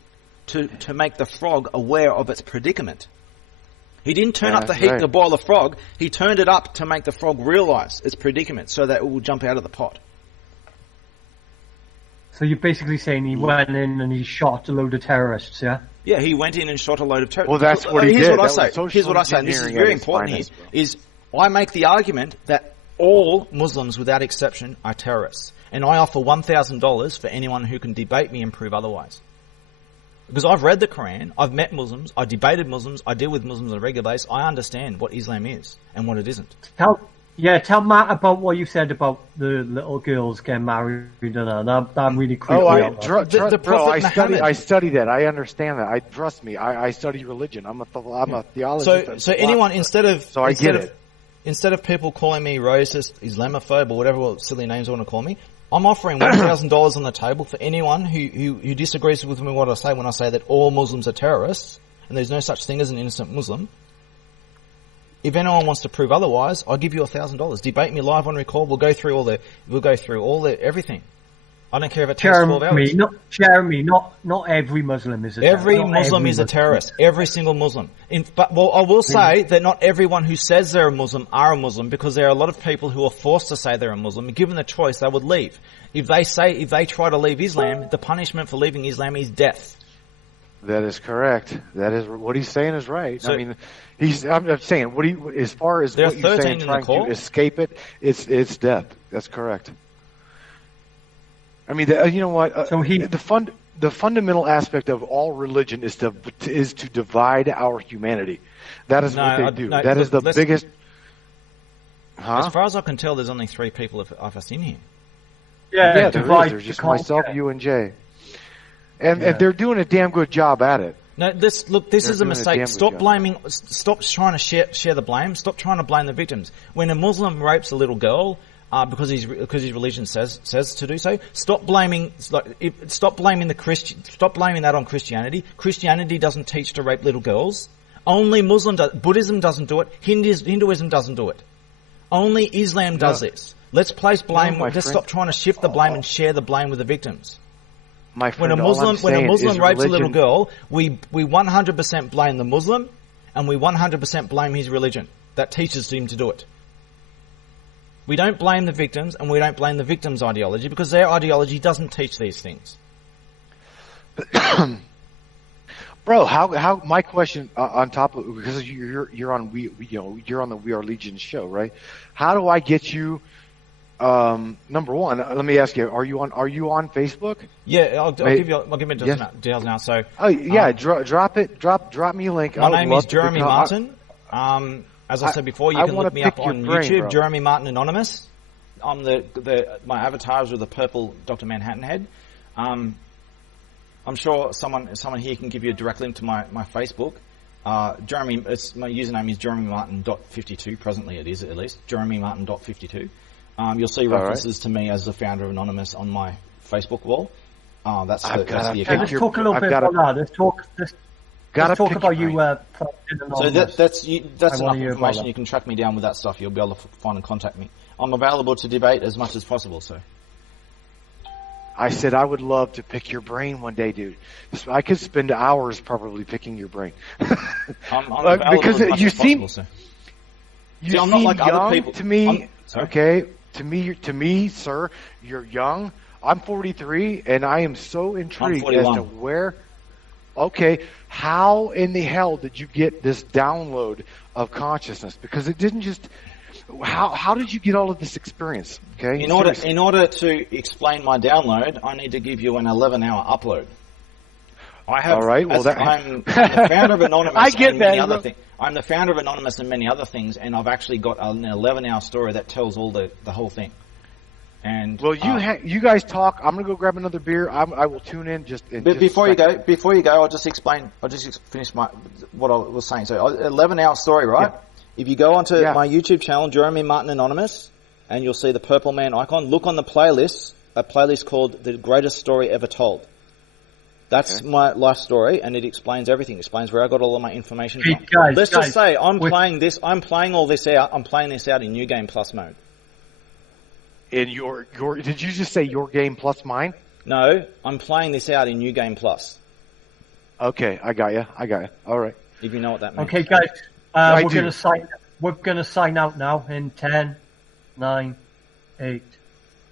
to make the frog aware of its predicament. He didn't turn up the heat to boil the frog. He turned it up to make the frog realize its predicament so that it will jump out of the pot. So you're basically saying he went in and he shot a load of terrorists, yeah? Yeah, he went in and shot a load of terrorists. Well, that's what he did. Here's what I say, and this is very important here, is I make the argument that all Muslims, without exception, are terrorists. And I offer $1,000 for anyone who can debate me and prove otherwise. Because I've read the Quran, I've met Muslims, I debated Muslims, I deal with Muslims on a regular basis, I understand what Islam is and what it isn't. Tell Matt about what you said about the little girls getting married and that really creeped me out. I study that. I understand that. Trust me. I study religion. I'm a theologist. So anyone instead of people calling me racist, Islamophobe, or whatever silly names they want to call me, I'm offering $1,000 on the table for anyone who disagrees with me what I say when I say that all Muslims are terrorists and there's no such thing as an innocent Muslim. If anyone wants to prove otherwise, I'll give you $1,000. Debate me live on record. We'll go through all the everything. I don't care if it takes 12 hours. Not every Muslim is a terrorist. Every Muslim is a terrorist. Every single Muslim. I will say that not everyone who says they're a Muslim are a Muslim, because there are a lot of people who are forced to say they're a Muslim. Given the choice, they would leave. If they try to leave Islam, the punishment for leaving Islam is death. That is correct. That is what he's saying is right. So, I mean, I'm saying as far as what you're saying, trying to escape it, it's death. That's correct. I mean, you know what? The fundamental aspect of all religion is to divide our humanity. That is what they do. That is the biggest. As far as I can tell, there's only 3 people of us in here. Yeah, there's just myself, you, and Jay. And they're doing a damn good job at it. No, this is a mistake. Stop trying to share the blame. Stop trying to blame the victims. When a Muslim rapes a little girl, because his religion says to do so, stop blaming that on Christianity. Christianity doesn't teach to rape little girls. Only Buddhism doesn't do it. Hinduism doesn't do it. Only Islam does this. Let's place blame. No, let's friend. stop trying to shift the blame and share the blame with the victims. My friend, When a Muslim rapes a little girl, we 100% blame the Muslim, and we 100% blame his religion that teaches him to do it. We don't blame the victims, and we don't blame the victims' ideology, because their ideology doesn't teach these things. Bro, how? My question on top of, because you're on you're on the We Are Legion show, right? How do I get you? Number one, let me ask you: Are you on Facebook? Yeah, I'll give you details now. So, oh yeah, drop me a link. My name is Jeremy Martin. As I said before, you can look me up on YouTube, bro. Jeremy Martin Anonymous. I'm my avatar is with a purple Dr. Manhattan head. I'm sure someone here can give you a direct link to my Facebook. Jeremy, my username is jeremymartin.52. Presently, it is at least jeremymartin.52. You'll see references to me as the founder of Anonymous on my Facebook wall. That's the account. Let's talk a little bit about that. Let's talk about you. So that's enough information. You can track me down with that stuff. You'll be able to find and contact me. I'm available to debate as much as possible. So. I said I would love to pick your brain one day, dude. I could spend hours probably picking your brain. I'm because as much you as seem, possible, so. you See, I'm seem not like young other people. to me. Okay, to me, sir, you're young. I'm 43, and I am so intrigued as to where. Okay, how in the hell did you get this download of consciousness? Because it didn't just. How did you get all of this experience? Okay. In order to explain my download, I need to give you an 11-hour upload. I have. All right. Well, I'm the founder of Anonymous. I get and many that. Other things. I'm the founder of Anonymous and many other things, and I've actually got an 11-hour story that tells all the whole thing. And well, you guys talk. I'm gonna go grab another beer. I will tune in just. Before you go, I'll just explain. I'll just finish what I was saying. So, 11-hour story, right? Yeah. If you go onto my YouTube channel, Jeremy Martin Anonymous, and you'll see the purple man icon, look on the playlist, a playlist called The Greatest Story Ever Told. That's my life story, and it explains everything. It explains where I got all of my information from. Let's just say I'm playing all this out. I'm playing this out in New Game Plus mode. In your did you just say Your Game Plus mine? No, I'm playing this out in New Game Plus. Okay, I got you. All right. If you know what that means. Okay, guys. We're gonna sign out now in 10, 9, 8,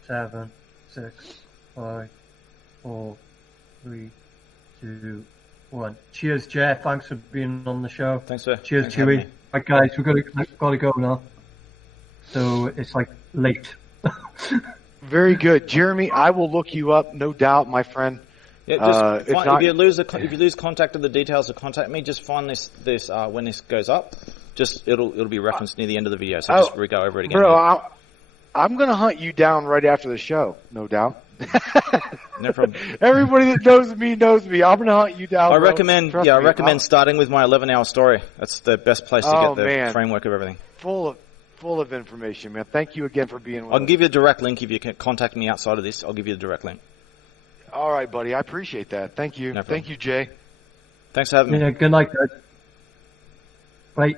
7, 6, 5, 4, 3, 2, 1. Cheers, Jeff. Thanks for being on the show. Thanks, sir. Cheers, Chewy. Right, guys, we've got to go now. So it's like late. Very good, Jeremy. I will look you up, no doubt, my friend. Yeah, if you lose contact of the details to contact me, just find this when this goes up. Just it'll be referenced near the end of the video, so just go over it again. Bro, I'm gonna hunt you down right after the show, no doubt. No problem. Everybody that knows me knows me. I'm gonna hunt you down. I recommend starting with my 11-hour story. That's the best place to get the framework of everything. Full of information, man. Thank you again for being with us. I can give you a direct link if you can contact me outside of this. I'll give you a direct link. All right, buddy. I appreciate that. Thank you. No Thank you, Jay. Thanks for having me. Yeah, good night, guys. Bye.